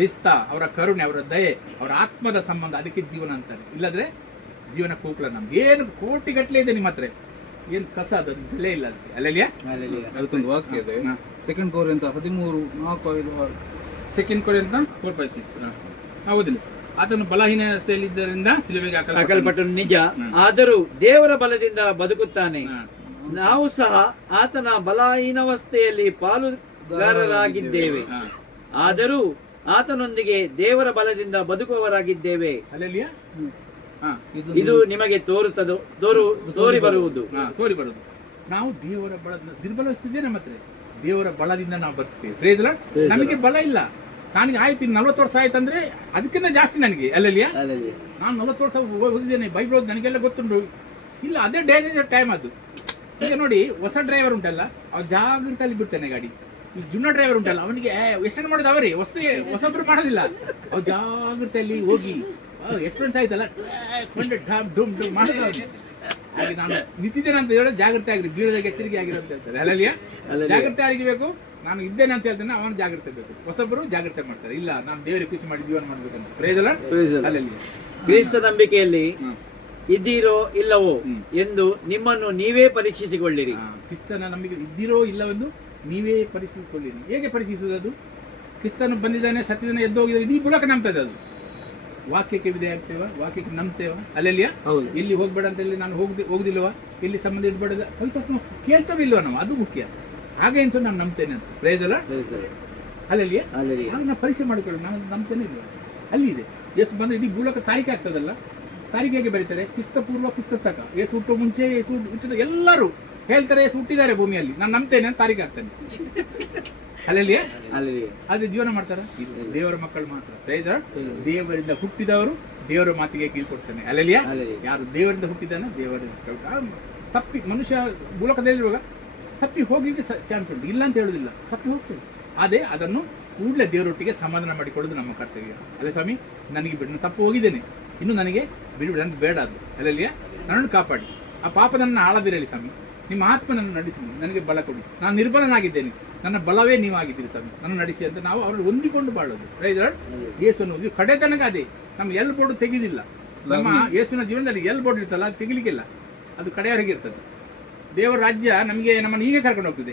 ರಿಸ್ತ, ಅವರ ಕರುಣೆ, ಅವರ ದಯೆ, ಅವರ ಆತ್ಮದ ಸಂಬಂಧ, ಅದಕ್ಕೆ ಜೀವನ ಅಂತಾರೆ. ಇಲ್ಲದ್ರೆ ಜೀವನ ಕೂಪಲ. ನಮ್ಗೆ ಏನು ಕೋಟಿಗಟ್ಟಲೆ ಇದೆ ನಿಮ್ಮ ಹತ್ರ, ಏನ್ ಕಸ, ಅದೊಂದು ಬೆಲೆ ಇಲ್ಲ ಅದಕ್ಕೆ. ಅಲ್ಲಲ್ಲಿಯ ಅದಕ್ಕೊಂದು ವಾಕ್ಯ ಇದೆ, ಸೆಕೆಂಡ್ ಕೋರಿಂಥ 13:4-5-6. ಸೆಕೆಂಡ್ ಕೊರಿಂಥ 4-5-6. ಹೌದಿಲ್ಲ, ಆತನು ಬಲಹೀನ ಅವಸ್ಥೆಯಲ್ಲಿದ್ದರಿಂದ ಸಿಲುಬೆಗೆ ಹಾಕಲ್ಪಟ್ಟನು ನಿಜ, ಆದರೂ ದೇವರ ಬಲದಿಂದ ಬದುಕುತ್ತಾನೆ. ನಾವು ಸಹ ಆತನ ಬಲಹೀನಾವಸ್ಥೆಯಲ್ಲಿ ಪಾಲುಗಾರರಾಗಿದ್ದೇವೆ, ಆದರೂ ಆತನೊಂದಿಗೆ ದೇವರ ಬಲದಿಂದ ಬದುಕುವವರಾಗಿದ್ದೇವೆ. ಅಲ್ಲೆಲ್ಲಿಯ ಇದು ನಿಮಗೆ ತೋರಿ ಬರುವುದು. ತೋರಿ ಬರುವುದು. ನಾವು ದೇವರ ಬಲ ದುರ್ಬಲವಿದೆ ನಮ್ಮ ಹತ್ರ, ದೇವರ ಬಲದಿಂದ ನಾವು ಬರ್ತೇವೆ. ಪ್ರೇಜಲ, ನಮಗೆ ಬಲ ಇಲ್ಲ. ನನಗೆ ಆಯ್ತು 40 ವರ್ಷ ಆಯ್ತಂದ್ರೆ ಅದಕ್ಕಿಂತ ಜಾಸ್ತಿ ನನಗೆ. ಅಲ್ಲಲ್ಲಿಯ ನಾನು 40 ವರ್ಷ ಓದಿದ್ದೇನೆ, ಬೈಬಲ್ ಓದಿ ನನಗೆಲ್ಲ ಗೊತ್ತುಂಟು. ಇಲ್ಲ, ಅದೇ ಡೇಂಜರ್ ಟೈಮ್ ಅದು. ಈಗ ನೋಡಿ, ಹೊಸ ಡ್ರೈವರ್ ಉಂಟಲ್ಲ, ಅವ್ರು ಜಾಗೃತಿಯಲ್ಲಿ ಬಿಡ್ತಾನೆ ಗಾಡಿ. ಈ ಜುನ್ನ ಡ್ರೈವರ್ ಉಂಟಲ್ಲ, ಅವನಿಗೆ ಎಷ್ಟು ಮಾಡೋದು ಅವರೇ, ಹೊಸಬ್ರು ಮಾಡೋದಿಲ್ಲ. ಅವ್ರು ಜಾಗೃತಿಯಲ್ಲಿ ಹೋಗಿ ಎಕ್ಸ್ಪೀರಿಯನ್ಸ್ ಆಯ್ತಲ್ಲ ಮಾಡೋದು ಅವ್ರಿಗೆ. ಹಾಗೆ ನಾನು ನಿಂತಿದ್ದೇನೆ ಅಂತ ಹೇಳೋದು ಜಾಗೃತಿ ಆಗಿರಿ, ಬೀಳದಾಗ ಎಚ್ಚರಿಕೆ ಆಗಿರೋ ಅಂತ ಹೇಳ್ತಾರೆ. ಅಲ್ಲಲ್ಲಿಯ ಜಾಗೃತಿ ಆಗಿರ್ಬೇಕು. ನಾನು ಇದ್ದೇನೆ ಅಂತ ಹೇಳ್ತೇನೆ, ಅವನು ಜಾಗೃತಿ ಬೇಕು. ಹೊಸಬ್ರು ಜಾಗೃತಿ ಮಾಡ್ತಾರೆ. ಇಲ್ಲ, ನಾನು ದೇವರಿಗೆ ಖುಷಿ ಮಾಡಿ ಜೀವನ ಮಾಡ್ಬೇಕಂತ. ಪ್ರೇಜಲ ಅಲ್ಲಲ್ಲಿ ಕ್ರಿಸ್ತ ನಂಬಿಕೆಯಲ್ಲಿ ಇದ್ದೀರೋ ಇಲ್ಲವೋ ಎಂದು ನಿಮ್ಮನ್ನು ನೀವೇ ಪರೀಕ್ಷಿಸಿಕೊಳ್ಳಿರಿ. ಕ್ರಿಸ್ತನ ನಂಬಿಕೆ ಇದ್ದೀರೋ ಇಲ್ಲವೆಂದು ನೀವೇ ಪರೀಕ್ಷಿಸಿಕೊಳ್ಳಿರಿ. ಹೇಗೆ ಪರೀಕ್ಷಿಸುವುದು? ಕ್ರಿಸ್ತನು ಬಂದಿದ್ದಾನೆ, ಸತ್ಯದನ್ನ ಎದ್ದು ಹೋಗಿದ್ದಾರೆ, ಇಡೀ ಬುಡಕ ನಂಬ್ತದೆ ಅದು. ವಾಕ್ಯಕ್ಕೆ ವಿಧೇಯ ಆಗ್ತೇವ, ವಾಕ್ಯಕ್ಕೆ ನಂಬ್ತೇವ. ಅಲ್ಲೆಲ್ಲಿಯ ಇಲ್ಲಿ ಹೋಗ್ಬೇಡ ಅಂತ ಹೇಳಿ ನಾನು ಹೋಗುದಿಲ್ವಾ, ಇಲ್ಲಿ ಸಂಬಂಧ ಇಡ್ಬೇಡ ಕೇಳ್ತವಿಲ್ವ ನಾವು, ಅದು ಮುಖ್ಯ. ಹಾಗೆ ಅಂತ ನಾನು ನಂಬ್ತೇನೆ ಅಂತ. ಪ್ರಯೋಜನ ಅಲ್ಲೆಲ್ಲಿಯ ಹಾಗೆ ನಾವು ಪರೀಕ್ಷೆ ಮಾಡಿಕೊಳ್ಳಿ, ನಾನು ನಂಬ್ತೇನೆ ಇಲ್ಲ. ಅಲ್ಲಿದೆ ಎಷ್ಟು ಬಂದ್ರೆ ಇಡೀ ಭೂಲೋಕ ತಾರೀಖೆ ಆಗ್ತದಲ್ಲ. ತಾರೀಖೆ ಹೇಗೆ ಬರೀತಾರೆ? ಕ್ರಿಸ್ತ ಪೂರ್ವ ಕ್ರಿಸ್ತಕ, ಏಸು ಹುಟ್ಟೋ ಮುಂಚೆ, ಏಸು ಹುಟ್ಟಿದ ಎಲ್ಲರೂ ಹೇಳ್ತಾರೆ ಏಸು ಹುಟ್ಟಿದ್ದಾರೆ ಭೂಮಿಯಲ್ಲಿ, ನಾನು ನಂಬ್ತೇನೆ ಅಂತ ತಾರೀಖೆ ಆಗ್ತೇನೆ. ಅಲ್ಲೆಲ್ಲಿಯ ಅದೇ ಜೀವನ ಮಾಡ್ತಾರ ದೇವರ ಮಕ್ಕಳು ಮಾತ್ರ. ಪ್ರಯೋಜನ ದೇವರಿಂದ ಹುಟ್ಟಿದವರು ದೇವರ ಮಾತಿಗೆ ಕೀಳ್ಕೊಡ್ತಾನೆ. ಅಲ್ಲೆಲ್ಲಿಯ ಯಾರು ದೇವರಿಂದ ಹುಟ್ಟಿದಾನೆ, ದೇವರಿಂದ ತಪ್ಪಿ ಮನುಷ್ಯ ಭೂಲೋಕದಲ್ಲಿರುವಾಗ ತಪ್ಪಿ ಹೋಗ್ಲಿಕ್ಕೆ ಚಾನ್ಸ್ ಉಂಟು, ಇಲ್ಲ ಅಂತ ಹೇಳುದಿಲ್ಲ, ತಪ್ಪಿ ಹೋಗ್ತದೆ. ಅದೇ ಅದನ್ನು ಕೂಡಲೇ ದೇವರೊಟ್ಟಿಗೆ ಸಮಾಧಾನ ಮಾಡಿಕೊಳ್ಳೋದು ನಮ್ಮ ಕರ್ತವ್ಯ. ಅಲ್ಲೇ ಸ್ವಾಮಿ, ನನಗೆ ಬಿಡು, ನಾನು ತಪ್ಪು ಹೋಗಿದ್ದೇನೆ, ಇನ್ನು ನನಗೆ ಬಿಡು, ನನಗೆ ಬೇಡ ಅದು. ಅಲ್ಲೆಲ್ಲಿಯ ನನ್ನನ್ನು ಕಾಪಾಡಿ, ಆ ಪಾಪ ನನ್ನ ಆಳದಿರಲಿ ಸ್ವಾಮಿ, ನಿಮ್ಮ ಆತ್ಮ ನನ್ನ ನಡೆಸಿ, ನನಗೆ ಬಲ ಕೊಡಿ, ನಾನು ನಿರ್ಬಲನಾಗಿದ್ದೇನೆ, ನನ್ನ ಬಲವೇ ನೀವು ಆಗಿದ್ದೀರಿ ಸ್ವಾಮಿ, ನನ್ನ ನಡೆಸಿ ಅಂತ ನಾವು ಅವ್ರನ್ನ ಹೊಂದಿಕೊಂಡು ಬಾಳೋದು. ಯೇಸುವನ್ನು ಕಡೆ ತನಕ ಅದೇ, ನಮ್ಮ ಎಲ್ ಬೋರ್ಡ್ ತೆಗೆದಿಲ್ಲ. ನಮ್ಮ ಯೇಸುವಿನ ಜೀವನದಲ್ಲಿ ಎಲ್ ಬೋರ್ಡ್ ಇರ್ತಲ್ಲ, ಅದು ತೆಗಿಲಿಕ್ಕಿಲ್ಲ, ಅದು ಕಡೆಯವರೆಗೆ ಇರ್ತದೆ. ದೇವರ ರಾಜ್ಯ ನಮಗೆ ನಮ್ಮನ್ನು ಹೀಗೆ ಕರ್ಕೊಂಡು ಹೋಗ್ತದೆ.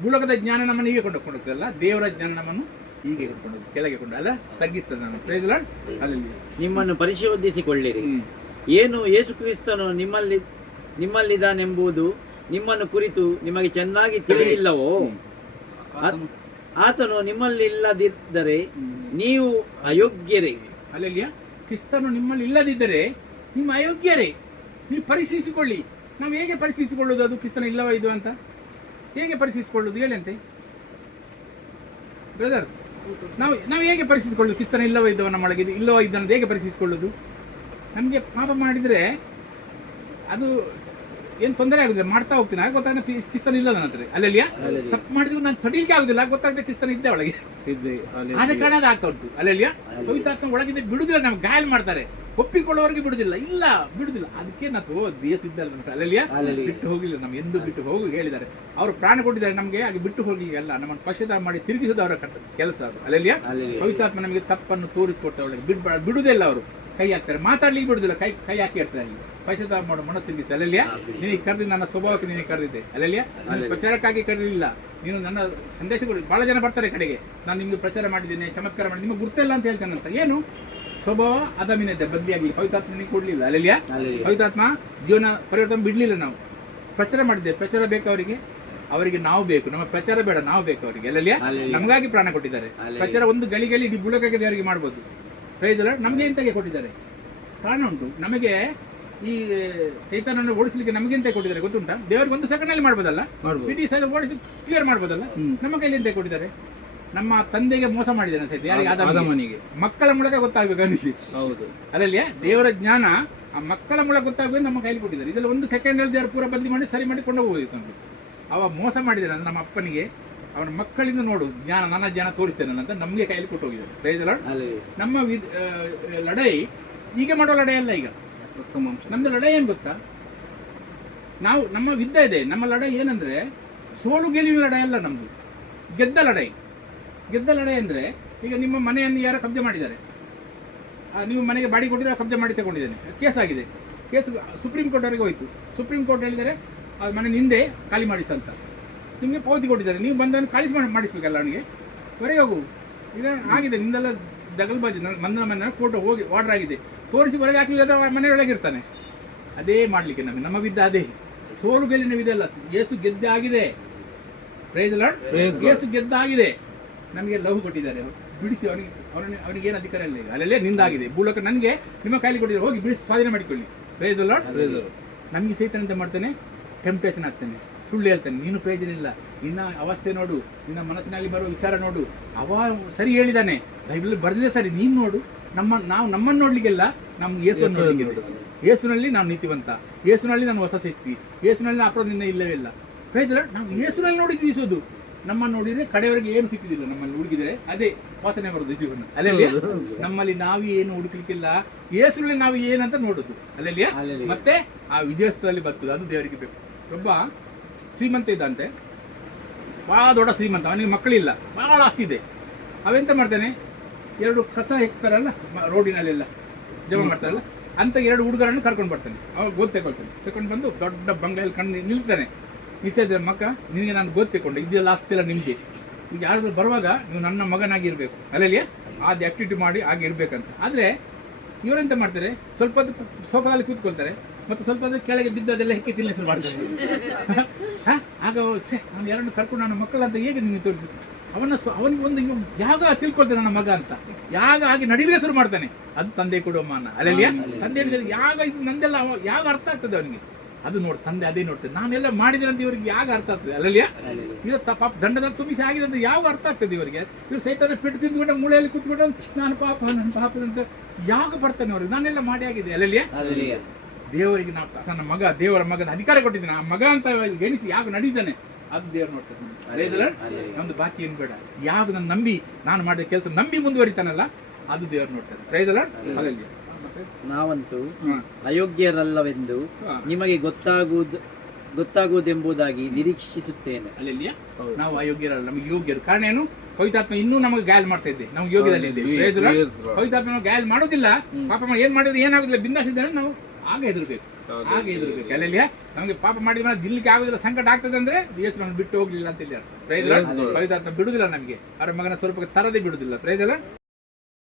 ಭೂಲೋಕದ ಜ್ಞಾನ ನಮ್ಮನ್ನು ಹೀಗೆ ಕೊಂಡು ಹೋಗ್ತದಲ್ಲ, ದೇವರ ಜ್ಞಾನ ನಮ್ಮನ್ನು ಹೀಗೆ ಕೊಂಡು ಕೆಳಗೆ ಕೊಂಡು ಅಲ್ಲ ತಗ್ಗಿಸ್ತದೆ. ನಾನು ಅಲ್ಲಿ ನಿಮ್ಮನ್ನು ಪರಿಶೋಧಿಸಿಕೊಳ್ಳಿರಿ, ಏನು ಯೇಸು ಕ್ರಿಸ್ತನು ನಿಮ್ಮಲ್ಲಿದ್ದಾನೆಂಬುದು ನಿಮ್ಮನ್ನು ಕುರಿತು ನಿಮಗೆ ಚೆನ್ನಾಗಿ ತಿಳಿದಿಲ್ಲವೋ? ಆತನು ನಿಮ್ಮಲ್ಲಿಲ್ಲದಿದ್ದರೆ ನೀವು ಅಯೋಗ್ಯರೇ. ಅಲ್ಲಲ್ಲಿಯ ಕ್ರಿಸ್ತನು ನಿಮ್ಮಲ್ಲಿ ಇಲ್ಲದಿದ್ದರೆ ನಿಮ್ಮ ಅಯೋಗ್ಯರೇ. ನೀವು ಪರಿಶೀಲಿಸಿಕೊಳ್ಳಿ. ನಾವು ಹೇಗೆ ಪರಿಶೀಲಿಸಿಕೊಳ್ಳೋದು? ಅದು ಕ್ರಿಸ್ತನ ಇಲ್ಲವ ಇದು ಅಂತ ಹೇಗೆ ಪರಿಶೀಲಿಸಿಕೊಳ್ಳೋದು ಹೇಳಂತೆ ಬ್ರದರ್? ನಾವು ಹೇಗೆ ಪರಿಶೀಲಿಸಿಕೊಳ್ಳೋದು? ಕ್ರಿಸ್ತನ ಇಲ್ಲವ ಇದ್ದವ ನಮ್ಮೊಳಗೆ ಇಲ್ಲವ ಇದ್ದನ್ನು ಹೇಗೆ ಪರಿಶೀಲಿಸಿಕೊಳ್ಳೋದು? ನಮಗೆ ಪಾಪ ಮಾಡಿದ್ರೆ ಅದು ಏನು ತೊಂದರೆ ಆಗುದಿಲ್ಲ, ಮಾಡ್ತಾ ಹೋಗ್ತೀನಿ, ಆಗ ಗೊತ್ತಾಗ ಕ್ರಿಸ್ತನ ಇಲ್ಲ ನನ್ನ ಹತ್ರ. ಅಲ್ಲೆಲ್ಲಿಯ ತಪ್ಪು ಮಾಡಿದ್ರು ನಾನು ತಡೀಲಿಕ್ಕೆ ಆಗುದಿಲ್ಲ, ಗೊತ್ತಾಗದೆ ಕ್ರಿಸ್ತನ ಇದ್ದೆ ಒಳಗೆ, ಆದ ಕಾರಣ ಅದು ಆಗ್ತಾ ಉಂಟು. ಅಲ್ಲೆಲ್ಲಿಯ ಪವಿತ್ರಾತ್ಮ ಒಳಗಿದ್ದೆ ಬಿಡುದಿಲ್ಲ, ನಮ್ಗೆ ಗಾಯ ಮಾಡ್ತಾರೆ, ಒಪ್ಪಿಕೊಳ್ಳುವವರೆಗೆ ಬಿಡುದಿಲ್ಲ, ಇಲ್ಲ ಬಿಡುದಿಲ್ಲ. ಅದಕ್ಕೆ ನಾವು ದೇಶ ಇದ್ದಲ್ಲ ನಮ್ಗೆ. ಅಲ್ಲೆಲ್ಲಿಯ ಬಿಟ್ಟು ಹೋಗಿಲ್ಲ, ನಮ್ ಎಂದು ಬಿಟ್ಟು ಹೋಗಿ ಹೇಳಿದ್ದಾರೆ, ಅವರು ಪ್ರಾಣ ಕೊಟ್ಟಿದ್ದಾರೆ ನಮ್ಗೆ, ಹಾಗೆ ಬಿಟ್ಟು ಹೋಗ್ಲಿಲ್ಲ, ನಮ್ಮನ್ನು ಪಶ್ಚಾತ್ತಾಪ ಮಾಡಿ ತಿರುಗಿಸೋದು ಅವರ ಕೆಲಸ ಅದು. ಅಲ್ಲೆಲ್ಲಿಯ ಪವಿತ್ರಾತ್ಮ ನಮಗೆ ತಪ್ಪನ್ನು ತೋರಿಸಿಕೊಟ್ಟ ಒಳಗೆ ಬಿಡುದಿಲ್ಲ, ಅವರು ಕೈ ಹಾಕ್ತಾರೆ, ಮಾತಾಡ್ಲಿಕ್ಕೆ ಬಿಡುದಿಲ್ಲ, ಕೈ ಹಾಕಿ ಇರ್ತಾರೆ. ಅಲ್ಲಿ ಪಶ್ಚಾತ್ತಾಪ ಮಾಡೋ ಮನ ತಿರುಗಿಸಿ. ಅಲ್ಲೆಲ್ಲಿಯ ನಿನಗೆ ಕರೆದಿದ್ದು ನನ್ನ ಸ್ವಭಾವಕ್ಕೆ ನಿನಗೆ ಕರೆದಿದ್ದೆ. ಅಲ್ಲೆಲ್ಲಿಯ ಪ್ರಚಾರಕ್ಕಾಗಿ ಕರೆದಿಲ್ಲ, ನೀನು ನನ್ನ ಸಂದೇಶ ಕೊಡಿ. ಬಹಳ ಜನ ಬರ್ತಾರೆ ಕಡೆಗೆ, ನಾನು ನಿಮ್ಗೆ ಪ್ರಚಾರ ಮಾಡಿದ್ದೇನೆ, ಚಮತ್ಕಾರ ಮಾಡಿ, ನಿಮಗೆ ಗುರ್ತಿಲ್ಲ ಅಂತ ಹೇಳ್ತಾನಂತ. ಏನು ಸ್ವಭಾವ ಅದಮಿನದೆ ಬದಲಿಯಾಗಿ ಪವಿತ್ರಾತ್ಮ ನಿನಗೆ ಕೊಡ್ಲಿಲ್ಲ. ಅಲ್ಲೆಲ್ಲಿಯ ಪವಿತ್ರಾತ್ಮ ಜೀವನ ಪರಿವರ್ತನೆ ಬಿಡ್ಲಿಲ್ಲ. ನಾವು ಪ್ರಚಾರ ಮಾಡಿದ್ದೇವೆ, ಪ್ರಚಾರ ಬೇಕು ಅವರಿಗೆ ನಾವು ಬೇಕು, ನಮ್ಮ ಪ್ರಚಾರ ಬೇಡ, ನಾವು ಬೇಕು ಅವರಿಗೆ. ಅಲ್ಲೆಲ್ಲಿಯ ನಮಗಾಗಿ ಪ್ರಾಣ ಕೊಟ್ಟಿದ್ದಾರೆ. ಪ್ರಚಾರ ಒಂದು ಗಳಿಗೆಯಲ್ಲಿ ಇಡೀ ಬುಡಕಕ್ಕೆ ದೇವರಿಗೆ ಮಾಡ್ಬೋದು. ಪ್ರಯೋಜನ ನಮಗೆ ಎಂತಾಗೆ ಕೊಟ್ಟಿದ್ದಾರೆ? ಕಾರಣ ಉಂಟು. ನಮಗೆ ಈ ಸೈತಾನನ್ನು ಓಡಿಸ್ಲಿಕ್ಕೆ ನಮಗೆ ಎಂತ ಕೊಟ್ಟಿದ್ದಾರೆ ಗೊತ್ತುಂಟಾ? ದೇವರಿಗೆ 1 ಸೆಕೆಂಡ್ ಅಲ್ಲಿ ಮಾಡ್ಬೋದಲ್ಲ, ಇಡೀ ಓಡಿಸಿ ಕ್ಲಿಯರ್ ಮಾಡ್ಬೋದಲ್ಲ. ನಮ್ಮ ಕೈಲಿ ಎಂತ ಕೊಟ್ಟಿದ್ದಾರೆ? ನಮ್ಮ ತಂದೆಗೆ ಮೋಸ ಮಾಡಿದ್ದಾನೆ ಸೈತ, ಯಾರಿಗೆ? ಆದಾಮನಿಗೆ. ಮಕ್ಕಳ ಮೂಲಕ ಗೊತ್ತಾಗ್ಬೇಕು ಅವನಿಗೆ. ಅಲ್ಲಲ್ಲಿಯ ದೇವರ ಜ್ಞಾನ ಆ ಮಕ್ಕಳ ಮೂಲಕ ಗೊತ್ತಾಗಬೇಕು, ನಮ್ಮ ಕೈಲಿ ಕೊಟ್ಟಿದ್ದಾರೆ. ಇದೆಲ್ಲ 1 ಸೆಕೆಂಡ್ ಅಲ್ಲಿ ದೇವರು ಪೂರ ಬದಲಿ ಮಾಡಿ ಸರಿ ಮಾಡಿ ಕೊಂಡು ಹೋಗೋದಿತ್ತು. ಅವ ಮೋಸ ಮಾಡಿದ್ದಾನೆ ನಮ್ಮ ಅಪ್ಪನಿಗೆ, ಅವನ ಮಕ್ಕಳಿಂದ ನೋಡು ಜ್ಞಾನ, ನನ್ನ ಜ್ಞಾನ ತೋರಿಸ್ತೇನೆ ಅಂತ ನಮಗೆ ಕೈಯಲ್ಲಿ ಕೊಟ್ಟು ಹೋಗಿದ್ದಾರೆ. ಪ್ರೈಸ್ ನಮ್ಮ ಲಡೈ ಈಗ ಮಾಡೋ ಲಡೈ ಅಲ್ಲ. ಈಗ ನಮ್ದು ಲಡೈ ಏನ್ ಗೊತ್ತಾ? ನಮ್ಮ ವಿದ್ಯೆ ಇದೆ. ನಮ್ಮ ಲಡೈ ಏನಂದ್ರೆ ಸೋಲು ಗೆಲುವಿನ ಲಡೈ ಅಲ್ಲ, ನಮ್ದು ಗೆದ್ದ ಲಡೈ. ಗೆದ್ದ ಲಡೈ ಅಂದ್ರೆ, ಈಗ ನಿಮ್ಮ ಮನೆಯನ್ನು ಯಾರೋ ಕಬ್ಜೆ ಮಾಡಿದ್ದಾರೆ, ನೀವು ಮನೆಗೆ ಬಾಡಿ ಕೊಟ್ಟಿದ್ರೆ ಕಬ್ಜೆ ಮಾಡಿ ತಗೊಂಡಿದ್ದೇನೆ, ಕೇಸ್ ಆಗಿದೆ. ಕೇಸ್ ಸುಪ್ರೀಂ ಕೋರ್ಟ್ ಅವರಿಗೆ ಹೋಯ್ತು. ಸುಪ್ರೀಂ ಕೋರ್ಟ್ ಹೇಳಿದರೆ ಆ ಮನೆ ಹಿಂದೆ ಖಾಲಿ ಮಾಡಿಸ ಅಂತ ನಿಮಗೆ ಪಾವತಿ ಕೊಟ್ಟಿದ್ದಾರೆ. ನೀವು ಬಂದನ್ನು ಮಾಡಿಸ್ಬೇಕಲ್ಲ ಅವನಿಗೆ, ಹೊರಗೆ ಹೋಗು, ಈಗ ಆಗಿದೆ, ನಿಂದೆಲ್ಲ ದಗಲ್ಬಾಜಿ ನನ್ನ ಮನೆ ಫೋಟೋ ಹೋಗಿ ಆರ್ಡರ್ ಆಗಿದೆ ತೋರಿಸಿ ಹೊರಗೆ ಹಾಕಲಿಲ್ಲ ಮನೆಯೊಳಗೆ ಇರ್ತಾನೆ. ಅದೇ ಮಾಡ್ಲಿಕ್ಕೆ ನಮ್ಮ ವಿದ್ದ ಅದೇ ಸೋಲು ಗೆಲ್ಲಿನ ವಿಧ ಅಲ್ಲ. ಯೇಸು ಗೆದ್ದೆ ಆಗಿದೆ. Praise the Lord. ಯೇಸು ಗೆದ್ದಾಗಿದೆ. ನಮಗೆ ಲವ್ ಕೊಟ್ಟಿದ್ದಾರೆ, ಬಿಡಿಸಿ ಅವನಿಗೆ ಏನು ಅಧಿಕಾರ ಇಲ್ಲ ಈಗ. ಅಲ್ಲೇ ನಿಂದಾಗಿದೆ ಭೂಲೋಕ, ನನಗೆ ನಿಮ್ಮ ಕೈಲಿ ಕೊಟ್ಟಿದ್ದಾರೆ, ಹೋಗಿ ಬಿಡಿಸಿ ಸ್ವಾಧೀನ ಮಾಡಿಕೊಳ್ಳಿ. Praise the Lord. ನಮಗೆ ಸೈತಾನ ಅಂತ ಮಾಡ್ತಾನೆ, ಟೆಂಪ್ಟೇಷನ್ ಆಗ್ತಾನೆ, ಸುಳ್ಳು ಹೇಳ್ತಾನೆ, ನೀನು ಪ್ರಯೋಜನ ಇಲ್ಲ, ನಿನ್ನ ಅವಸ್ಥೆ ನೋಡು, ನಿನ್ನ ಮನಸ್ಸಿನಲ್ಲಿ ಬರುವ ವಿಚಾರ ನೋಡು. ಅವ ಸರಿ ಹೇಳಿದಾನೆ, ಬೈಬಲ್ ಬರ್ದಿದೆ ಸರಿ, ನೀನು ನೋಡು. ನಮ್ಮನ್ನು ನೋಡ್ಲಿಕ್ಕೆಲ್ಲ ನಮ್ಗೆ ಯೇಸುವನ್ನು ನೋಡ್ಲಿಕ್ಕೆ, ಯೇಸುನಲ್ಲಿ ನಾವು ನೀತಿವಂತ, ಯೇಸುನಲ್ಲಿ ನಾನು ಹೊಸ ಶಕ್ತಿ, ಯೇಸುನಲ್ಲಿ ಅಪರಾಧದಿಂದ ಇಲ್ಲವೇ ಇಲ್ಲ. Praise the Lord. ನಾವು ಯೇಸುನಲ್ಲಿ ನೋಡಿ ಜೀವಿಸೋದು. ನಮ್ಮನ್ನು ನೋಡಿದ್ರೆ ಕಡೆಯವರೆಗೆ ಏನು ಸಿಕ್ಕಿದಿಲ್ಲ, ನಮ್ಮಲ್ಲಿ ಹುಡುಕಿದ್ರೆ ಅದೇ ವಾಸನೆ ಬರೋದು ಜೀವನ. ಅಲ್ಲೆಲ್ಲಿಯ ನಮ್ಮಲ್ಲಿ ನಾವು ಏನು ಹುಡುಕ್ಲಿಕ್ಕಿಲ್ಲ, ಯೇಸುನಲ್ಲಿ ನಾವು ಏನಂತ ನೋಡುದು. ಅಲ್ಲೆಲ್ಲಿಯ ಮತ್ತೆ ಆ ವಿಜಯಸ್ಥದಲ್ಲಿ ಬರ್ತದೆ, ಅದು ದೇವರಿಗೆ ಬೇಕು. ಒಬ್ಬ ಶ್ರೀಮಂತ ಇದ್ದಂತೆ, ಬಹಳ ದೊಡ್ಡ ಶ್ರೀಮಂತ, ಅವನಿಗೆ ಮಕ್ಕಳಿಲ್ಲ, ಬಹಳ ಆಸ್ತಿ ಇದೆ. ಅವೆಂತ ಮಾಡ್ತಾನೆ, 2 ಕಸ ಹೆಕ್ತಾರಲ್ಲ ರೋಡಿನಲ್ಲೆಲ್ಲ ಜಮಾ ಮಾಡ್ತಾರಲ್ಲ, ಅಂತ 2 ಹುಡುಗರನ್ನು ಕರ್ಕೊಂಡು ಬರ್ತಾನೆ. ಅವ್ರು ಗೋದ್ ತಗೊಂಡು ಬಂದು ದೊಡ್ಡ ಬಂಗಲೆಯಲ್ಲಿ ಕಂಡು ನಿಲ್ತಾನೆ. ನಿಲ್ಸಿದ್ರೆ, ಮಕ್ಕ ನಿನಗೆ ನಾನು ಗೋದ್ ತಗೊಂಡು ಇದೆಲ್ಲ ಆಸ್ತಿ ಎಲ್ಲ ನಿಮಗೆ, ಈಗ ಯಾರಾದ್ರೂ ಬರುವಾಗ ನೀವು ನನ್ನ ಮಗನಾಗಿರ್ಬೇಕು, ಅಲ್ಲಲ್ಲಿಯ ಅದು ಆಕ್ಟಿವಿಟಿ ಮಾಡಿ ಹಾಗೆ ಇರ್ಬೇಕಂತ. ಆದರೆ ಇವರೆಂತ ಮಾಡ್ತಾರೆ, ಸ್ವಲ್ಪ ಹೊತ್ತು ಸೋಫಾದಲ್ಲಿ ಕೂತ್ಕೊಳ್ತಾರೆ, ಮತ್ತು ಸ್ವಲ್ಪ ಹೊತ್ತು ಕೆಳಗೆ ಬಿದ್ದದೆಲ್ಲ ಹೆಕ್ಕಿ ತಿನ್ನಲಿ ಶುರು ಮಾಡ್ತಾರೆ. ಆಗ ನಾನು ಯಾರನ್ನು ಕರ್ಕೊಂಡು ನನ್ನ ಮಕ್ಕಳಂತ ಹೇಗೆ ನಿಮಗೆ ತೋರಿಸಿ, ಅವನಿಗೆ ಒಂದು ಯಾಗ ತಿಳ್ಕೊಳ್ತಾನೆ ನನ್ನ ಮಗ ಅಂತ, ಯಾಗ ಆಗಿ ನಡಿಲಿಕ್ಕೆ ಶುರು ಮಾಡ್ತಾನೆ. ಅದು ತಂದೆ ಕೊಡುವ ಮಾನ. ಅಲ್ಲಲ್ಲಿಯ ತಂದೆ ಹೇಳಿದ್ರೆ ಯಾಗ ಇದು ನಂದೆಲ್ಲ, ಯಾಗ ಅರ್ಥ ಆಗ್ತದೆ ಅವನಿಗೆ. ಅದು ನೋಡಿ ತಂದೆ ಅದೇ ನೋಡ್ತದೆ, ನಾನೆಲ್ಲ ಮಾಡಿದ್ರೆ ಅಂತ ಇವರಿಗೆ ಯಾಗ ಅರ್ಥ ಆಗ್ತದೆ. ಅಲ್ಲಲ್ಲಿಯ ಇದು ಪಾಪ ದಂಡದ ತುಂಬಿಸಿ ಆಗಿದೆ ಅಂತ ಯಾವ ಅರ್ಥ ಆಗ್ತದೆ ಇವರಿಗೆ. ಇವ್ರು ಸೈತಾನ ಪೆಟ್ಟು ತಿಂದ್ಬಿಟ್ಟು ಮೂಳೆಯಲ್ಲಿ ಕೂತ್ಬಿಟ್ಟು ನಾನು ಪಾಪ ಅಂತ ಯಾಗ ಬರ್ತಾನೆ ಅವ್ರಿಗೆ, ನಾನೆಲ್ಲ ಮಾಡಿ ಆಗಿದೆ. ಅಲ್ಲಲ್ಲಿಯ ದೇವರಿಗೆ ನಾವು ತನ್ನ ಮಗ, ದೇವರ ಮಗನ ಅಧಿಕಾರ ಕೊಟ್ಟಿದ್ದಾನೆ, ಆ ಮಗ ಅಂತ ಎಣಿಸಿ ಯಾಗ ನಡೀತಾನೆ, ಅದು ದೇವರು ನೋಡ್ತಾರೆ. ನಮ್ದು ಬಾಕಿ ಏನು ಬೇಡ, ಯಾಗ ನನ್ನ ನಂಬಿ ನಾನು ಮಾಡಿದ ಕೆಲಸ ನಂಬಿ ಮುಂದುವರಿತಾನಲ್ಲ, ಅದು ದೇವರು ನೋಡ್ತಾರೆ. Price the Lord. ಅಲ್ಲಲ್ಲಿಯ ನಾವಂತೂ ಅಯೋಗ್ಯರಲ್ಲವೆಂದು ನಿಮಗೆ ಗೊತ್ತಾಗುವುದೆಂಬುದಾಗಿ ನಿರೀಕ್ಷಿಸುತ್ತೇನೆ. ಅಲ್ಲಲ್ಲಿಯ ನಾವು ಅಯೋಗ್ಯರಲ್ಲ, ನಮಗೆ ಯೋಗ್ಯರು. ಕಾರಣ ಏನು, ಪವಿತ್ರಾತ್ಮ ಇನ್ನೂ ನಮಗೆ ಗಾಯಲ್ ಮಾಡ್ತಾ ಇದ್ದೆ, ನಾವು ಯೋಗ್ಯದಲ್ಲಿ ಇದ್ದೇವೆ. ಪವಿತ್ರಾತ್ಮ ನಾವು ಗಾಯಲ್ ಮಾಡೋದಿಲ್ಲ, ಪಾಪ ಏನ್ ಮಾಡಿದ್ರೆ ಏನಾಗುದಿಲ್ಲ, ಬಿಂದಾಸಿದ್ದಾರೆ ನಾವು ಆಗ ಹೆದರ್ಬೇಕು. ಅಲ್ಲಲ್ಲಿಯ ನಮಗೆ ಪಾಪ ಮಾಡಿದ ದಿಲ್ಲಿಕ್ಕೆ ಆಗುದಿಲ್ಲ, ಸಂಕಟ ಆಗ್ತದೆ ಅಂದ್ರೆ ಯೇಸು ನಮ್ಗೆ ಬಿಟ್ಟು ಹೋಗ್ಲಿಲ್ಲ ಅಂತ ಹೇಳಿ ಅರ್ಥ. Praise the Lord. ಪವಿತ್ರಾತ್ಮ ಬಿಡುದಿಲ್ಲ ನಮಗೆ, ಅವರ ಮಗನ ಸ್ವರೂಪಕ್ಕೆ ತರದೇ ಬಿಡುದಿಲ್ಲ. Praise the lord.